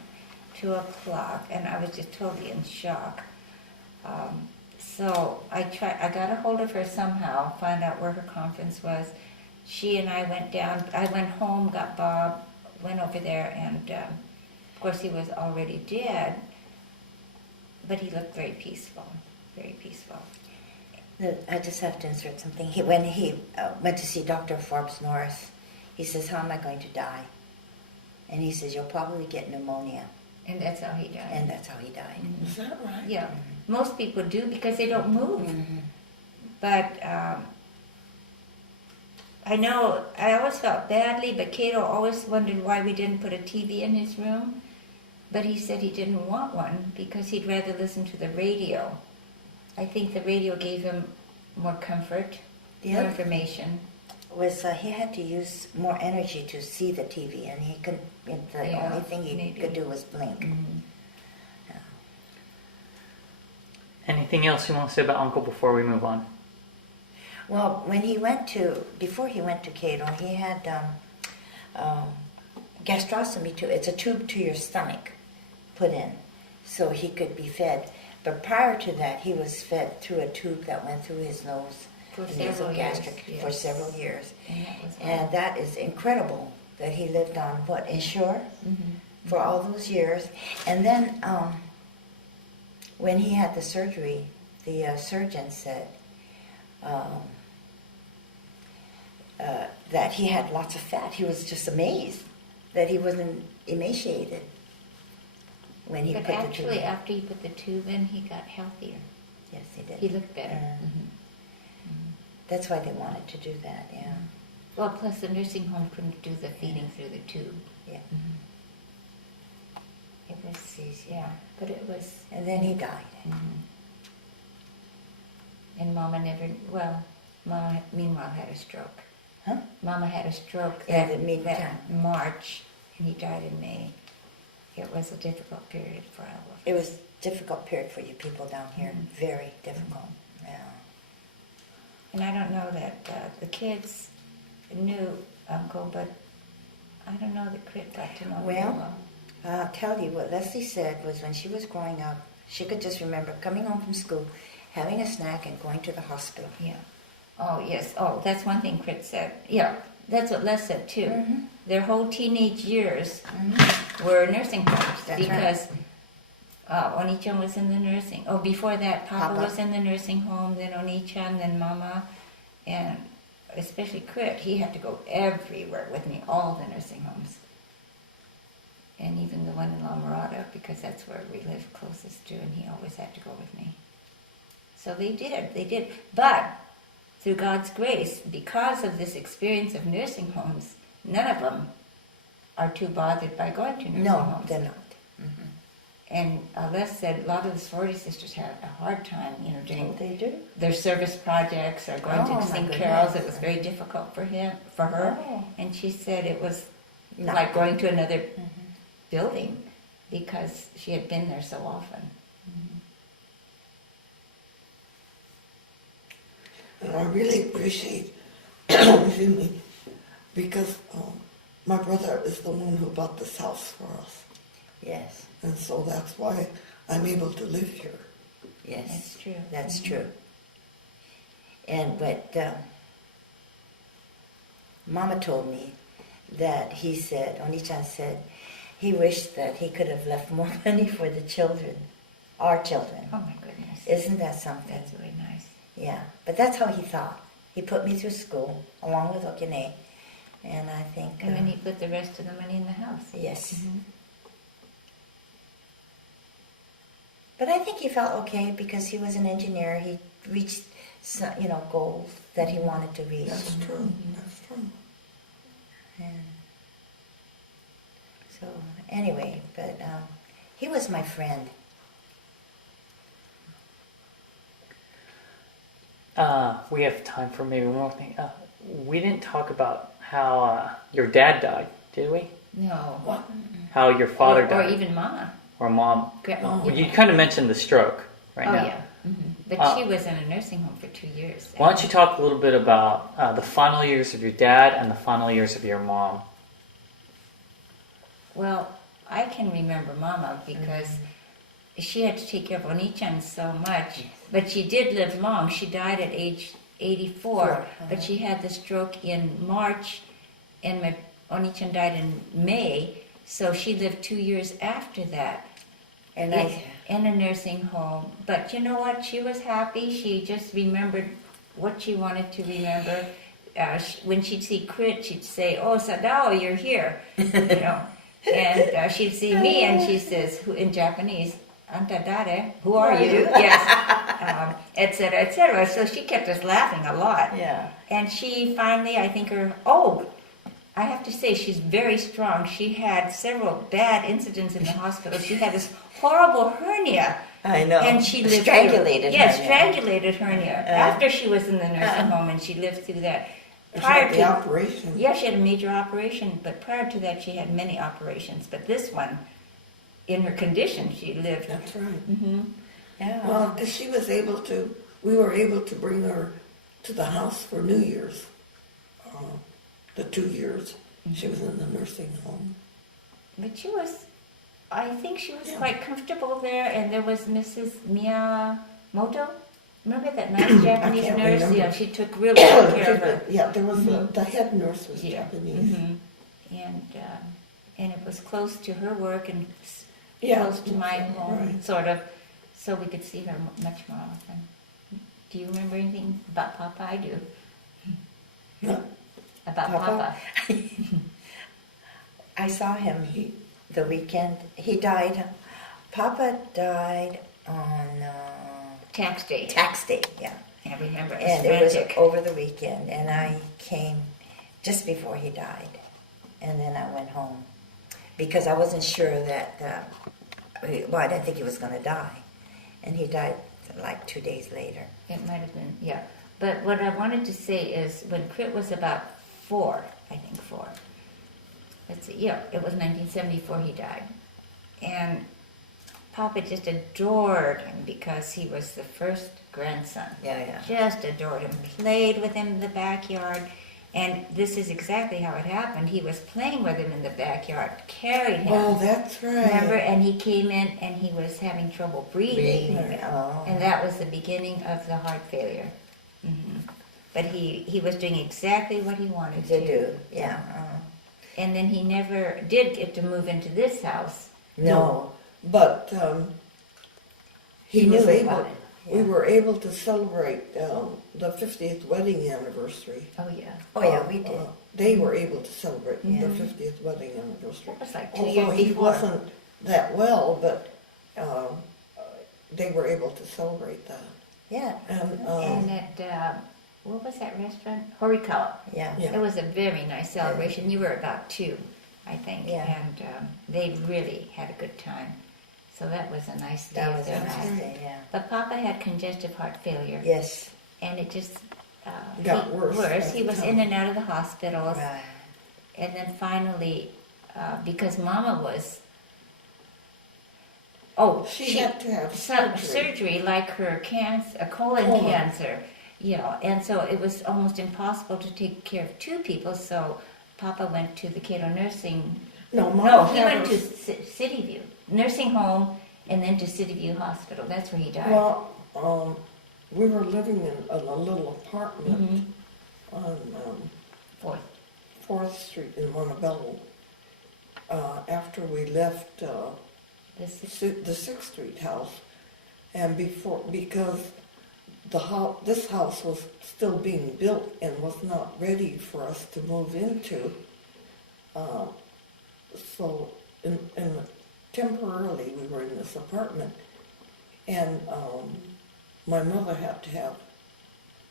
2 o'clock, and I was just totally in shock. So I got a hold of her somehow, found out where her conference was. She and I went down. I went home, got Bob, went over there, and of course he was already dead, but he looked very peaceful, very peaceful. I just have to insert something. When he went to see Dr. Forbes Norris, he says, "How am I going to die?" And he says, "You'll probably get pneumonia." And that's how he died. And that's how he died. Is that right? Yeah, most people do because they don't move. But I know I always felt badly, but Cato always wondered why we didn't put a TV in his room. But he said he didn't want one because he'd rather listen to the radio. I think the radio gave him more comfort, more information. Was he had to use more energy to see the TV, and he could. The only thing he could do was blink. Anything else you want to say about Uncle before we move on? Well, before he went to Cato, he had gastrostomy too. It's a tube to your stomach put in, so he could be fed. But prior to that, he was fed through a tube that went through his nose. For several years. For several years. And And that is incredible that he lived on Ensure for all those years. And then when he had the surgery, the surgeon said that he had lots of fat. He was just amazed that he wasn't emaciated when he But put actually, the tube in. after he put the tube in, he got healthier. Yes, he did. He looked better. That's why they wanted to do that, yeah. Well, plus the nursing home couldn't do the feeding through the tube. Yeah. It was, yeah, but it was. And then he died. And Mama Mama meanwhile had a stroke. Huh? Mama had a stroke Yeah, that that March, and he died in May. It was a difficult period for all of us. It was a difficult period for you people down here. Very difficult. Yeah. And I don't know that the kids knew Uncle, but I don't know that Crit got to know him very Well, I'll tell you what Leslie said was when she was growing up, she could just remember coming home from school, having a snack, and going to the hospital. Yeah. Oh, yes. Oh, that's one thing Crit said. Yeah, that's what Les said too. Their whole teenage years were nursing homes That's because Oni-chan was in the nursing. Oh, before that, Papa was in the nursing home, then Oni-chan, then Mama, and especially Crit. He had to go everywhere with me, all the nursing homes. And even the one in La Mirada, because that's where we lived closest to, and he always had to go with me. So they did. But through God's grace, because of this experience of nursing homes, none of them are too bothered by going to nursing homes. No, they're not. And Les said a lot of the sorority sisters had a hard time, doing They do. their service projects or going Oh, to my sing goodness. carols. It was very difficult for her. Oh. And she said it was No. like going to another building because she had been there so often. And I really appreciate, excuse me, because my brother is the one who bought this house for us. Yes. And so that's why I'm able to live here. Yes. That's true. That's true. But Mama told me that he said, Oni-chan said, he wished that he could have left more money for the children, our children. Oh my goodness. Isn't that something? That's really nice. Yeah, but that's how he thought. He put me through school along with Okine, and I think. And then he put the rest of the money in the house. Yes. But I think he felt okay because he was an engineer. He reached, goals that he wanted to reach. That's true. That's true. And so anyway, but he was my friend. We have time for maybe one more thing. We didn't talk about how your dad died, did we? No. What? How your father Or died. even Mama. Or mom. Oh, Well, you kind of mentioned the stroke right now. yeah. But she was in a nursing home for 2 years. Why don't you talk a little bit about the final years of your dad and the final years of your mom? Well, I can remember Mama because she had to take care of Onichan so much, but she did live long. She died at age 84, but she had the stroke in March, and my Onichan died in May, so she lived 2 years after that. And In a nursing home. But you know what? She was happy. She just remembered what she wanted to remember. When she'd see Crit, she'd say, "Oh, Sadao, you're here," you know. And she'd see me, and she says, "Who in Japanese? Anta dare? Who are you?" Yes, etc., etc. So she kept us laughing a lot. Yeah. And she finally, I think I have to say, she's very strong. She had several bad incidents in the hospital. She had this horrible hernia. I know. And she lived strangulated hernia. hernia. Strangulated hernia. After she was in the nursing home, and she lived through that. She had the operation. Yeah, she had a major operation, but prior to that, she had many operations. But this one, in her condition, she lived. That's right. Mm-hmm. Yeah. Well, she was able to, we were able to bring her to the house for New Year's. The 2 years she was in the nursing home. But she was, I think she was quite comfortable there, and there was Mrs. Miyamoto. Remember that nice Japanese can't nurse? remember. Yeah, she took really good care of her. Yeah, there was the head nurse was Japanese. And it was close to her work and Yeah, close to my home, right. sort of, so we could see her much more often. Do you remember anything about Papa? I do. About Papa. I saw him the weekend. He died. Papa died on Tax day. tax day, yeah. I remember. It And was it was frantic. over the weekend, and I came just before he died. And then I went home because I wasn't sure that, well, I didn't think he was going to die. And he died like 2 days later. It might have been, yeah. But what I wanted to say is when Crit was about 4, I think 4. Let's see, yeah, it was 1974 he died. And Papa just adored him because he was the first grandson. Yeah. Just adored him, played with him in the backyard. And this is exactly how it happened. He was playing with him in the backyard, carried him. Oh, that's right. Remember? And he came in and he was having trouble breathing. Oh. And that was the beginning of the heart failure. But he was doing exactly what he wanted To do, yeah. And then he never did get to move into this house. No. But he was knew able. about it, yeah. We were able to celebrate the 50th wedding anniversary. Oh, yeah. Oh, yeah, we did. They were able to celebrate Yeah. the 50th wedding anniversary. That was like 2 Although years he before. wasn't that well, but they were able to celebrate that. Yeah. And at, what was that restaurant? Horikawa. Yeah. Yeah. It was a very nice celebration. You were about 2, I think. Yeah. And they really had a good time. So that was a nice day. That of was a their nice life. day, yeah. But Papa had congestive heart failure. Yes. And it just Got worse as He was time. in and out of the hospitals. Right. And then finally, because Mama was, She had to have surgery like her cancer, a colon cancer, and so it was almost impossible to take care of 2 people. So Papa went to the Cato Nursing. No, He went to City View Nursing Home, and then to City View Hospital. That's where he died. Well, we were living in a little apartment on 4th Street in Montebello. After we left the 6th Street house, and because this house was still being built and was not ready for us to move into, so temporarily we were in this apartment, and my mother had to have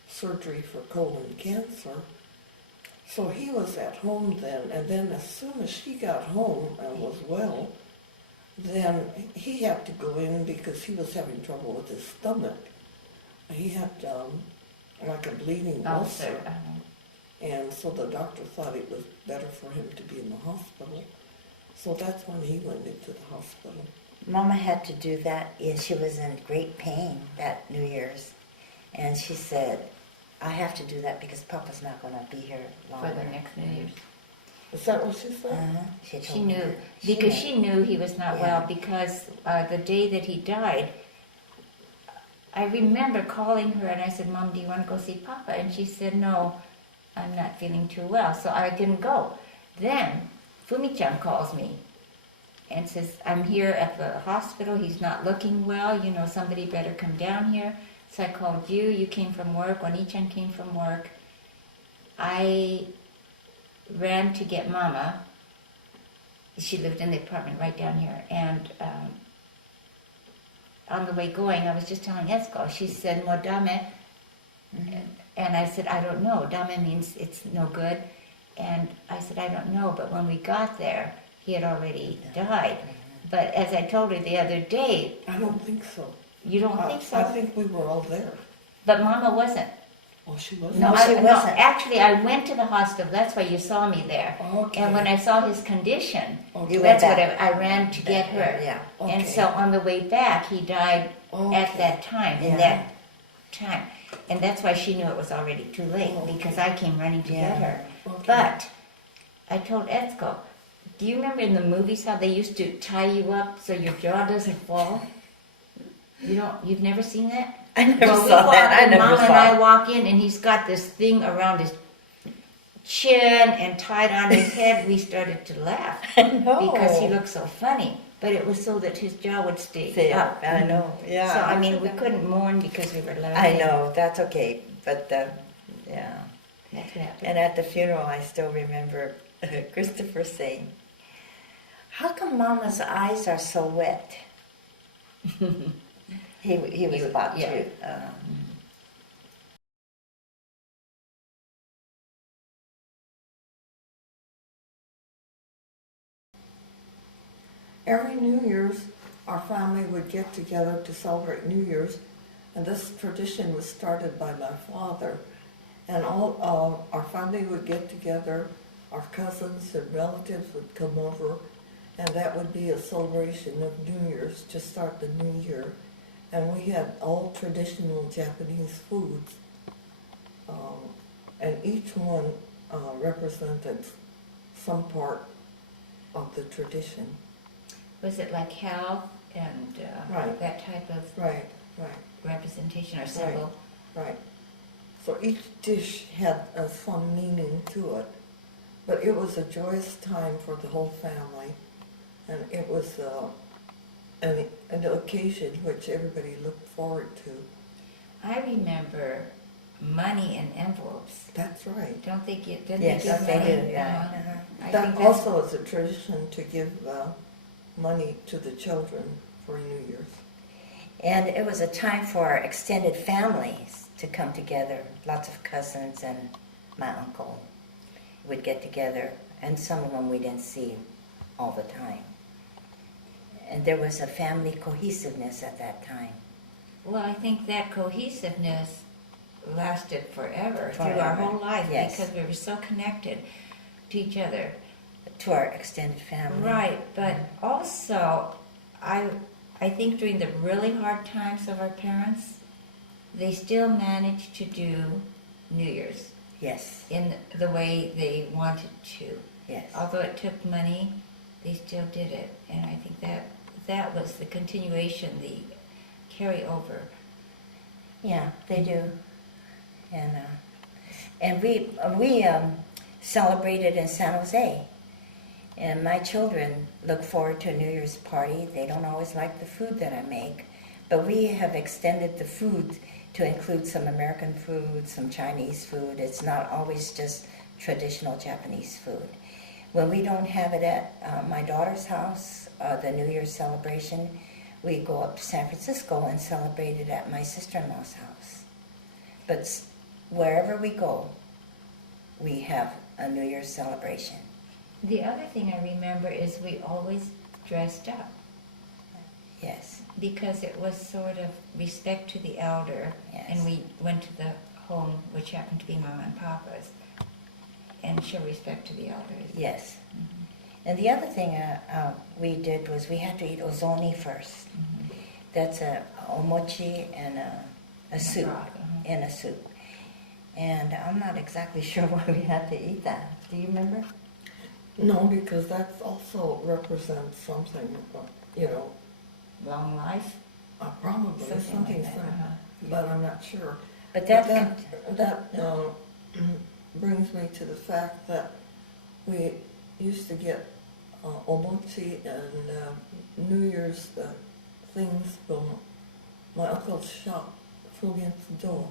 surgery for colon cancer. So he was at home then, and then as soon as she got home and was well, then he had to go in because he was having trouble with his stomach. He had like a bleeding ulcer, and so the doctor thought it was better for him to be in the hospital. So that's when he went into the hospital. Mama had to do that. Yeah, she was in great pain that New Year's. And she said, I have to do that because Papa's not going to be here For longer. the next New Year's. Is that what she said? She told She me knew, that. because knew. she knew he was not Yeah. well, because the day that he died, I remember calling her and I said, Mom, do you want to go see Papa? And she said, no, I'm not feeling too well, so I didn't go. Then Fumi-chan calls me and says, I'm here at the hospital, he's not looking well, somebody better come down here. So I called you came from work, Oni-chan came from work. I ran to get Mama. She lived in the apartment right down here, and on the way going, I was just telling Etsuko, she said, mo dame, and I said, I don't know, dame means it's no good, and I said, I don't know, but when we got there, he had already died. But as I told her the other day, I don't think so. you don't think so? I think we were all there. But Mama wasn't. Oh, she wasn't? No, she wasn't. Actually, I went to the hospital, that's why you saw me there. Okay. And when I saw his condition, Okay. You that's went what back. I ran to get her. Yeah. And Okay. so on the way back, he died Okay. at that time, in Yeah. that time. And that's why she knew it was already too late, Okay. because I came running to get her. Okay. But I told Etsuko, do you remember in the movies how they used to tie you up so your jaw doesn't fall? You've never seen that? I never Well, we saw walk that. I in, never Mom and saw I it. walk in, and he's got this thing around his chin and tied on his head. We started to laugh I know. because he looked so funny. But it was so that his jaw would stay See, up. I know. Yeah. So, I mean, we couldn't mourn because we were laughing. I know. That's okay. But, yeah. That's what happened. And at the funeral, I still remember Christopher saying, how come Mama's eyes are so wet? He was about yeah. to. Every New Year's, our family would get together to celebrate New Year's, and this tradition was started by my father. And all our family would get together, our cousins and relatives would come over, and that would be a celebration of New Year's to start the new year. And we had all traditional Japanese foods, and each one represented some part of the tradition. Was it like health and Right. that type of Right, right. representation or symbol? Right. So each dish had some meaning to it, but it was a joyous time for the whole family, and it was an occasion which everybody looked forward to. I remember money in envelopes. That's right. Don't they get? Didn't Yes, they give they money? do. Yeah. I That think that's also is a tradition to give money to the children for New Year's. And it was a time for extended families to come together. Lots of cousins and my uncle would get together, and some of them we didn't see all the time. And there was a family cohesiveness at that time. Well, I think that cohesiveness lasted forever through our Forever. whole life Yes. because we were so connected to each other. To our extended family. Right, but also, I think during the really hard times of our parents, they still managed to do New Year's Yes, in the way they wanted to. yes. Although it took money, they still did it, and I think that was the continuation, the carryover. Yeah, they do. And we celebrated in San Jose. And my children look forward to a New Year's party. They don't always like the food that I make, but we have extended the food to include some American food, some Chinese food. It's not always just traditional Japanese food. When we don't have it at my daughter's house, the New Year's celebration, we go up to San Francisco and celebrate it at my sister-in-law's house. But wherever we go, we have a New Year's celebration. The other thing I remember is we always dressed up Yes, because it was sort of respect to the elder, Yes. and we went to the home, which happened to be Mama and Papa's, and show respect to the elders. yes. And the other thing we did was we had to eat ozoni first. That's a omochi and a soup, broth, in a soup. And I'm not exactly sure why we had to eat that. Do you remember? No, because that also represents something, you know, Long life? probably something like that, similar, uh-huh. but I'm not sure. But But that, brings me to the fact that we used to get omochi and New Year's things from my uncle's shop, Fukunaga,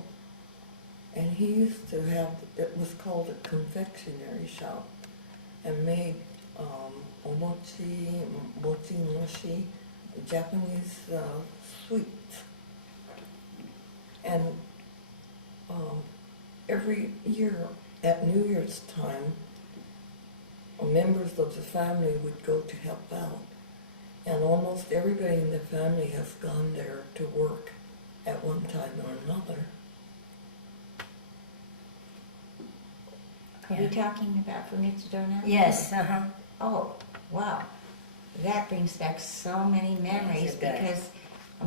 and he used to have, it was called a confectionery shop, and made omochi, mochi mochi, Japanese sweets. And every year at New Year's time, members of the family would go to help out. And almost everybody in the family has gone there to work at one time or another. Are we talking about Fukunaga now? yes, uh-huh. Oh, wow. That brings back so many memories Yes, it does. because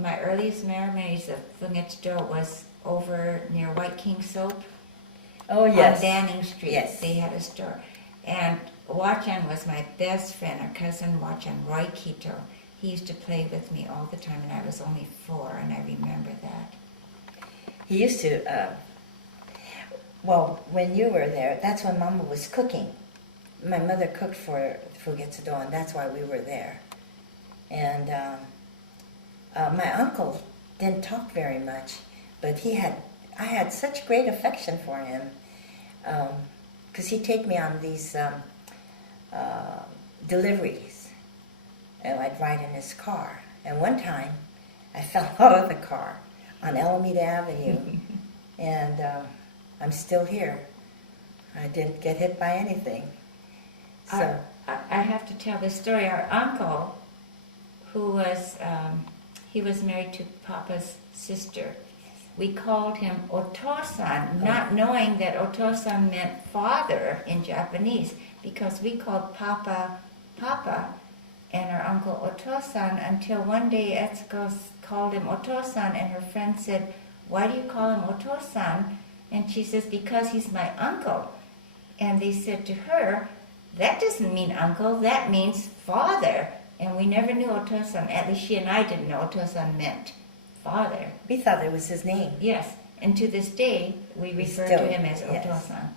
my earliest memories of Fukunaga was over near White King Soap Oh, yes. on Danning Street. Yes. They had a store. And Wachan was my best friend, our cousin Wachan, Roy Kito. He used to play with me all the time, and I was only 4, and I remember that. He used to, well, when you were there, that's when Mama was cooking. My mother cooked for Fugetsudo, and that's why we were there. And my uncle didn't talk very much, but I had such great affection for him, because he'd take me on these deliveries, and I'd ride in his car. And one time, I fell out of the car on Alameda Avenue, and I'm still here. I didn't get hit by anything. So, I have to tell this story. Our uncle, who was, he was married to Papa's sister. We called him Otosan, not knowing that Otosan meant father in Japanese, because we called Papa Papa and our uncle Otosan until one day Etsuko called him Otosan, and her friend said, "Why do you call him Otosan?" And she says, "Because he's my uncle." And they said to her, "That doesn't mean uncle, that means father." And we never knew Otosan, at least she and I didn't know Otosan meant father. we thought it was his name. Yes, and to this day, we refer Still, to him as yes. Otosan.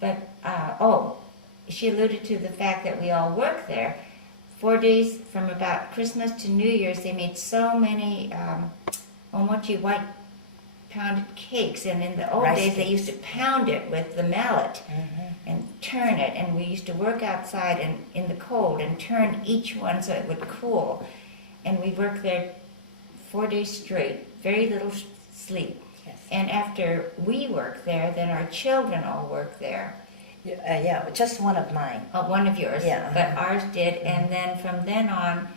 But, she alluded to the fact that we all work there. 4 days from about Christmas to New Year's, they made so many omochi white pounded cakes, and in the old Rice days they cakes. used to pound it with the mallet Mm-hmm. and turn it, and we used to work outside and in the cold and turn each one so it would cool. And we worked there 4 days straight, very little sleep. Yes. And after we worked there, then our children all worked there. Yeah, just one of mine. One of yours, Yeah. but ours did. And then from then on,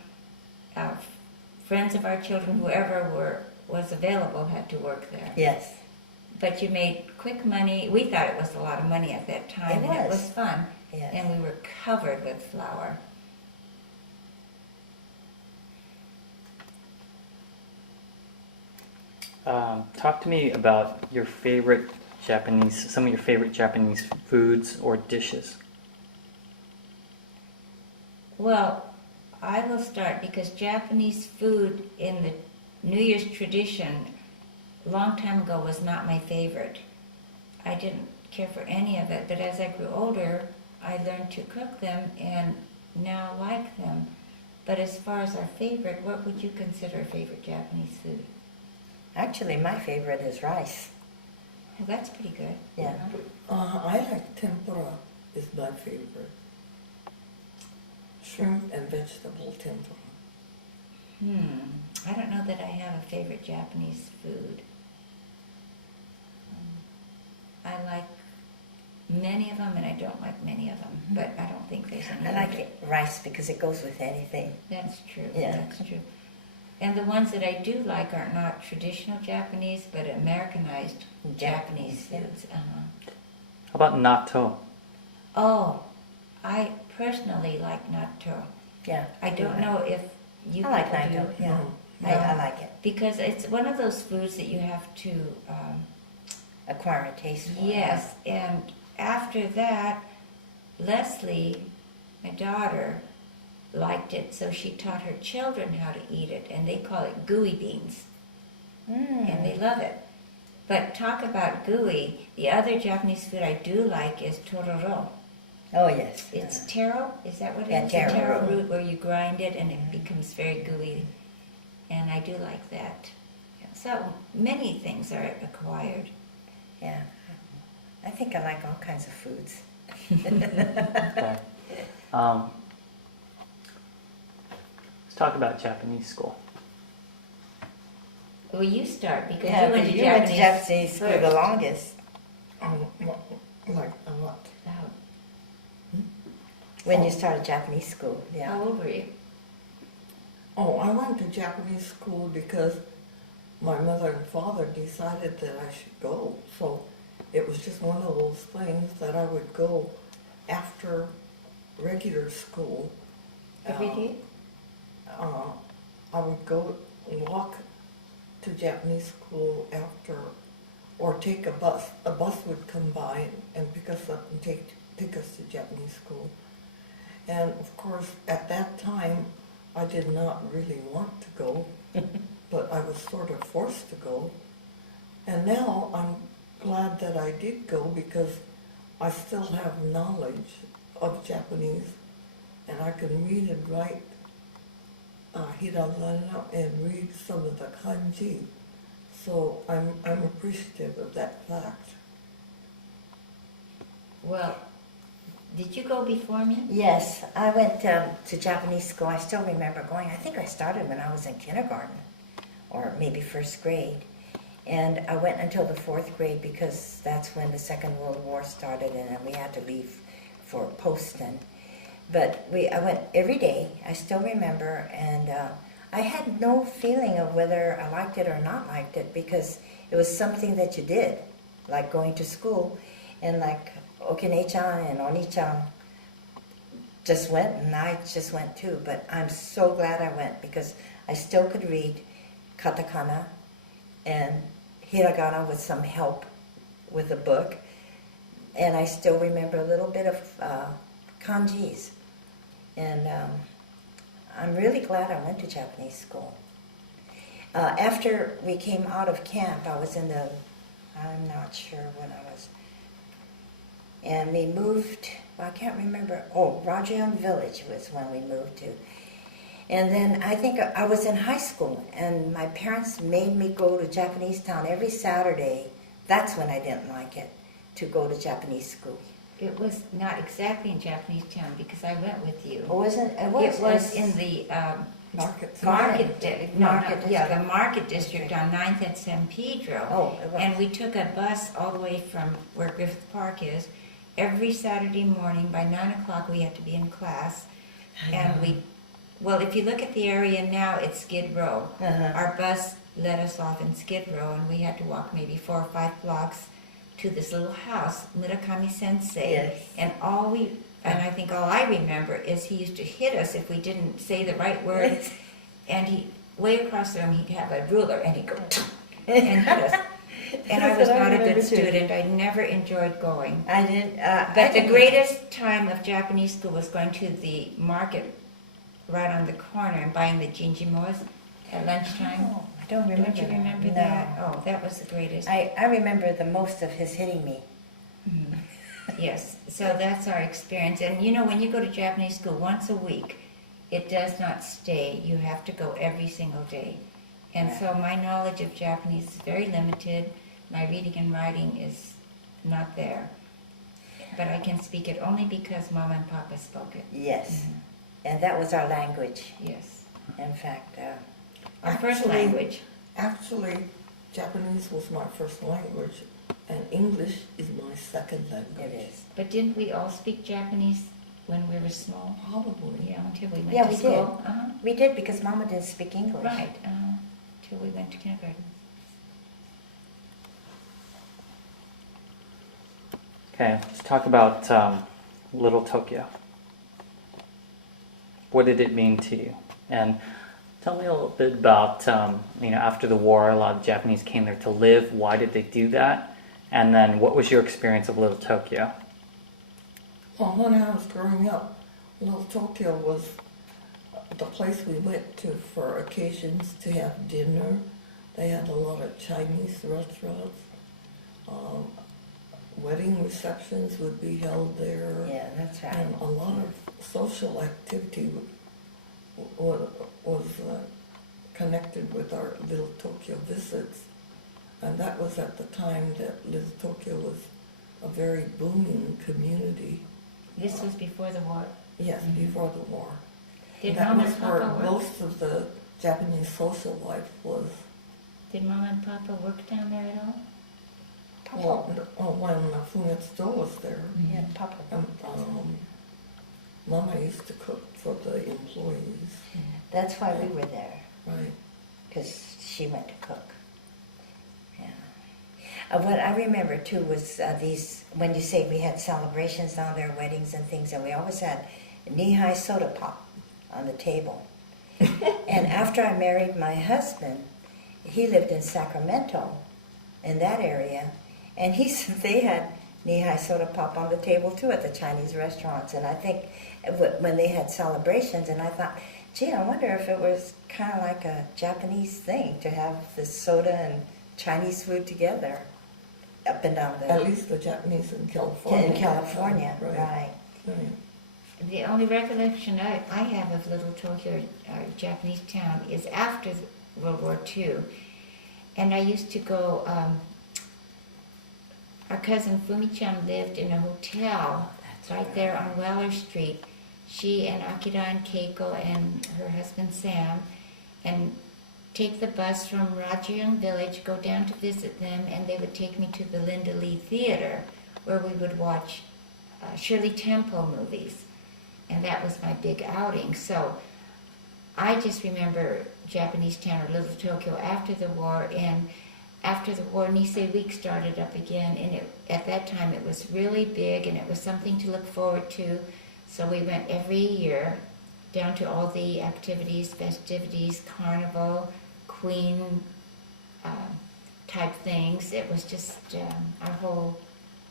friends of our children, whoever was available, had to work there. Yes. But you made quick money. We thought it was a lot of money at that time, and it was. was fun. Yes. And we were covered with flour. Talk to me about your favorite some of your favorite Japanese foods or dishes. Well, I will start because Japanese food in the New Year's tradition a long time ago was not my favorite. I didn't care for any of it, but as I grew older, I learned to cook them and now like them. But as far as our favorite, what would you consider a favorite Japanese food? Actually, my favorite is rice. Well, that's pretty good. Yeah. I like tempura is my favorite. Shrimp and vegetable tempura. I don't know that I have a favorite Japanese food. I like many of them, and I don't like many of them. But I don't think there's any. I like rice because it goes with anything. That's true. Yeah. That's true. And the ones that I do like are not traditional Japanese, but Americanized Japanese yeah. foods. How about natto? Oh, I personally like natto. Yeah. I don't know if you I like people natto. do. Yeah. No. I like it. Because it's one of those foods that you have to, Acquire a taste for. yes, and after that, Leslie, my daughter, liked it, so she taught her children how to eat it, and they call it gooey beans, and they love it. But talk about gooey, the other Japanese food I do like is tororo. Oh, yes. It's taro, is that what it Yeah, is? taro. The taro root where you grind it and it becomes very gooey, and I do like that. So many things are acquired. Yeah. I think I like all kinds of foods. Okay. Let's talk about Japanese school. Well, you start because Yeah, you went to you went to Japanese Japanese school the first. longest. Like a lot. Oh, When you started Japanese school, yeah. how old were you? Oh, I went to Japanese school because my mother and father decided that I should go. So it was just one of those things that I would go after regular school. Every day? I would go and walk to Japanese school after, or take a bus. A bus would come by and pick us up and take us to Japanese school. And of course, at that time, I did not really want to go, but I was sort of forced to go. And now I'm glad that I did go because I still have knowledge of Japanese, and I can read and write hiragana and read some of the kanji. So I'm appreciative of that fact. Well, did you go before me? Yes, I went to Japanese school. I still remember going. I think I started when I was in kindergarten or maybe first grade. And I went until the fourth grade because that's when the Second World War started and then we had to leave for Poston. But I went every day, I still remember, and I had no feeling of whether I liked it or not liked it because it was something that you did, like going to school, and like Okine-chan and Oni-chan just went, and I just went too. But I'm so glad I went because I still could read katakana and hiragana with some help with a book, and I still remember a little bit of kanjis. And I'm really glad I went to Japanese school. After we came out of camp, I was in I'm not sure when I was, and we moved, I can't remember, Rajian Village was when we moved to. And then I think I was in high school, and my parents made me go to Japanese town every Saturday. That's when I didn't like it, to go to Japanese school. It was not exactly in Japanese town because I went with you. It wasn't. It was in the Market. the market district on 9th and San Pedro. Oh, it was. And we took a bus all the way from where Griffith Park is. Every Saturday morning by 9 o'clock we had to be in class. And well, if you look at the area now, it's Skid Row. Uh-huh. Our bus let us off in Skid Row, and we had to walk maybe 4 or 5 blocks to this little house, Murakami Sensei. Yes. And I think all I remember is he used to hit us if we didn't say the right words. And he, way across the room, he'd have a ruler and he'd go and hit us. And I was not a good student. I never enjoyed going. I didn't. But the greatest time of Japanese school was going to the market right on the corner and buying the jinjimos at lunchtime. Oh, I don't remember. Don't you remember No. that? Oh, that was the greatest. I remember the most of his hitting me. Yes, so that's our experience. And you know, when you go to Japanese school once a week, it does not stay. You have to go every single day. And so my knowledge of Japanese is very limited. My reading and writing is not there. But I can speak it only because Mama and Papa spoke it. Yes, and that was our language. Yes. In fact, Our first Actually- language. Actually, Japanese was my first language, and English is my second language. it is. But didn't we all speak Japanese when we were small? Probably. Yeah, until we went Yeah, to we school. did. Uh-huh. We did because Mama didn't speak English. Right, till we went to kindergarten. Okay, let's talk about Little Tokyo. What did it mean to you? And tell me a little bit about, after the war, a lot of Japanese came there to live. Why did they do that? And then what was your experience of Little Tokyo? Well, when I was growing up, Little Tokyo was the place we went to for occasions to have dinner. They had a lot of Chinese restaurants. Wedding receptions would be held there. Yeah, that's right. And a lot of social activity was connected with our Little Tokyo visits. And that was at the time that Little Tokyo was a very booming community. This was before the war. Yes, before the war. Did That Mom was and where Papa work? most of the Japanese social life was. Did Mom and Papa work down there at all? Well, when Fukunaga was there, Yeah, Papa. Mama used to cook for the employees. That's why we were there, Right. because she went to cook. Yeah. What I remember too was these, when you say we had celebrations down there, weddings and things, and we always had knee-high soda pop on the table. And after I married my husband, he lived in Sacramento, in that area, and he said they had knee-high soda pop on the table too at the Chinese restaurants. And I think when they had celebrations, and I thought, gee, I wonder if it was kind of like a Japanese thing to have the soda and Chinese food together up and down At the... least the Japanese in California. In California, Right. right. Right. The only recollection I have of Little Tokyo, Japanese town, is after World War II. And I used to go, our cousin Fumi-chan lived in a hotel right there on Weller Street. She and Akira and Keiko and her husband Sam, and take the bus from Rajayong Village, go down to visit them, and they would take me to the Linda Lee Theater, where we would watch Shirley Temple movies. And that was my big outing. So I just remember Japanese town or Little Tokyo after the war, and after the war, Nisei Week started up again, and at that time it was really big, and it was something to look forward to. So we went every year down to all the activities, festivities, carnival, queen type things. It was just our whole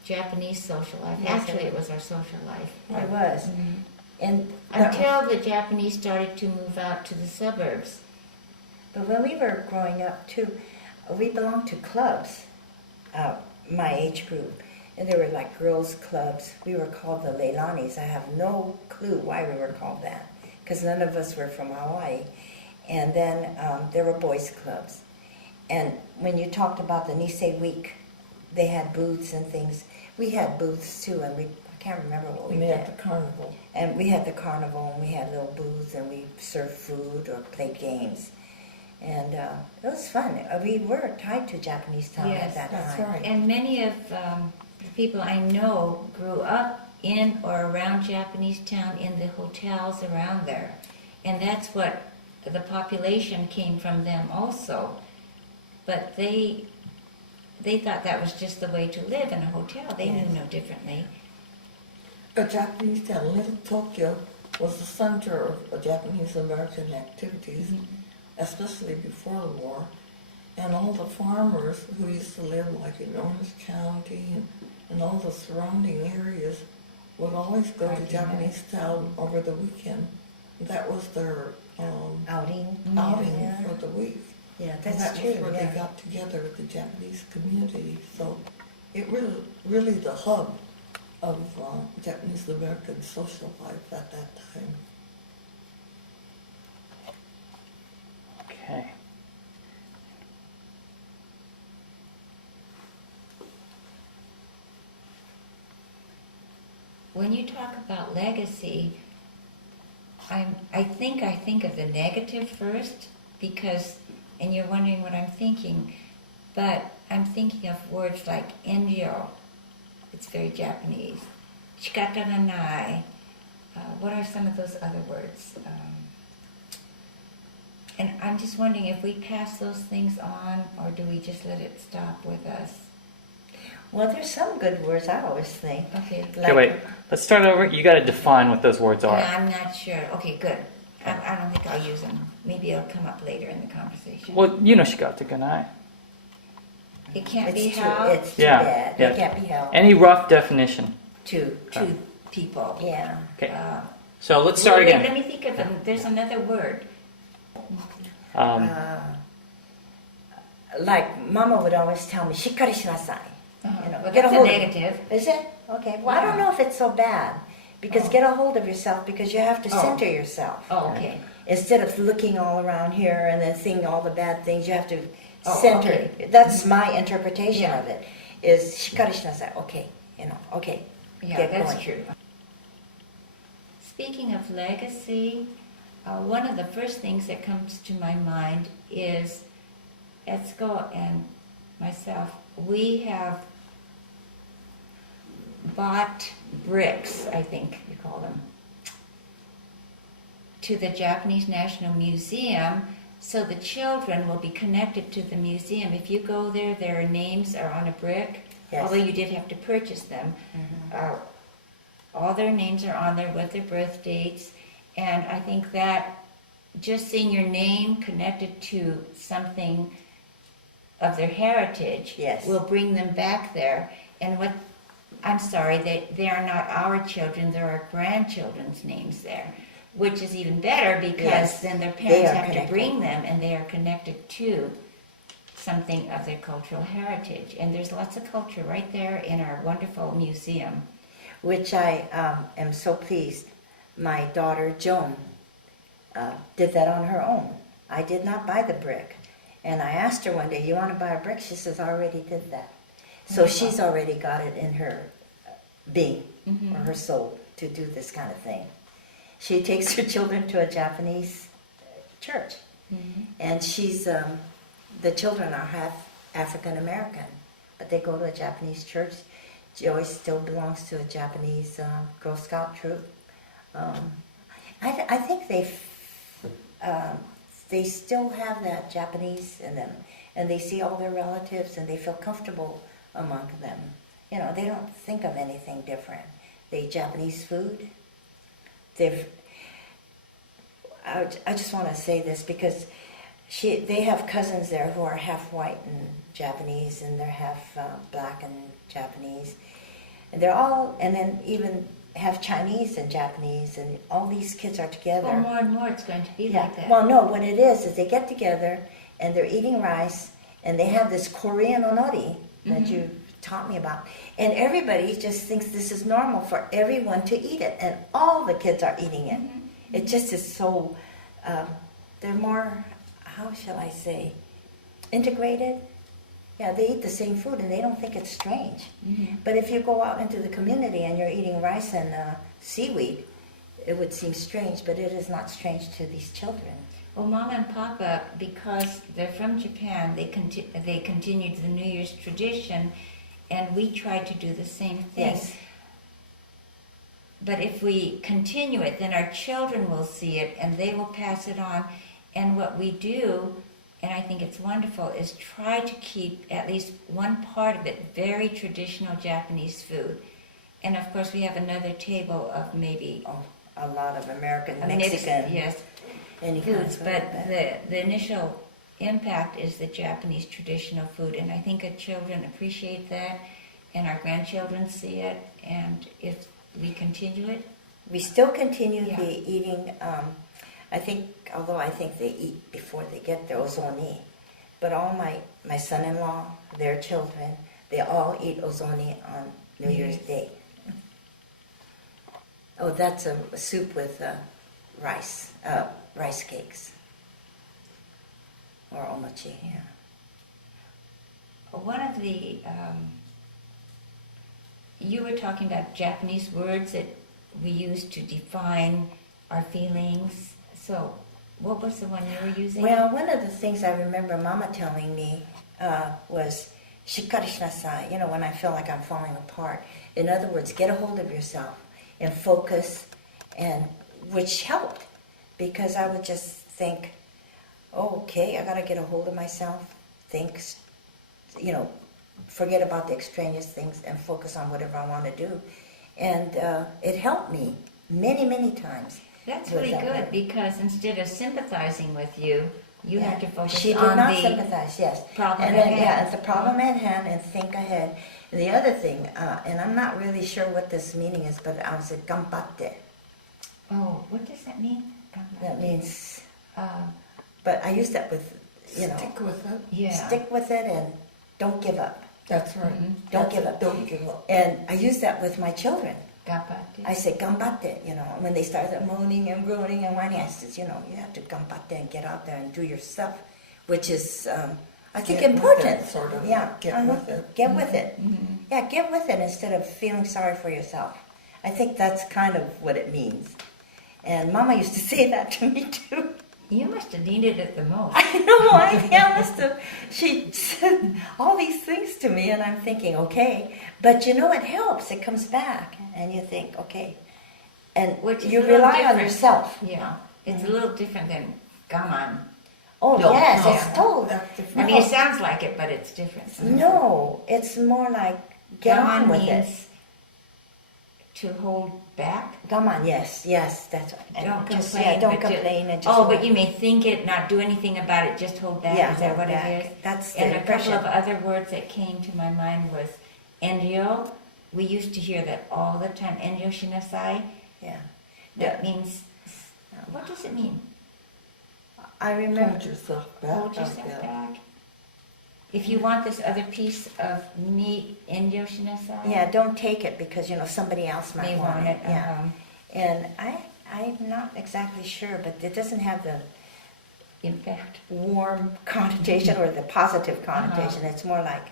Japanese social life. Yes, Actually, it was our social life. It was. Mhm. And that Until was- the Japanese started to move out to the suburbs. But when we were growing up too, we belonged to clubs, my age group. And there were like girls' clubs. We were called the Leilanis. I have no clue why we were called that, because none of us were from Hawaii. And then there were boys' clubs. And when you talked about the Nisei Week, they had booths and things. We had booths too, and I can't remember what we We did. had the carnival. And we had the carnival, and we had little booths, and we served food or played games. And it was fun. We were tied to Japanese town Yes, at that that's time. right. And many of the people I know grew up in or around Japanese town in the hotels around there. And that's what the population came from them also. But they thought that was just the way to live in a hotel. They knew no differently. A Japanese town, Little Tokyo, was the center of Japanese American activities, especially before the war. And all the farmers who used to live like in Orange County and all the surrounding areas would always go to Japanese town over the weekend. That was their Outing. outing Yeah. for the week. Yeah, And that's that true. was where Yeah. they got together with the Japanese community. So it really the hub of Japanese American social life at that time. Okay. When you talk about legacy, I think of the negative first, because, and you're wondering what I'm thinking, but I'm thinking of words like enryo. It's very Japanese. Shikata ga nai. What are some of those other words? And I'm just wondering if we pass those things on, or do we just let it stop with us? Well, there's some good words, I always think. Okay. Okay, wait. Let's start over. You got to define what those words are. I'm not sure. Okay, good. I don't think I'll use them. Maybe it'll come up later in the conversation. Well, you know shikata ganai. It can't be It's too, held. it's too Yeah, bad. yeah. It can't be held. Any rough definition? Too people. Yeah. Okay. Uh, So let's start wait, again. Let me think of them. There's another word. Um, Like Mama would always tell me, "Shikkari shinasai." You know, Well, get a that's a hold of it. negative. Is it? Okay. Well, I don't Yeah. know if it's so bad. Because Oh. get a hold of yourself, because you have to Oh. center yourself. Oh, okay. Instead of looking all around here and then seeing all the bad things, you have to Oh, center. okay. That's my interpretation Yeah. of it. Is shikkari shinasai. Okay, okay. Yeah, Get that's going. true. Speaking of legacy, one of the first things that comes to my mind is Etsuko and myself. We have bought bricks, I think you call them, to the Japanese National Museum, so the children will be connected to the museum. If you go there, their names are on a brick, Yes. although you did have to purchase them. All their names are on there with their birth dates, and I think that just seeing your name connected to something of their heritage Yes. will bring them back there. And what, I'm sorry, they are not our children, there are grandchildren's names there, which is even better because Yes, then their they parents are have connected. to bring them and they are connected to something of their cultural heritage. And there's lots of culture right there in our wonderful museum. Which I am so pleased. My daughter Joan did that on her own. I did not buy the brick. And I asked her one day, "You want to buy a brick?" She says, "I already did that." So she's already got it in her being or her soul to do this kind of thing. She takes her children to a Japanese church. And she's, the children are half African American, but they go to a Japanese church. Joyce still belongs to a Japanese Girl Scout troop. I think they still have that Japanese in them, and they see all their relatives, and they feel comfortable among them. You know, they don't think of anything different. They eat Japanese food. I just want to say this because they have cousins there who are half white and Japanese, and they're half black and Japanese, and they're all, and then even have Chinese and Japanese, and all these kids are together. Well, more and more it's going to be like that. Well, no, what it is they get together and they're eating rice, and they have this Korean onori that you taught me about, and everybody just thinks this is normal for everyone to eat it, and all the kids are eating it. It just is so, they're more, how shall I say, integrated. Yeah, they eat the same food and they don't think it's strange. But if you go out into the community and you're eating rice and seaweed, it would seem strange, but it is not strange to these children. Well, Mama and Papa, because they're from Japan, they continued the New Year's tradition, and we tried to do the same thing. Yes. But if we continue it, then our children will see it and they will pass it on. And what we do, and I think it's wonderful, is try to keep at least one part of it very traditional Japanese food. And of course, we have another table of maybe A lot of American, a Mexican, mix, yes, any kind of foods, food but like that. the initial impact is the Japanese traditional food, and I think our children appreciate that, and our grandchildren see it, and if we continue it, We still continue Yeah. the eating, I think they eat before they get their ozoni, but all my son-in-law, their children, they all eat ozoni on New Year's Day. Oh, that's a soup with rice cakes. Or omochi, yeah. one of the, you were talking about Japanese words that we use to define our feelings. So, what was the one you were using? Well, one of the things I remember Mama telling me was shikkari shinasai, when I feel like I'm falling apart. In other words, get a hold of yourself and focus, and which helped, because I would just think, oh, okay, I got to get a hold of myself, think, forget about the extraneous things and focus on whatever I want to do. And it helped me many, many times. That's Was really that good right? because instead of sympathizing with you, you Yeah. have to focus She did on not the sympathize, yes. problem And at then, hand. yeah, it's the problem at hand and think ahead. And the other thing, and I'm not really sure what this meaning is, but I was at gambatte. Oh, what does that mean? That means, Uh, but I use that with, Stick with it. yeah. stick with it and don't give up. That's right. Mhm. Don't That's give it. up. Don't give up. And I use that with my children. Gabbate. I say gambatte, when they start moaning and groaning and whining, I says, you have to gambatte and get out there and do your stuff, which is, I think, Get with important. it, sort of. Yeah, Get with it. Get with it. Mhm. Yeah, get with it instead of feeling sorry for yourself. I think that's kind of what it means. And Mama used to say that to me too. You must have needed it the most. I know, I must have. She said all these things to me, and I'm thinking, okay. But it helps. It comes back, and you think, okay. And Which is you a little rely on different. yourself. Yeah, it's a little different than gaman. Oh, No, yes, no. it's told. That's I different. mean, it sounds like it, but it's different. No, it's more like get on with it. means to hold back. Come on, yes, that's right. And Don't just, complain. Yeah, don't but ju- complain and just. Oh, but you may think it, not do anything about it, just hold back. Yeah, Is that hold what back. it is? That's the And a couple impression. of other words that came to my mind was enryo. We used to hear that all the time. Enryo shinasai. Yeah, That means, what does it mean? I remember. Hold yourself back. Hold yourself Yeah. back. If you want this other piece of meat, enryo shinasai. Yeah, don't take it because somebody else might May want it. Yeah. uh-huh. And I'm not exactly sure, but it doesn't have the In fact, warm connotation or the positive connotation. It's more like,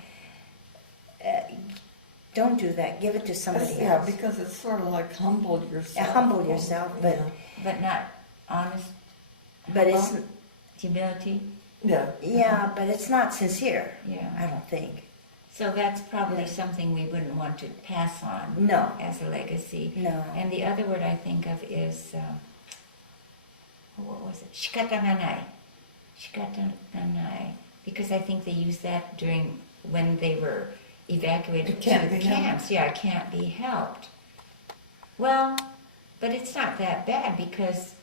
don't do that. Give it to somebody Yeah, else. because it's sort of like humble yourself. Humble yourself, but but not honest. but it's humble, humility. Yeah. but it's not sincere. Yeah. I don't think. So that's probably Yeah. something we wouldn't want to pass on No, as a legacy. no. And the other word I think of is, what was it? Shikatananai. Shikatananai. Because I think they used that during when they were evacuated It can't to be camps. Yeah, it can't be helped. Well, but it's not that bad because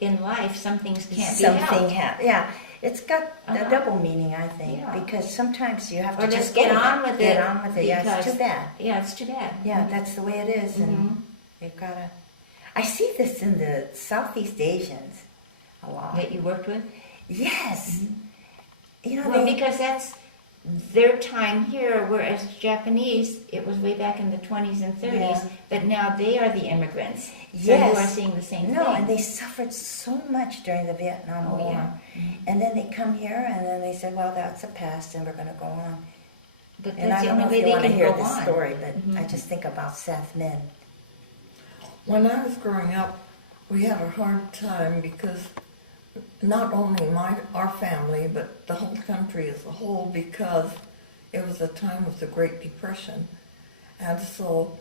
in life some things can't be helped. Yeah, it's got a Uh-huh. double meaning, I think, Yeah. because sometimes you have to Or just just get on with it. Get on with it. Yeah, it's because- too bad. Yeah, it's too bad. Yeah, that's the way it is, Mhm. and you've got to. I see this in the Southeast Asians a lot. That you worked with? Yes, Well, they, because that's their time here, whereas Japanese, it was way back in the 20s and 30s, Yeah. but now they are the immigrants. So Yes. you are seeing the same no, thing. and they suffered so much during the Vietnam Oh, War, yeah. and then they come here, and then they said, "Well, that's the past, and we're going to go on." But And that's I the don't know only if way you they want to can hear go this on. story, but I Mhm. just think about Seth Min. When I was growing up, we had a hard time because not only our family, but the whole country as a whole, because it was a time of the Great Depression. And so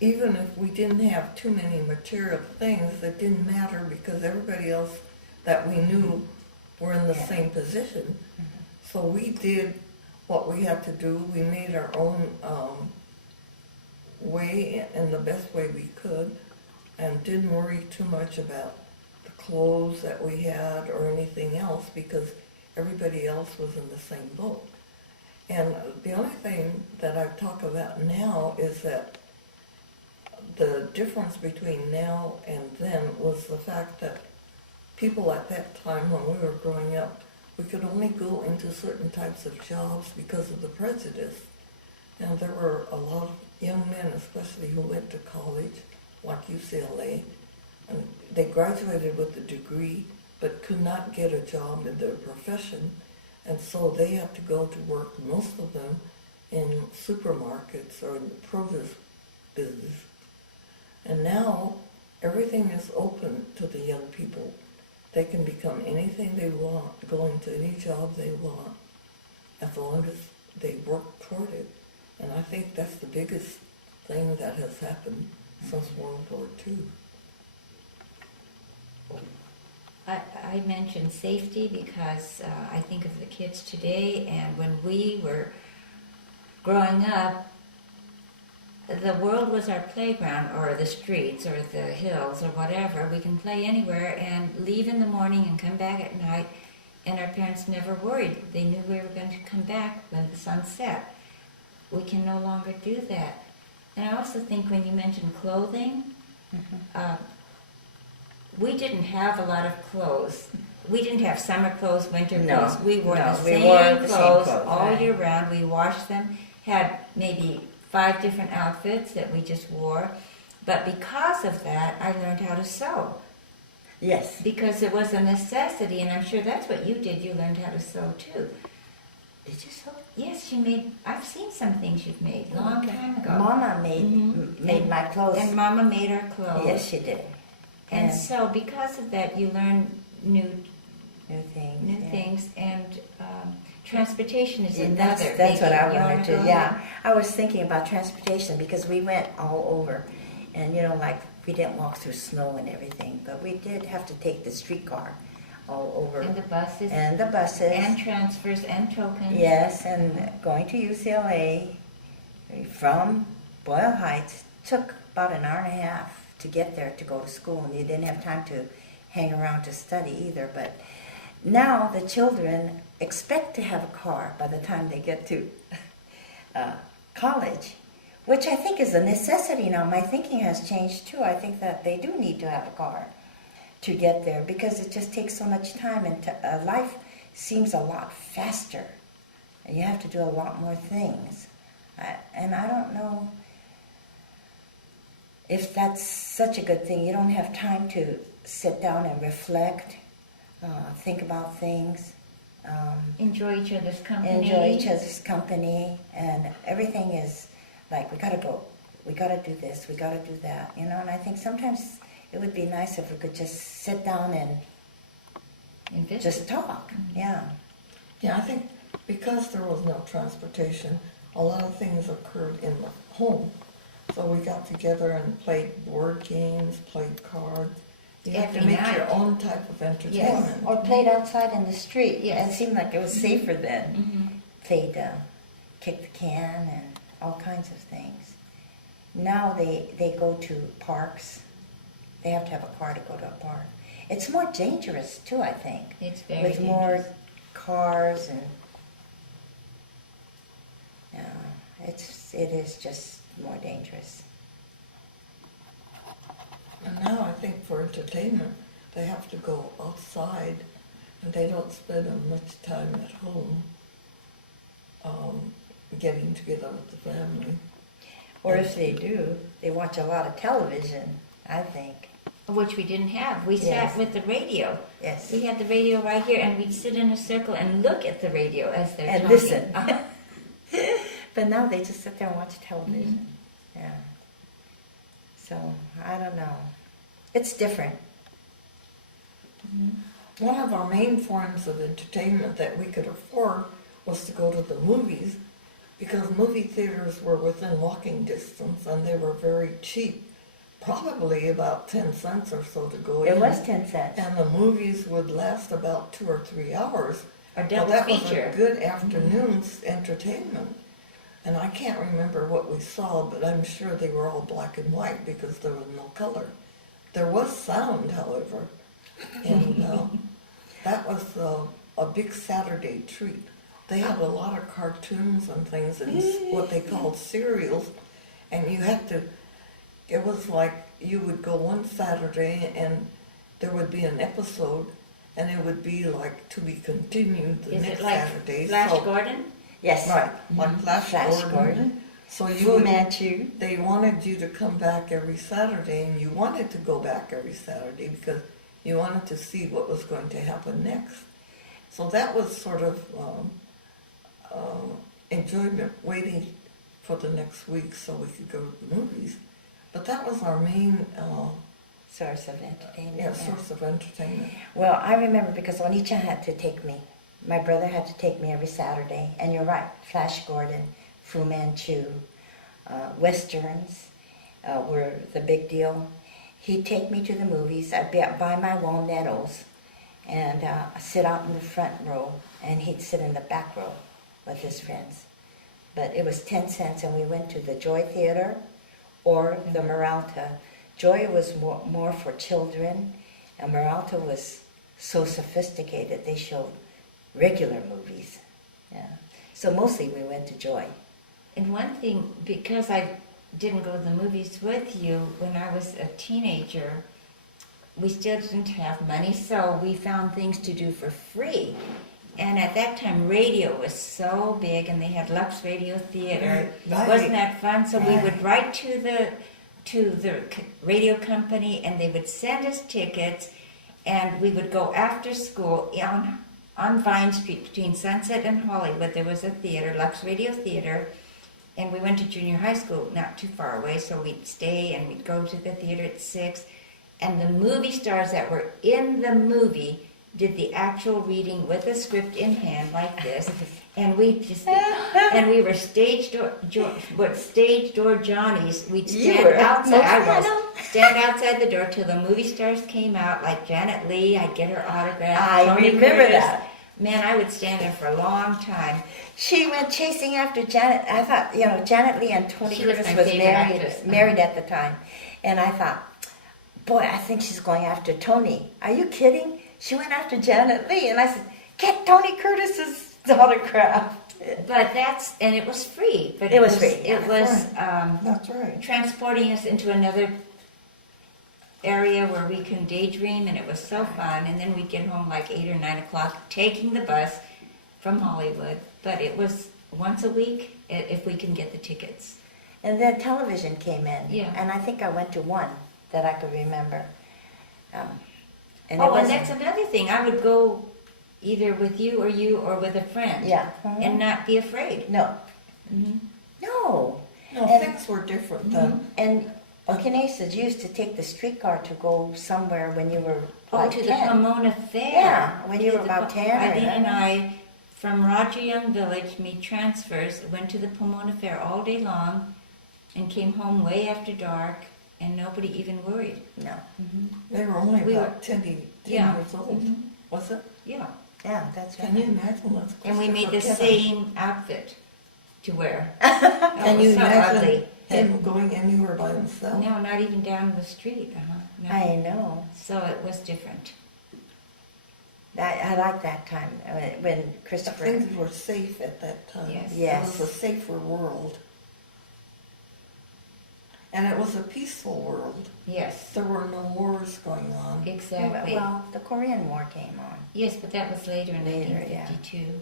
even if we didn't have too many material things, it didn't matter because everybody else that we knew were in the Yeah. same position. So we did what we had to do. We made our own way in the best way we could and didn't worry too much about the clothes that we had or anything else because everybody else was in the same boat. And the only thing that I talk about now is that the difference between now and then was the fact that people at that time when we were growing up, we could only go into certain types of jobs because of the prejudice. And there were a lot of young men, especially who went to college, like UCLA, and they graduated with a degree but could not get a job in their profession. And so they had to go to work, most of them, in supermarkets or in the produce business. And now everything is open to the young people. They can become anything they want, go into any job they want, as long as they work toward it. And I think that's the biggest thing that has happened since World War II. I mentioned safety because I think of the kids today, and when we were growing up, the world was our playground, or the streets, or the hills, or whatever. We can play anywhere and leave in the morning and come back at night, and our parents never worried. They knew we were going to come back when the sun set. We can no longer do that. And I also think when you mentioned clothing, we didn't have a lot of clothes. We didn't have summer clothes, winter No, clothes. We wore no, the we same wore the same clothes clothes, all right. year round. We washed them, had maybe 5 different outfits that we just wore. But because of that, I learned how to sew. Yes. Because it was a necessity, and I'm sure that's what you did. You learned how to sew too. Did you sew? Yes, she made. I've seen some things you've made a long time ago. Mama made Mhm. my clothes. And Mama made our clothes. Yes, she did. And so, because of that, you learn new new things. yeah. things, and transportation is Yeah, another. that's what I biggie. You wanted wanna to. go Yeah, ahead? I was thinking about transportation because we went all over, and like we didn't walk through snow and everything, but we did have to take the streetcar all over And the buses, and the buses. and transfers, and tokens. Yes, and going to UCLA from Boyle Heights took about an hour and a half to get there to go to school, and you didn't have time to hang around to study either. But now the children expect to have a car by the time they get to college, which I think is a necessity now. My thinking has changed too. I think that they do need to have a car to get there because it just takes so much time, and life seems a lot faster. And you have to do a lot more things. And I don't know if that's such a good thing. You don't have time to sit down and reflect, think about things, Enjoy each other's company. enjoy each other's company, and everything is like, we gotta go, we gotta do this, we gotta do that, and I think sometimes it would be nice if we could just sit down and visit. just talk, yeah. Yeah, I think because there was no transportation, a lot of things occurred in the home. So we got together and played board games, played cards. You have to Every make your night. own type of entertainment. Or played outside in the street. Yes. It seemed like it was safer then. Mhm. Played kick the can and all kinds of things. Now they go to parks. They have to have a car to go to a park. It's more dangerous too, I think. It's very with more dangerous. cars and it is just more dangerous. And now I think for entertainment, they have to go outside, and they don't spend as much time at home getting together with the family. Or if they do, they watch a lot of television, I think. Which we didn't have. We Yes. sat with the radio. Yes. We had the radio right here, and we'd sit in a circle and look at the radio as they're And talking. listen. But now they just sit there and watch television. Yeah. So, I don't know. It's different. One of our main forms of entertainment that we could afford was to go to the movies, because movie theaters were within walking distance and they were very cheap. Probably about 10 cents or so to go in. It was 10 cents. And the movies would last about 2 or 3 hours. A Well, double that feature. was a good afternoon's entertainment. And I can't remember what we saw, but I'm sure they were all black and white because there was no color. There was sound, however, and that was a big Saturday treat. They had a lot of cartoons and things and what they called serials, and you had to, it was like you would go one Saturday and there would be an episode, and it would be like to be continued the Is next it like Saturday. Flash So- Gordon? Yes. Right, like Flash Flash Gordon. Gordon. So you Fu would, Manchu. they wanted you to come back every Saturday, and you wanted to go back every Saturday because you wanted to see what was going to happen next. So that was sort of enjoyment, waiting for the next week so we could go to the movies. But that was our main Source of entertainment. yeah, source of entertainment. Well, I remember because Onicha had to take me. My brother had to take me every Saturday. And you're right, Flash Gordon, Fu Manchu, Westerns were the big deal. He'd take me to the movies. I'd buy my walnuttos and sit out in the front row, and he'd sit in the back row with his friends. But it was 10 cents, and we went to the Joy Theater, or the Meralta. Joy was more for children, and Meralta was so sophisticated. They showed regular movies. Yeah. So mostly we went to Joy. And one thing, because I didn't go to the movies with you, when I was a teenager, we still didn't have money, so we found things to do for free. And at that time, radio was so big, and they had Lux Radio Theater. Right. Wasn't that fun? So we would write to the radio company, and they would send us tickets, and we would go after school on Vine Street between Sunset and Hollywood. There was a theater, Lux Radio Theater, and we went to junior high school, not too far away, so we'd stay and we'd go to the theater at 6. And the movie stars that were in the movie did the actual reading with a script in hand like this, and we just and we were stage door Johnnies. We'd stand outside. I was stand outside the door till the movie stars came out, like Janet Leigh. I'd get her autograph. I Tony remember Curtis. that. Man, I would stand there for a long time. She went chasing after Janet. I thought, Janet Leigh and Tony She was Curtis my was favorite actress. married at the time. And I thought, boy, I think she's going after Tony. Are you kidding? She went after Janet Leigh. And I said, get Tony Curtis's autograph. But it was free. But It was free. It was That's right. transporting us into another area where we can daydream, and it was so fun. And then we'd get home like 8 or 9 o'clock, taking the bus from Hollywood. But it was once a week if we can get the tickets. And then television came in. Yeah. And I think I went to one that I could remember. And And that's another thing. I would go either with you or with a friend. Yeah. And not be afraid. No. Mm-hmm. No. No, And- things were different then. And Okinesis used to take the streetcar to go somewhere when you were like to 10. the Pomona Fair. Yeah, when you were The about 10 or Eileen and 11. I, from Roger Young Village, made transfers, went to the Pomona Fair all day long, and came home way after dark, and nobody even worried. No. They were only We about 10 Yeah. years old. Mhm. Was it? Yeah. Yeah, that's right. Can you imagine what's And we made the Christopher same outfit to wear. Can was you so imagine ugly. him going anywhere by himself? No, not even down the street. No. I know. So it was different. I like that time when Christopher. Things were safe at that time. Yes. Yes. It was a safer world. And it was a peaceful world. Yes, There were no wars going on. exactly. Well, the Korean War came on. Yes, but that was later in Later, 1952.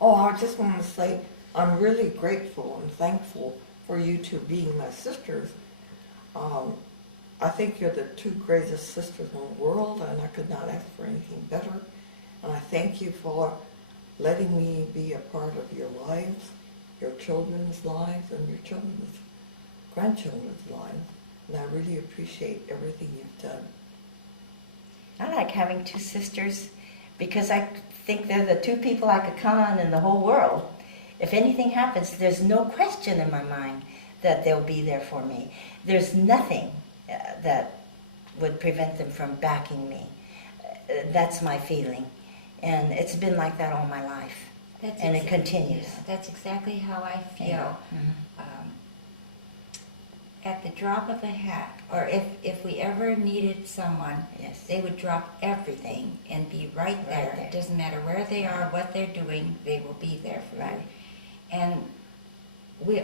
Oh, I just want to say I'm really grateful and thankful for you two being my sisters. I think you're the two greatest sisters in the world, and I could not ask for anything better. And I thank you for letting me be a part of your lives, your children's lives, and your children's grandchildren's lives. And I really appreciate everything you've done. I like having two sisters because I think they're the two people I could count on in the whole world. If anything happens, there's no question in my mind that they'll be there for me. There's nothing that would prevent them from backing me. That's my feeling. And it's been like that all my life. And it continues. Yeah, that's exactly how I feel. Yeah. At the drop of a hat, or if we ever needed someone, Yes. they would drop everything and be right there. there. It doesn't matter where they are, what they're doing, they will be there for Right. you. And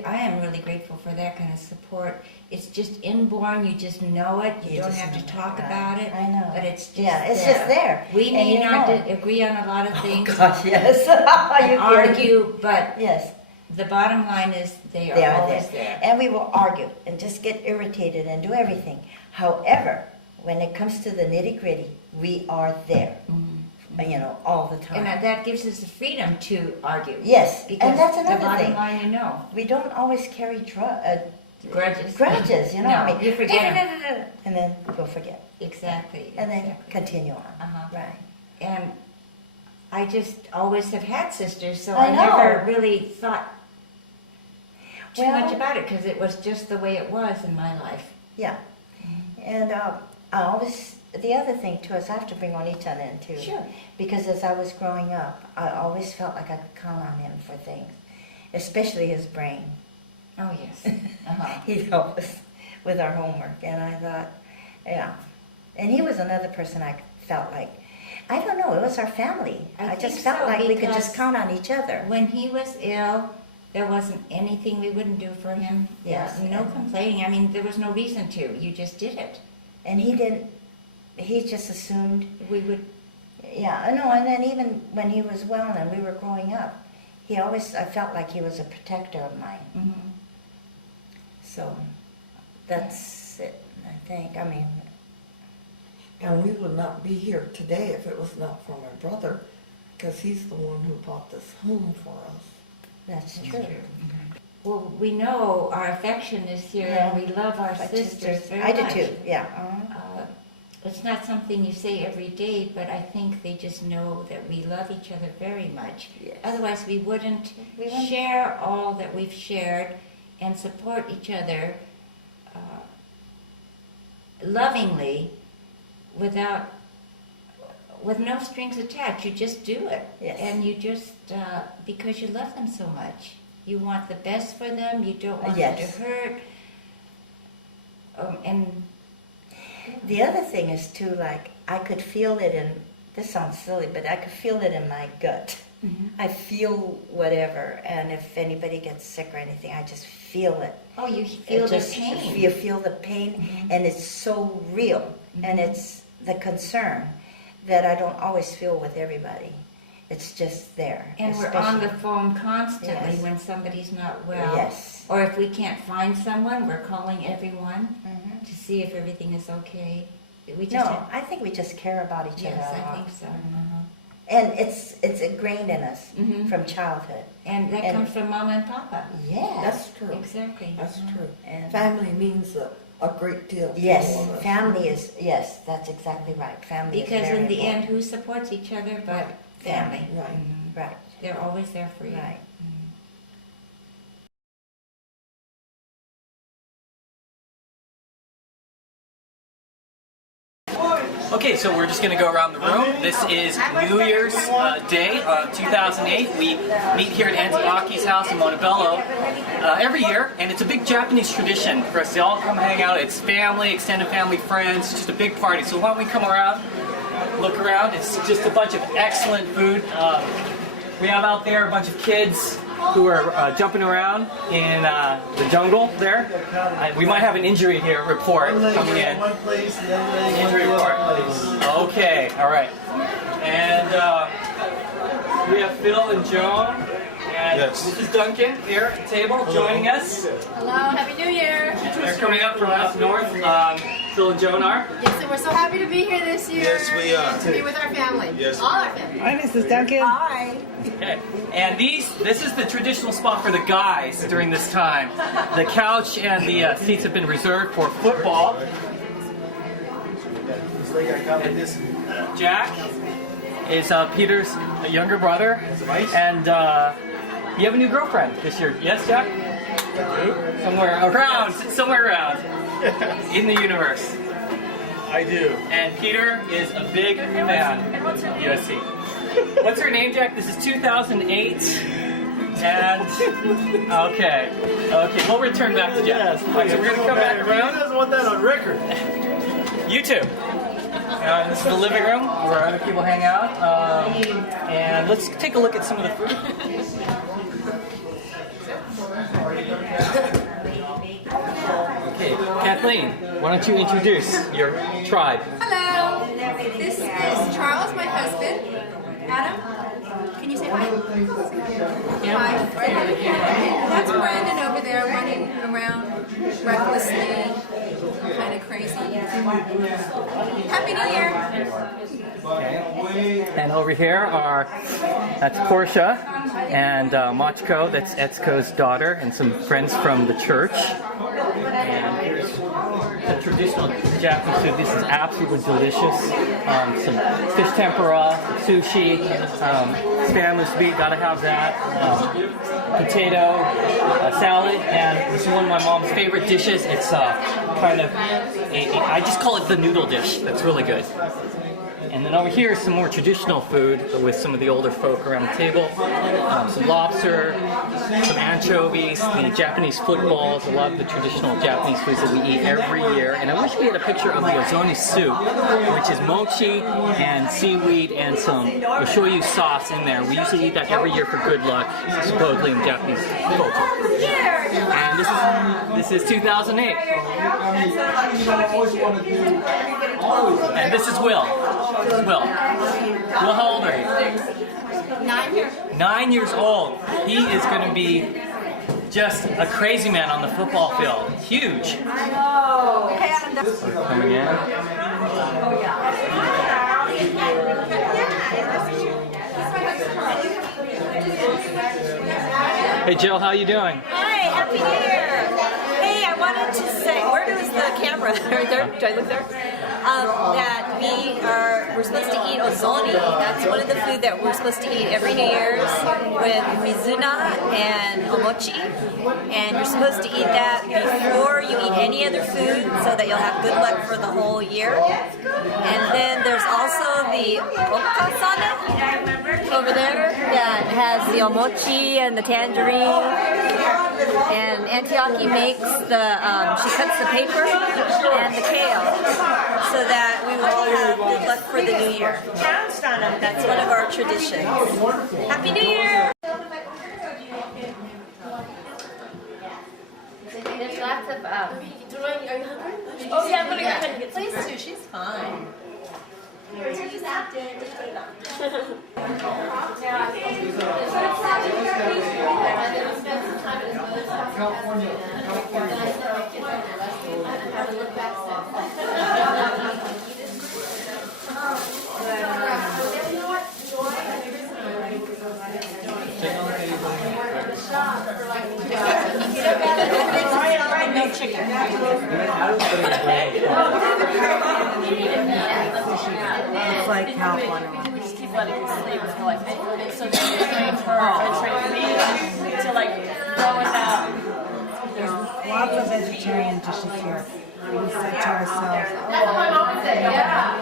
I am really grateful for that kind of support. It's just inborn, you just know it, you You don't just have know to it, talk right. about it. I know. But it's just Yeah, it's there. just there. We And may you not know it. agree on a lot of things, Gosh, yes. Are you and kidding? argue, but Yes. the bottom line is they They are are always there. there. And we will argue and just get irritated and do everything. However, when it comes to the nitty gritty, we are there, all the time. And that gives us the freedom to argue. Yes, Because and that's the another bottom thing. line, you know. We don't always carry Grudges. grudges, No, you forget and then we'll forget. Exactly. And then exactly. continue on. Uh-huh. Right. And I just always have had sisters, so I I, know. never really thought too Well- much about it because it was just the way it was in my life. Yeah. And I always the other thing too is I have to bring Oni-chan in too. Sure. Because as I was growing up, I always felt like I could count on him for things, especially his brain. Oh, yes. Uh-huh. He'd help us with our homework, and I thought, yeah. And he was another person I felt like, I don't know, it was our family. I I just think felt so, like we could because just count on each other. When he was ill, there wasn't anything we wouldn't do for him. Yes. No complaining. I mean, there was no reason to. You just did it. And he just assumed, We would, yeah, I know, and then even when he was well and we were growing up, I felt like he was a protector of mine. mhm. So that's it, I think. I mean, And we would not be here today if it was not for my brother, because he's the one who bought this home for us. that's true. Well, we know our affection is here, and we love our My sisters very I much. do too, yeah. Uh-huh. It's not something you say every day, but I think they just know that we love each other very much. Yes. Otherwise, we wouldn't We wouldn't- share all that we've shared and support each other lovingly with no strings attached. You just do it. Yes. And you just, because you love them so much. You want the best for them. You don't want Yes. them to hurt. And The other thing is too, like, I could feel it this sounds silly, but I could feel it in my gut. I feel whatever, and if anybody gets sick or anything, I just feel it. oh, you feel It the just- pain. You feel the pain, and it's so real, and it's the concern that I don't always feel with everybody. It's just there. And we're on the especially- phone constantly Yes. when somebody's not well. Yes. Or if we can't find someone, we're calling everyone Mhm. to see if everything is okay. We just No, have- I think we just care about each yes, other a I lot. think so. And it's ingrained in us Mhm. from childhood. And that And- comes from Mama and Papa. Yes. That's true. Exactly. That's true. And- Family means a great deal to Yes, all of us. family is, yes, that's exactly right. Family Because is very in the end, important. who supports each other but family? Right. Right, They're always there for you. right. Okay, so we're just going to go around the room. This is New Year's Day, 2008. We meet here at Auntie Aki's house in Montebello every year, and it's a big Japanese tradition for us to all come hang out. It's family, extended family, friends, just a big party. So why don't we come around, look around. It's just a bunch of excellent food. We have out there a bunch of kids who are jumping around in the jungle there. We might have an injury here report coming in. Injury report. Okay, all right. And we have Phil and Joan. And this is Duncan here at the table joining us. Hello, Happy New Year! They're coming up from up north. Phil and Joan are. Yes, and we're so happy to be here this year. Yes, we are. To be with our family. Yes. All our family. Hi, Mrs. Duncan. Okay. And this is the traditional spot for the guys during this time. The couch and the seats have been reserved for football. Jack is Peter's younger brother, and you have a new girlfriend this year. Yes, Jack? Somewhere around in the universe. I do. And Peter is a big fan of USC. What's her name, Jack? This is 2008. And okay, we'll return back to Jack. All right, so we're gonna come back Who around. doesn't want that on record? You too. This is the living room where other people hang out. And let's take a look at some of the food. Okay, Kathleen, why don't you introduce your tribe? Hello. This is Charles, my husband. Adam, can you say hi? Hi. That's Brandon over there running around recklessly, kind of crazy. Happy New Year. And over here that's Portia and Machiko, that's Etsuko's daughter, and some friends from the church. And here's the traditional Japanese food. This is absolutely delicious. Some fish tempura, sushi, Spam musubi, gotta have that. potato salad, and this is one of my mom's favorite dishes. It's kind of, I just call it the noodle dish. That's really good. And then over here is some more traditional food with some of the older folk around the table. Some lobster, some anchovies, the Japanese footballs, a lot of the traditional Japanese foods that we eat every year. And I wish we had a picture of the ozoni soup, which is mochi and seaweed and some oshoyu sauce in there. We usually eat that every year for good luck, supposedly in Japanese culture. And this is 2008. And this is Will. Will, how old are you? 9 years. 9 years old. He is going to be just a crazy man on the football field. Huge. I know. Coming in. Hey Jill, how you doing? Hi, Happy New Year! Hey, I wanted to say, where is the camera? Right there? Do I look there? That we're supposed to eat ozoni. That's one of the food that we're supposed to eat every New Year's with mizuna and omochi. And you're supposed to eat that before you eat any other food so that you'll have good luck for the whole year. And then there's also the okasana over there that has the omochi and the tangerine. And Auntie Aki makes she cuts the paper and the kale so that we will all have good luck for the new year. That's one of our traditions. Happy New Year! There's lots of, Are you hungry? Oh yeah, I'm gonna go ahead and get some. Please do, she's fine. No chicken. It's like California. We just keep letting her sleep for like so then we train her and train me to like throw it out. There's lots of vegetarian dishes here. We said to ourselves, That's what my mom said, yeah.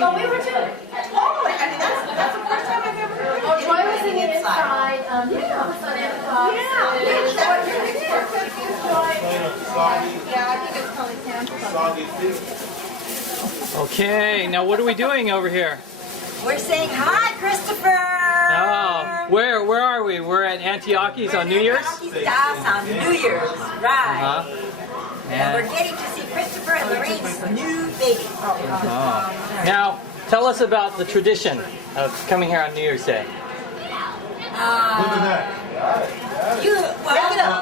But we were too. Totally. I mean, that's the first time I've ever heard. Oh, Troy was in the inside. Yeah, I think it's probably Tampa. Okay, now what are we doing over here? We're saying hi, Christopher! Oh, where are we? We're at Auntie Aki's on New Year's? Auntie's house on New Year's, right. Uh-huh. And we're getting to see Christopher and Lorraine's new baby. Oh. Now, tell us about the tradition of coming here on New Year's Day. Pick it up.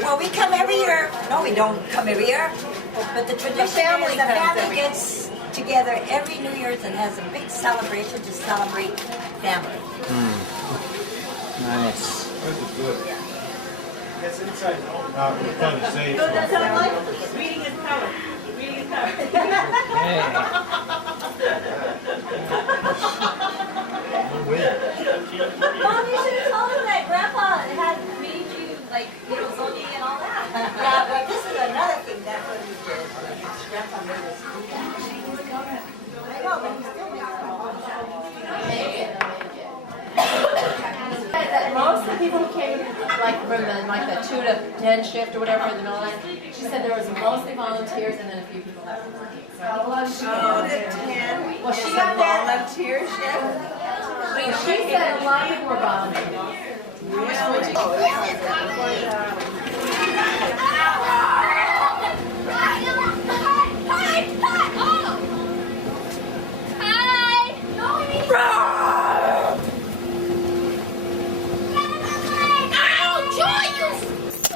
Well, we come every year. No, we don't come every year. But the tradition is the family gets together every New Year's and has a big celebration to celebrate family. Nice. It's inside. We're trying to save something. Reading is power. Reading is power. Hey. Mom, you should have told him that Grandpa had made you, like, zoni and all that. Yeah, but this is another thing that when we did. Grandpa made us do that. I know, but he still makes Most of the people who came, like from the 2 to 10 shift or whatever in the middle of the night, she said there was mostly volunteers and then a few people that were working. So well, she got that volunteer shift. She said a lot of people were volunteers.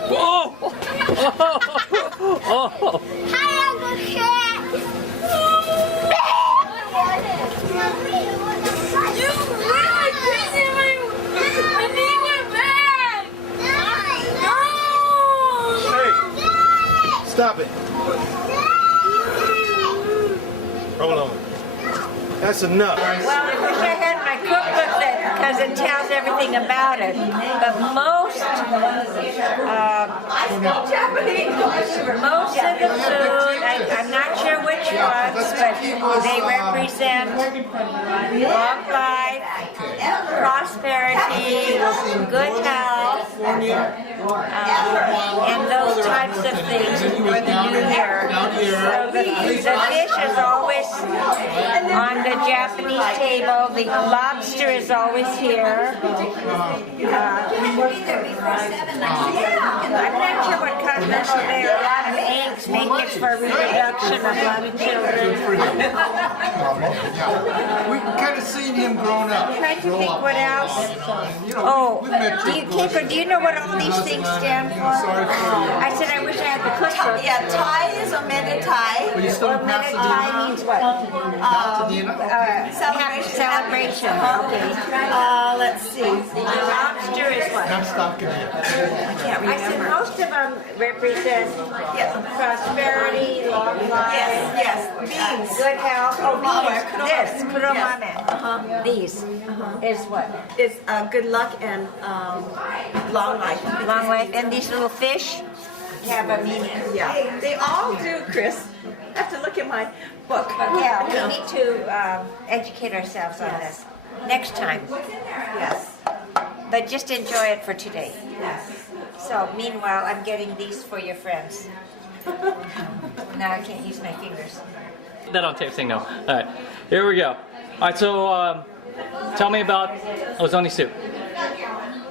Whoa! Oh! Hi, Uncle Cat. You really crazy. My knee went bad. No. Hey, stop it. Hold on. That's enough. Well, I wish I had my cookbook that, because it tells everything about it. But most of the food, I'm not sure which ones, but they represent long life, prosperity, good health, and those types of things for the new year. So the fish is always on the Japanese table. The lobster is always here. I'm not sure what cosmetics there are. A lot of eggs make it for reproduction of a lot of children. We kind of seen him grown up. Trying to think what else. Oh, do you know what all these things stand for? I said I wish I had the cookbook. Yeah, Thai is omitted Thai. Are you still in Thai Pasadena? means what? Celebration. Okay. Let's see. Lobster is what? I'm stalking you. I said most of them represent prosperity, long life, Yes, beans. good health. Oh, these. This, kuromame. These is what? It's good luck and long life. Long life. And these little fish have a meaning. Yeah, they all do, Chris. I have to look at my book. Yeah, we need to educate ourselves on this next time. Yes. But just enjoy it for today. Yes. So meanwhile, I'm getting these for your friends. Now I can't use my fingers. That on tape saying no. All right, here we go. All right, so tell me about ozoni soup.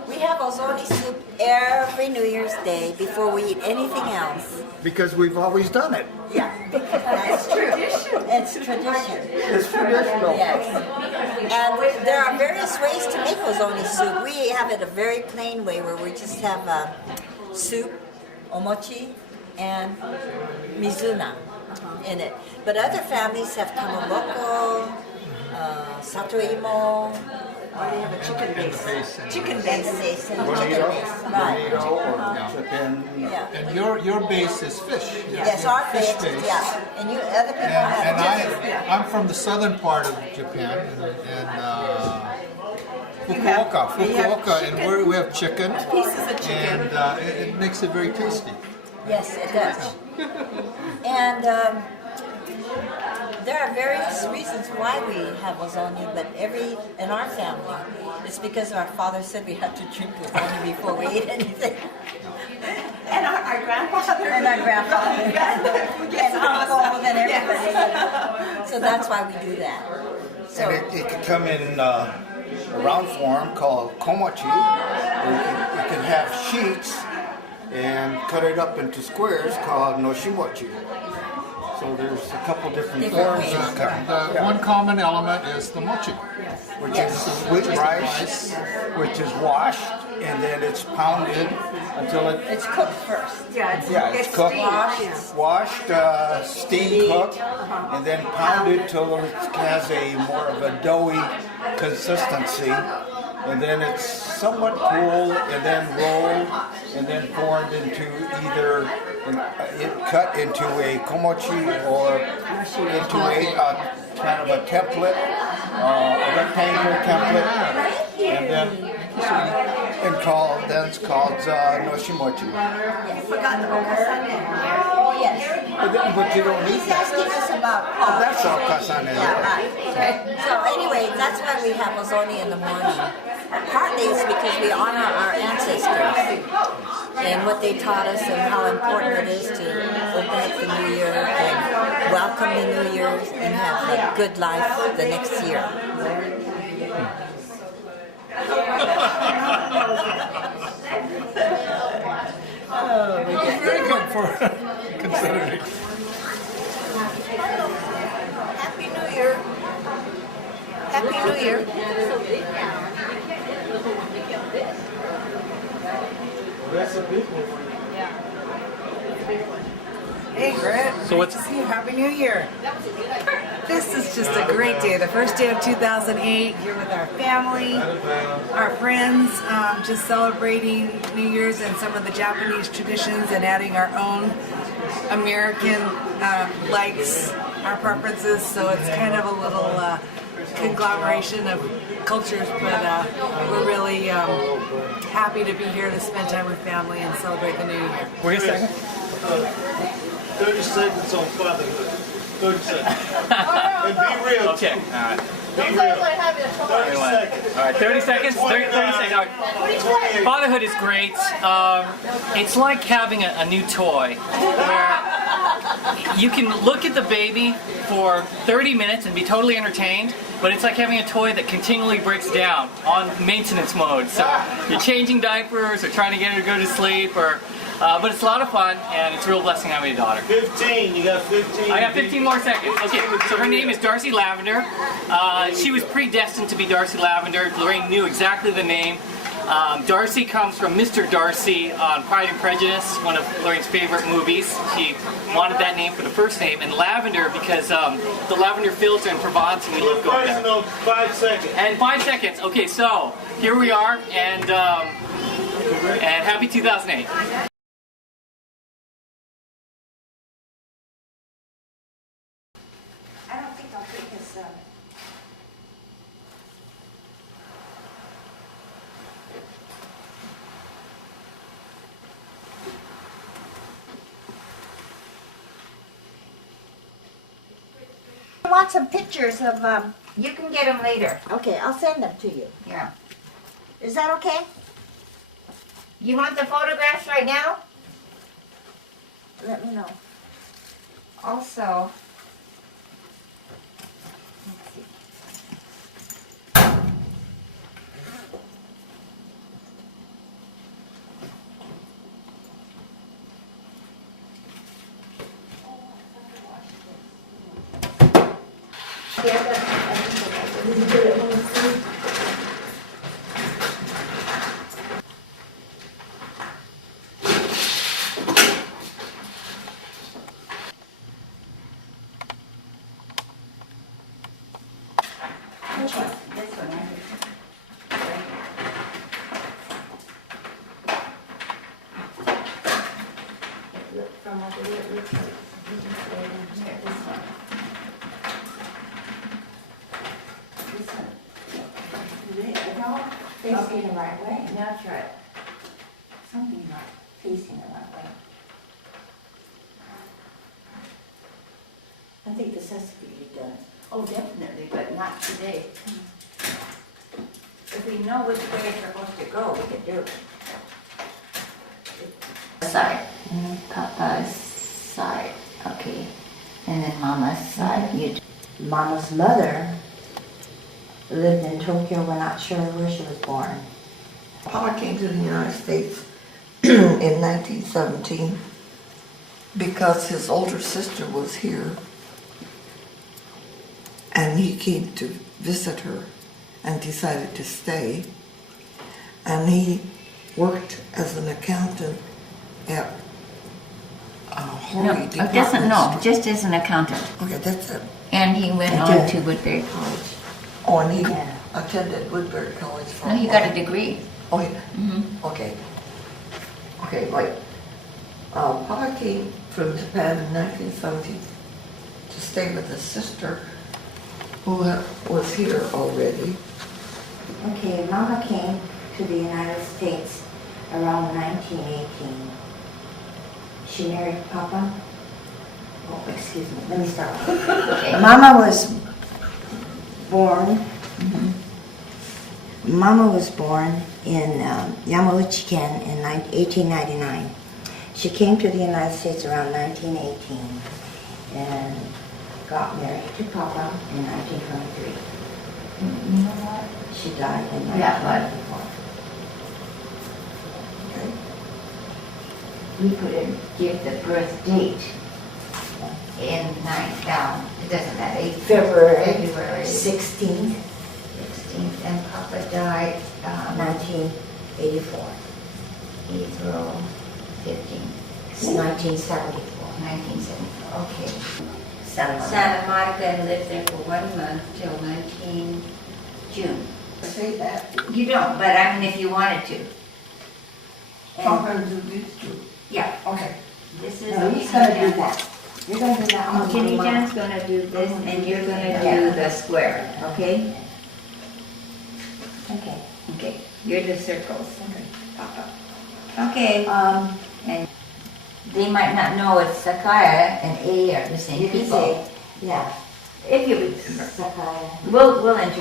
We have ozoni soup every New Year's Day before we eat anything else. Because we've always done it. Yeah, that's tradition. It's tradition. It's traditional. Yes. And there are various ways to make ozoni soup. We have it a very plain way where we just have soup, omochi, and mizuna in it. But other families have kamaboko, satoimo, or they have a chicken base. Chicken base. Bonito, Right. Japan. Yeah. And your base is fish. Yes, our fish base. Yeah. And you other people have And chicken. I'm from the southern part of Japan, and Fukuoka, and we have chicken. Pieces of chicken. And it makes it very tasty. Yes, it does. And there are various reasons why we have ozoni, but in our family, it's because our father said we had to drink ozoni before we ate anything. And our grandfather. And our grandfather. And uncle and everybody. So that's why we do that. So And it can come in a round form called komochi. You can have sheets and cut it up into squares called noshimochi. So there's a couple different forms of The one common element is the mochi, which is wheat rice, which is washed and then it's pounded until it's cooked first. it's cooked, washed, steam cooked, and then pounded till it has a more of a doughy consistency. And then it's somewhat cool, and then rolled, and then formed into either cut into a komochi or into a kind of a template, a rectangular template, and then it's called noshimochi. Oh yes. But you don't eat He's that. asking us about. That's all kasane. Yeah, right. Okay. So anyway, that's why we have ozoni in the morning. Partly it's because we honor our ancestors and what they taught us and how important it is to open up the new year and welcome the new year and have a good life the next year. Very good for considering. Happy New Year. Happy New Year. Hey, Greg. So what's See you. Happy New Year. This is just a great day. The first day of 2008. Here with our family, our friends, just celebrating New Year's and some of the Japanese traditions and adding our own American likes, our preferences. So it's kind of a little conglomeration of cultures, but we're really happy to be here to spend time with family and celebrate the new year. Wait a second. 30 seconds on fatherhood. 30 seconds. And be real. Okay. All right. Be real. 30 seconds. All right. 30 seconds. 30 seconds. All right. Fatherhood is great. It's like having a new toy where you can look at the baby for 30 minutes and be totally entertained, but it's like having a toy that continually breaks down on maintenance mode. So you're changing diapers or trying to get her to go to sleep, but it's a lot of fun, and it's a real blessing having a daughter. 15. You got 15. I got 15 more seconds. Okay, so her name is Darcy Lavender. She was predestined to be Darcy Lavender. Lorraine knew exactly the name. Darcy comes from Mr. Darcy on Pride and Prejudice, one of Lorraine's favorite movies. She wanted that name for the first name, and Lavender because the lavender filter in Provence, and we love going there. Personal, 5 seconds. And 5 seconds. Okay, so here we are, and happy 2008. I don't think I'll take his. I want some pictures of. You can get them later. Okay, I'll send them to you. Yeah. Is that okay? You want the photographs right now? Let me know. Also, this one. Look from over here. It looks like these right in here. This one. This one. Is it all facing the right way? That's right. Something not facing the right way. I think this has to be redone. Oh, definitely, but not today. If we know which way it's supposed to go, we could do it. Side. Papa's side. Okay. And then Mama's side. You. Mama's mother lived in Tokyo. We're not sure where she was born. Papa came to the United States in 1917 because his older sister was here, and he came to visit her and decided to stay. And he worked as an accountant at Horry Department. Just as an accountant. Okay, that's it. And he went on to Woodbury College. Oh, and he attended Woodbury College for No, he got a degree. Oh, yeah. Mm-hmm. Okay. Okay, like, Papa came from Japan in 1970 to stay with his sister, who was here already. Okay, Mama came to the United States around 1918. She married Papa. Oh, excuse me, let me start. Okay. Mama was born. Mama was born in Yamauchi-ken in 1899. She came to the United States around 1918 and got married to Papa in 1923. You know what? She died in Yeah, 1924. We could give the birth date in down. It doesn't matter. February 16th, 16th, and Papa died 1984. April 15th, 1974. 1974. Okay. Santa Santa Monica and lived there for 1 month till June. Say that. You don't, but I mean if you wanted to. I'm going to do these two. Yeah. Okay. This is No, you gotta do that. You're gonna do that on Kenny the Jan's gonna do this, and you're gonna do the square, okay? Okay. Okay, you're the circles. Okay, and they might not know it's Sakaya and A are the same You can people. say, yeah, If you remember. Sakaya. We'll introduce